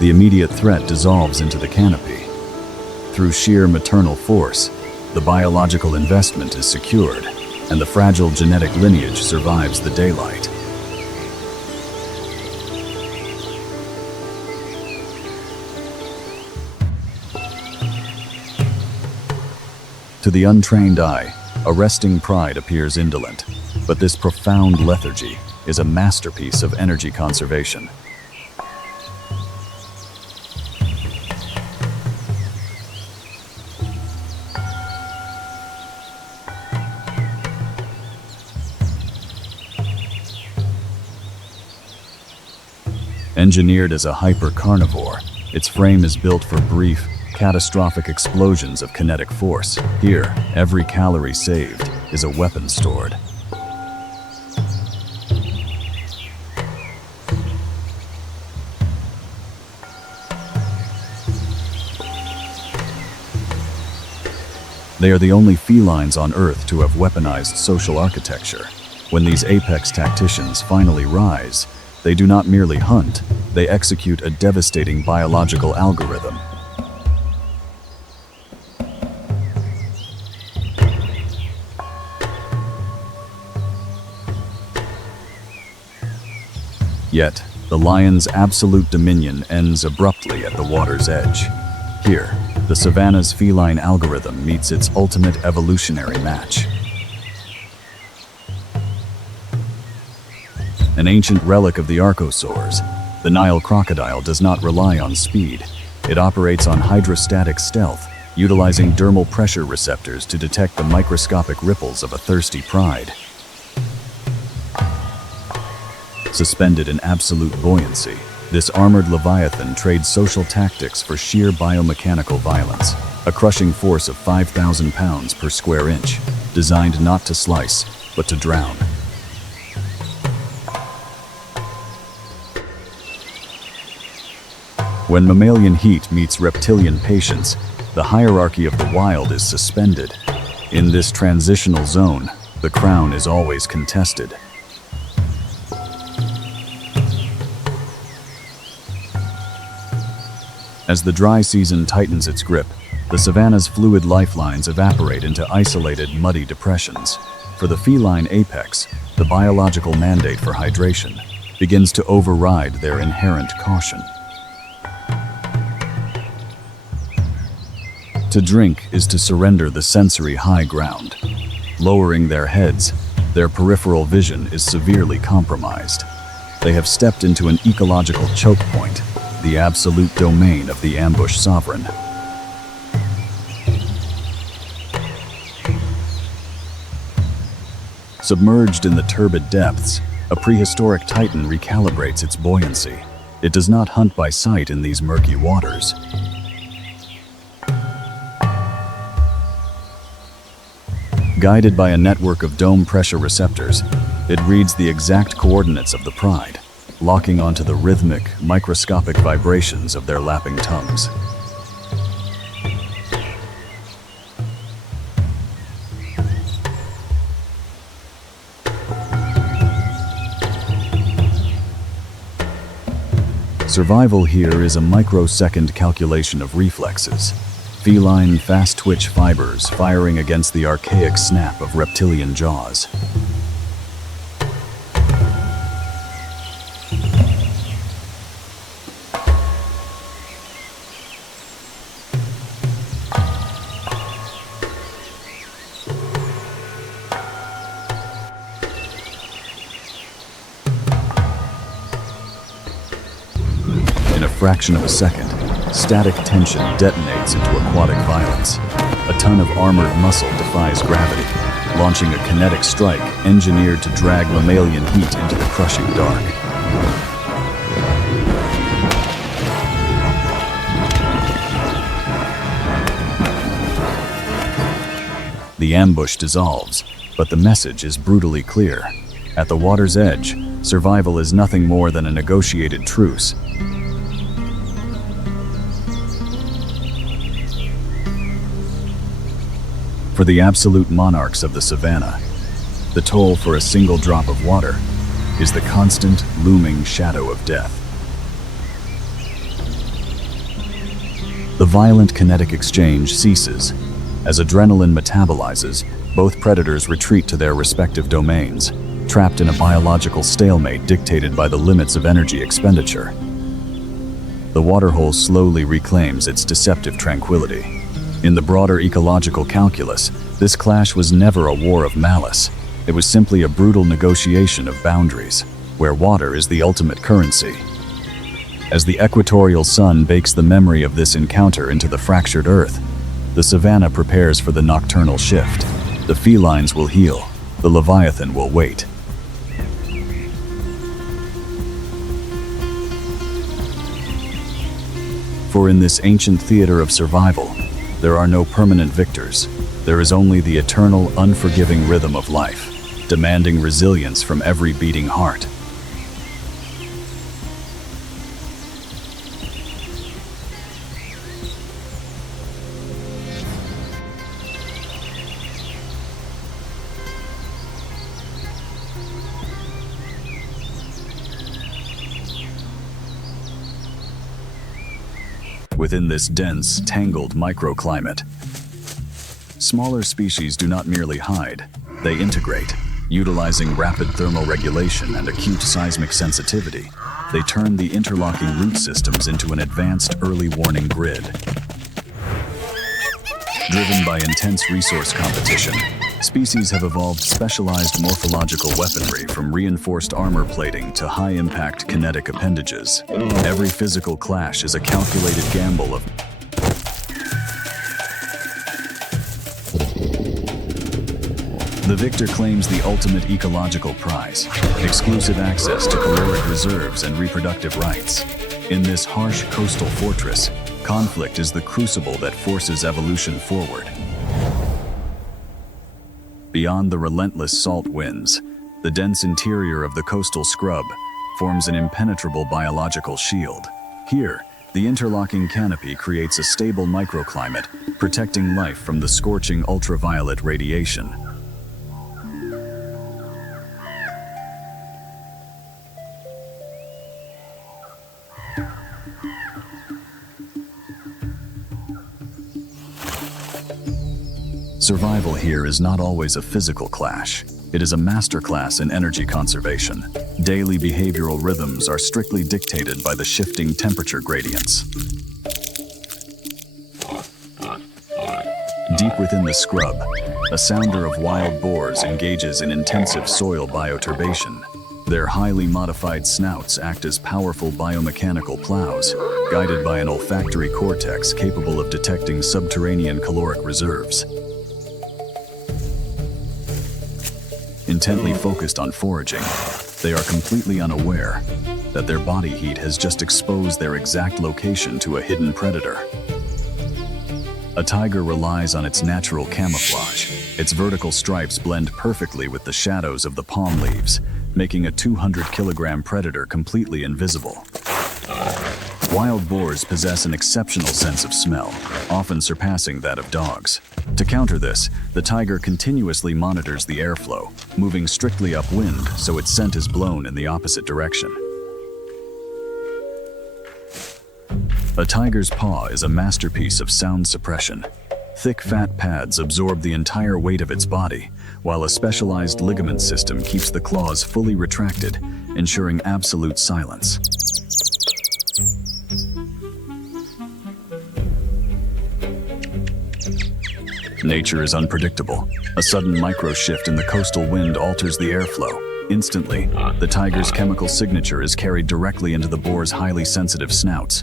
The immediate threat dissolves into the canopy. Through sheer maternal force, the biological investment is secured, and the fragile genetic lineage survives the daylight. To the untrained eye, arresting pride appears indolent, but this profound lethargy is a masterpiece of energy conservation. Engineered as a hyper-carnivore, its frame is built for brief, catastrophic explosions of kinetic force. Here, every calorie saved is a weapon stored. They are the only felines on Earth to have weaponized social architecture. When these apex tacticians finally rise, they do not merely hunt, they execute a devastating biological algorithm. Yet, the lion's absolute dominion ends abruptly at the water's edge. Here, the savannah's feline algorithm meets its ultimate evolutionary match. An ancient relic of the archosaurs, the Nile crocodile does not rely on speed. It operates on hydrostatic stealth, utilizing dermal pressure receptors to detect the microscopic ripples of a thirsty pride. Suspended in absolute buoyancy, this armored leviathan trades social tactics for sheer biomechanical violence, a crushing force of 5,000 pounds per square inch, designed not to slice, but to drown. When mammalian heat meets reptilian patience, the hierarchy of the wild is suspended. In this transitional zone, the crown is always contested. As the dry season tightens its grip, the savanna's fluid lifelines evaporate into isolated, muddy depressions. For the feline apex, the biological mandate for hydration begins to override their inherent caution. To drink is to surrender the sensory high ground. Lowering their heads, their peripheral vision is severely compromised. They have stepped into an ecological choke point, the absolute domain of the ambush sovereign. Submerged in the turbid depths, a prehistoric titan recalibrates its buoyancy. It does not hunt by sight in these murky waters. Guided by a network of dome pressure receptors, it reads the exact coordinates of the pride, locking onto the rhythmic, microscopic vibrations of their lapping tongues. Survival here is a microsecond calculation of reflexes. Feline fast-twitch fibers firing against the archaic snap of reptilian jaws. In a fraction of a second, static tension detonates into aquatic violence. A ton of armored muscle defies gravity, launching a kinetic strike engineered to drag mammalian heat into the crushing dark. The ambush dissolves, but the message is brutally clear. At the water's edge, survival is nothing more than a negotiated truce. For the absolute monarchs of the savannah, the toll for a single drop of water is the constant, looming shadow of death. The violent kinetic exchange ceases. As adrenaline metabolizes, both predators retreat to their respective domains, trapped in a biological stalemate dictated by the limits of energy expenditure. The waterhole slowly reclaims its deceptive tranquility. In the broader ecological calculus, this clash was never a war of malice. It was simply a brutal negotiation of boundaries, where water is the ultimate currency. As the equatorial sun bakes the memory of this encounter into the fractured earth, the savannah prepares for the nocturnal shift. The felines will heal, the leviathan will wait. For in this ancient theater of survival, there are no permanent victors. There is only the eternal, unforgiving rhythm of life, demanding resilience from every beating heart. Within this dense, tangled microclimate, smaller species do not merely hide, they integrate. Utilizing rapid thermoregulation and acute seismic sensitivity, they turn the interlocking root systems into an advanced early warning grid. Driven by intense resource competition, species have evolved specialized morphological weaponry from reinforced armor plating to high-impact kinetic appendages. Every physical clash is a calculated gamble of the victor claims the ultimate ecological prize, exclusive access to caloric reserves and reproductive rights. In this harsh coastal fortress, conflict is the crucible that forces evolution forward. Beyond the relentless salt winds, the dense interior of the coastal scrub forms an impenetrable biological shield. Here, The interlocking canopy creates a stable microclimate, protecting life from the scorching ultraviolet radiation. Survival here is not always a physical clash. It is a masterclass in energy conservation. Daily behavioral rhythms are strictly dictated by the shifting temperature gradients. Deep within the scrub, a sounder of wild boars engages in intensive soil bioturbation. Their highly modified snouts act as powerful biomechanical plows, guided by an olfactory cortex capable of detecting subterranean caloric reserves. Intently focused on foraging, they are completely unaware that their body heat has just exposed their exact location to a hidden predator. A tiger relies on its natural camouflage. Its vertical stripes blend perfectly with the shadows of the palm leaves, making a 200-kilogram predator completely invisible. Wild boars possess an exceptional sense of smell, often surpassing that of dogs. To counter this, the tiger continuously monitors the airflow, moving strictly upwind so its scent is blown in the opposite direction. A tiger's paw is a masterpiece of sound suppression. Thick fat pads absorb the entire weight of its body, while a specialized ligament system keeps the claws fully retracted, ensuring absolute silence. Nature is unpredictable. A sudden micro-shift in the coastal wind alters the airflow. Instantly, the tiger's chemical signature is carried directly into the boar's highly sensitive snouts.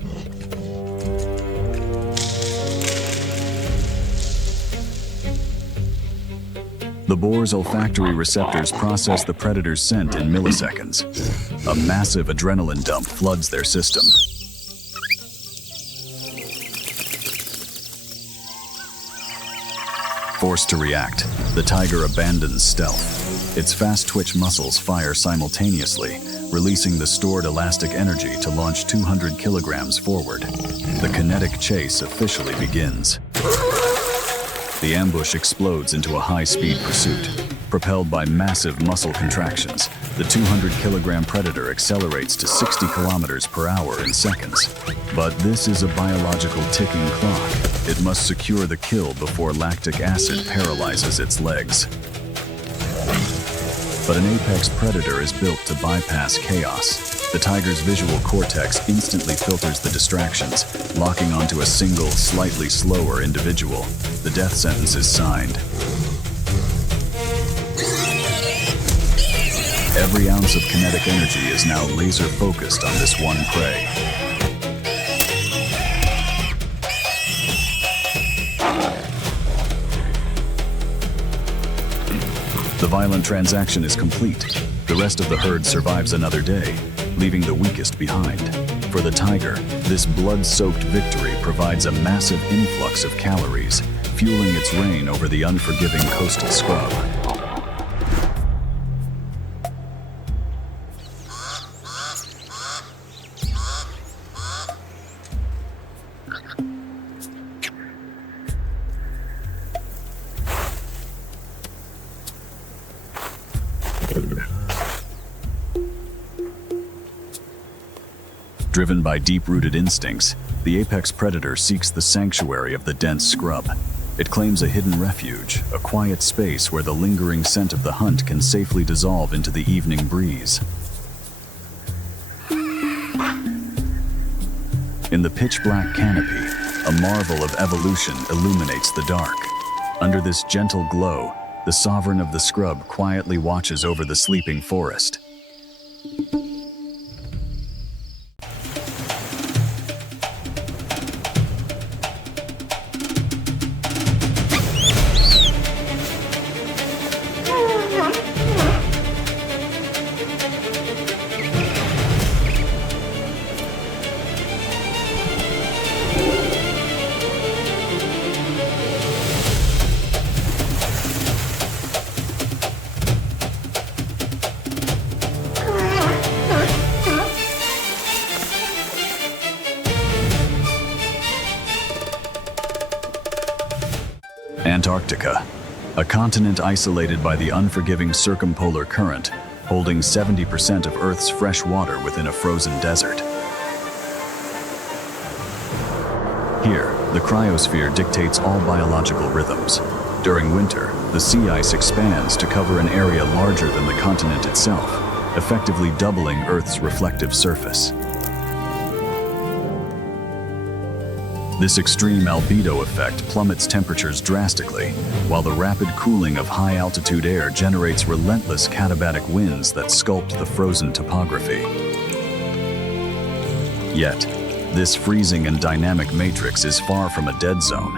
The boar's olfactory receptors process the predator's scent in milliseconds. A massive adrenaline dump floods their system. Forced to react, the tiger abandons stealth. Its fast-twitch muscles fire simultaneously, releasing the stored elastic energy to launch 200 kilograms forward. The kinetic chase officially begins. The ambush explodes into a high-speed pursuit. Propelled by massive muscle contractions, the 200-kilogram predator accelerates to 60 kilometers per hour in seconds. But this is a biological ticking clock. It must secure the kill before lactic acid paralyzes its legs. But an apex predator is built to bypass chaos. The tiger's visual cortex instantly filters the distractions, locking onto a single, slightly slower individual. The death sentence is signed. Every ounce of kinetic energy is now laser-focused on this one prey. The violent transaction is complete. The rest of the herd survives another day, leaving the weakest behind. For the tiger, this blood-soaked victory provides a massive influx of calories, fueling its reign over the unforgiving coastal scrub. Driven by deep-rooted instincts, the apex predator seeks the sanctuary of the dense scrub. It claims a hidden refuge, a quiet space where the lingering scent of the hunt can safely dissolve into the evening breeze. In the pitch-black canopy, a marvel of evolution illuminates the dark. Under this gentle glow, the sovereign of the scrub quietly watches over the sleeping forest. Antarctica, a continent isolated by the unforgiving circumpolar current, holding 70% of Earth's fresh water within a frozen desert. Here, the cryosphere dictates all biological rhythms. During winter, the sea ice expands to cover an area larger than the continent itself, effectively doubling Earth's reflective surface. This extreme albedo effect plummets temperatures drastically, while the rapid cooling of high-altitude air generates relentless katabatic winds that sculpt the frozen topography. Yet, this freezing and dynamic matrix is far from a dead zone.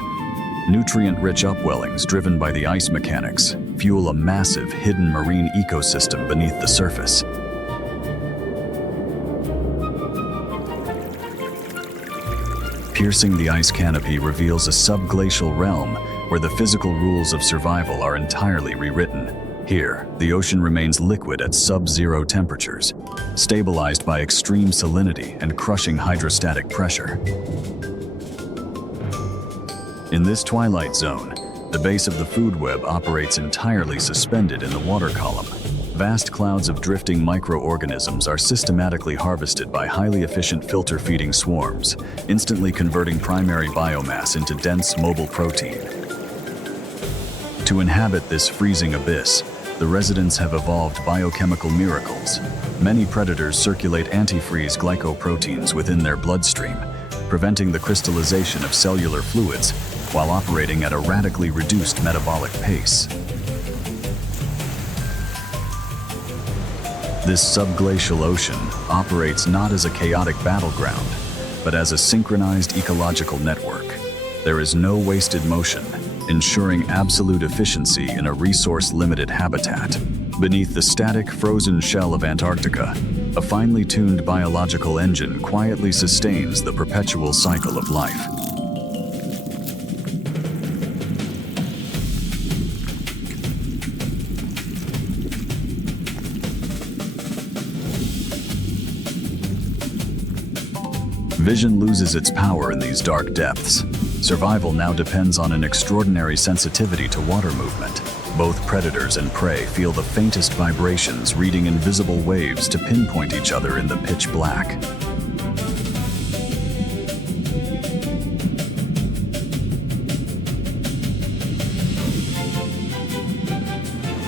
Nutrient-rich upwellings driven by the ice mechanics fuel a massive hidden marine ecosystem beneath the surface. Piercing the ice canopy reveals a subglacial realm where the physical rules of survival are entirely rewritten. Here, the ocean remains liquid at sub-zero temperatures, stabilized by extreme salinity and crushing hydrostatic pressure. In this twilight zone, the base of the food web operates entirely suspended in the water column. Vast clouds of drifting microorganisms are systematically harvested by highly efficient filter-feeding swarms, instantly converting primary biomass into dense, mobile protein. To inhabit this freezing abyss, the residents have evolved biochemical miracles. Many predators circulate antifreeze glycoproteins within their bloodstream, preventing the crystallization of cellular fluids while operating at a radically reduced metabolic pace. This subglacial ocean operates not as a chaotic battleground, but as a synchronized ecological network. There is no wasted motion, ensuring absolute efficiency in a resource-limited habitat. Beneath the static, frozen shell of Antarctica, a finely tuned biological engine quietly sustains the perpetual cycle of life. Vision loses its power in these dark depths. Survival now depends on an extraordinary sensitivity to water movement. Both predators and prey feel the faintest vibrations, reading invisible waves to pinpoint each other in the pitch black.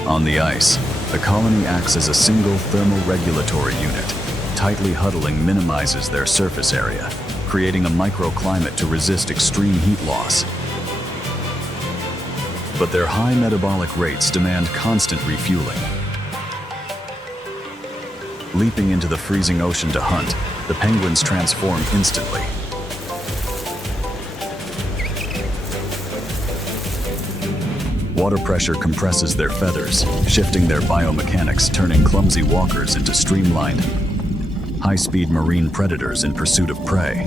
On the ice, the colony acts as a single thermoregulatory unit. Tightly huddling minimizes their surface area, creating a microclimate to resist extreme heat loss. But their high metabolic rates demand constant refueling. Leaping into the freezing ocean to hunt, the penguins transform instantly. Water pressure compresses their feathers, shifting their biomechanics, turning clumsy walkers into streamlined, high-speed marine predators in pursuit of prey.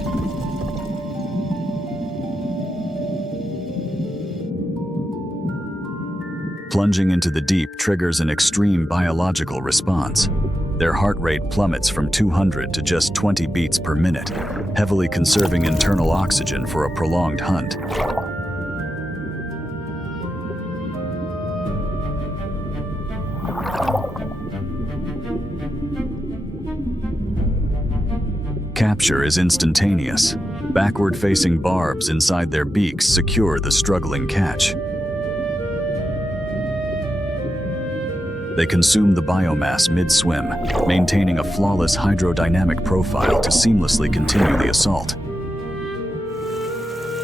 Plunging into the deep triggers an extreme biological response. Their heart rate plummets from 200 to just 20 beats per minute, heavily conserving internal oxygen for a prolonged hunt. Capture is instantaneous. Backward-facing barbs inside their beaks secure the struggling catch. They consume the biomass mid-swim, maintaining a flawless hydrodynamic profile to seamlessly continue the assault.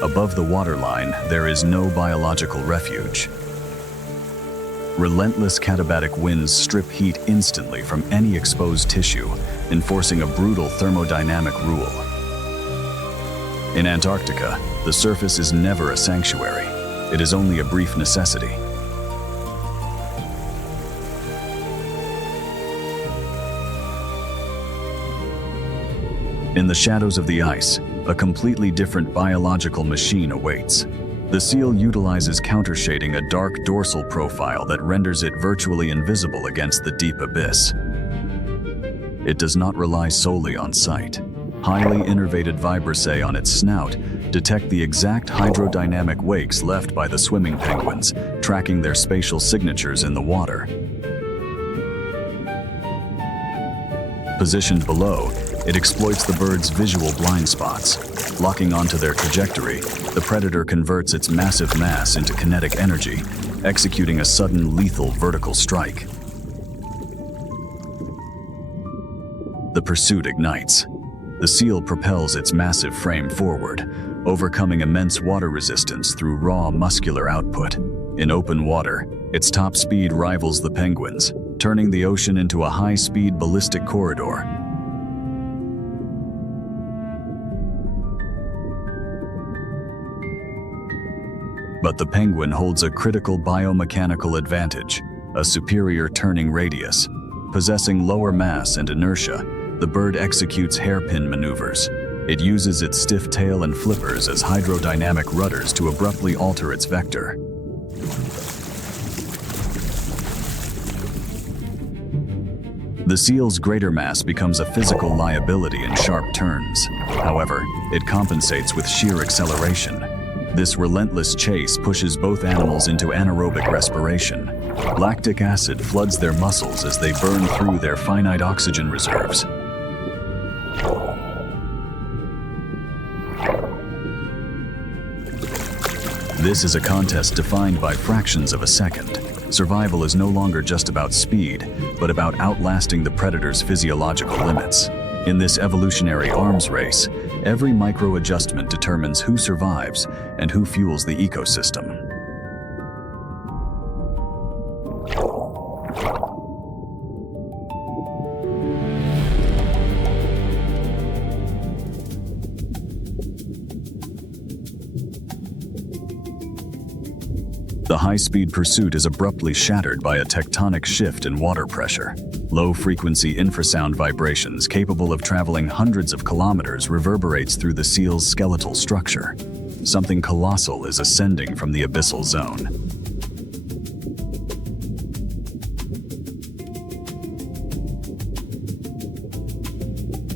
Above the waterline, there is no biological refuge. Relentless katabatic winds strip heat instantly from any exposed tissue, enforcing a brutal thermodynamic rule. In Antarctica, the surface is never a sanctuary. It is only a brief necessity. In the shadows of the ice, a completely different biological machine awaits. The seal utilizes countershading a dark dorsal profile that renders it virtually invisible against the deep abyss. It does not rely solely on sight. highly innervated vibrissae on its snout detect the exact hydrodynamic wakes left by the swimming penguins, tracking their spatial signatures in the water. Positioned below, it exploits the bird's visual blind spots. Locking onto their trajectory, the predator converts its massive mass into kinetic energy, executing a sudden lethal vertical strike. The pursuit ignites. The seal propels its massive frame forward, overcoming immense water resistance through raw muscular output. In open water, its top speed rivals the penguins, turning the ocean into a high-speed ballistic corridor. But the penguin holds a critical biomechanical advantage, a superior turning radius. Possessing lower mass and inertia, the bird executes hairpin maneuvers. It uses its stiff tail and flippers as hydrodynamic rudders to abruptly alter its vector. The seal's greater mass becomes a physical liability in sharp turns. However, it compensates with sheer acceleration. This relentless chase pushes both animals into anaerobic respiration. Lactic acid floods their muscles as they burn through their finite oxygen reserves. This is a contest defined by fractions of a second. Survival is no longer just about speed, but about outlasting the predator's physiological limits. In this evolutionary arms race, every micro-adjustment determines who survives and who fuels the ecosystem. The high-speed pursuit is abruptly shattered by a tectonic shift in water pressure. Low-frequency infrasound vibrations capable of traveling hundreds of kilometers reverberates through the seal's skeletal structure. Something colossal is ascending from the abyssal zone.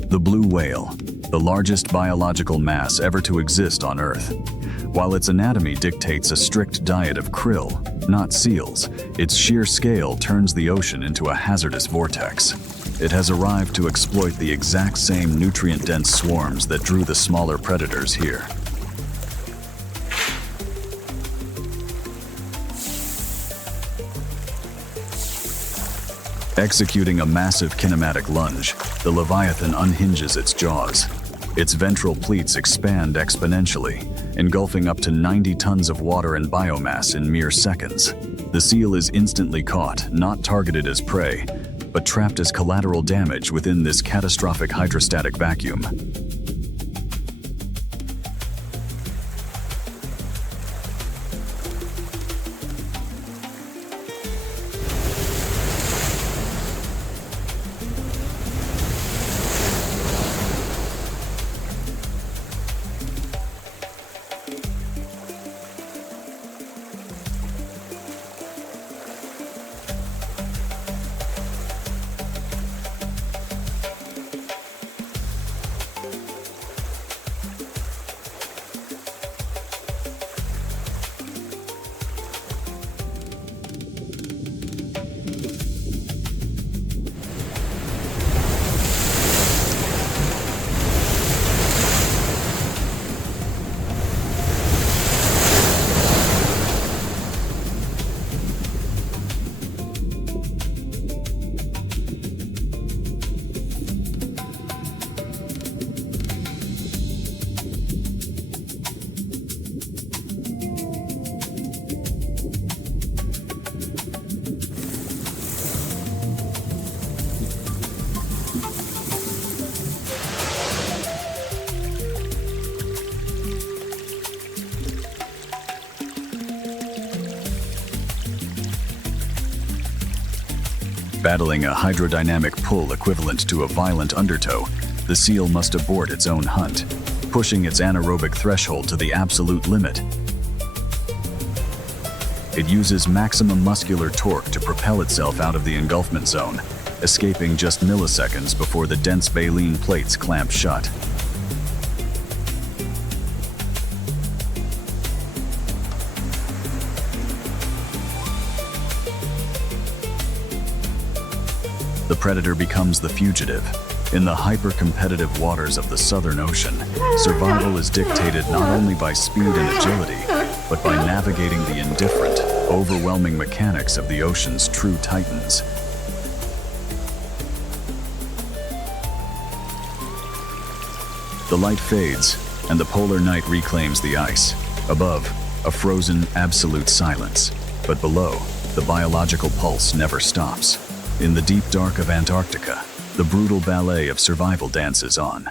The blue whale, the largest biological mass ever to exist on Earth. While its anatomy dictates a strict diet of krill, not seals, its sheer scale turns the ocean into a hazardous vortex. It has arrived to exploit the exact same nutrient-dense swarms that drew the smaller predators here. Executing a massive kinematic lunge, the leviathan unhinges its jaws. Its ventral pleats expand exponentially, engulfing up to 90 tons of water and biomass in mere seconds. The seal is instantly caught, not targeted as prey, but trapped as collateral damage within this catastrophic hydrostatic vacuum. Battling a hydrodynamic pull equivalent to a violent undertow, the seal must abort its own hunt, pushing its anaerobic threshold to the absolute limit. It uses maximum muscular torque to propel itself out of the engulfment zone, escaping just milliseconds before the dense baleen plates clamp shut. The predator becomes the fugitive. In the hyper-competitive waters of the Southern Ocean, survival is dictated not only by speed and agility, but by navigating the indifferent, overwhelming mechanics of the ocean's true titans. The light fades, and the polar night reclaims the ice. Above, a frozen, absolute silence. But below, the biological pulse never stops. In the deep dark of Antarctica, the brutal ballet of survival dances on.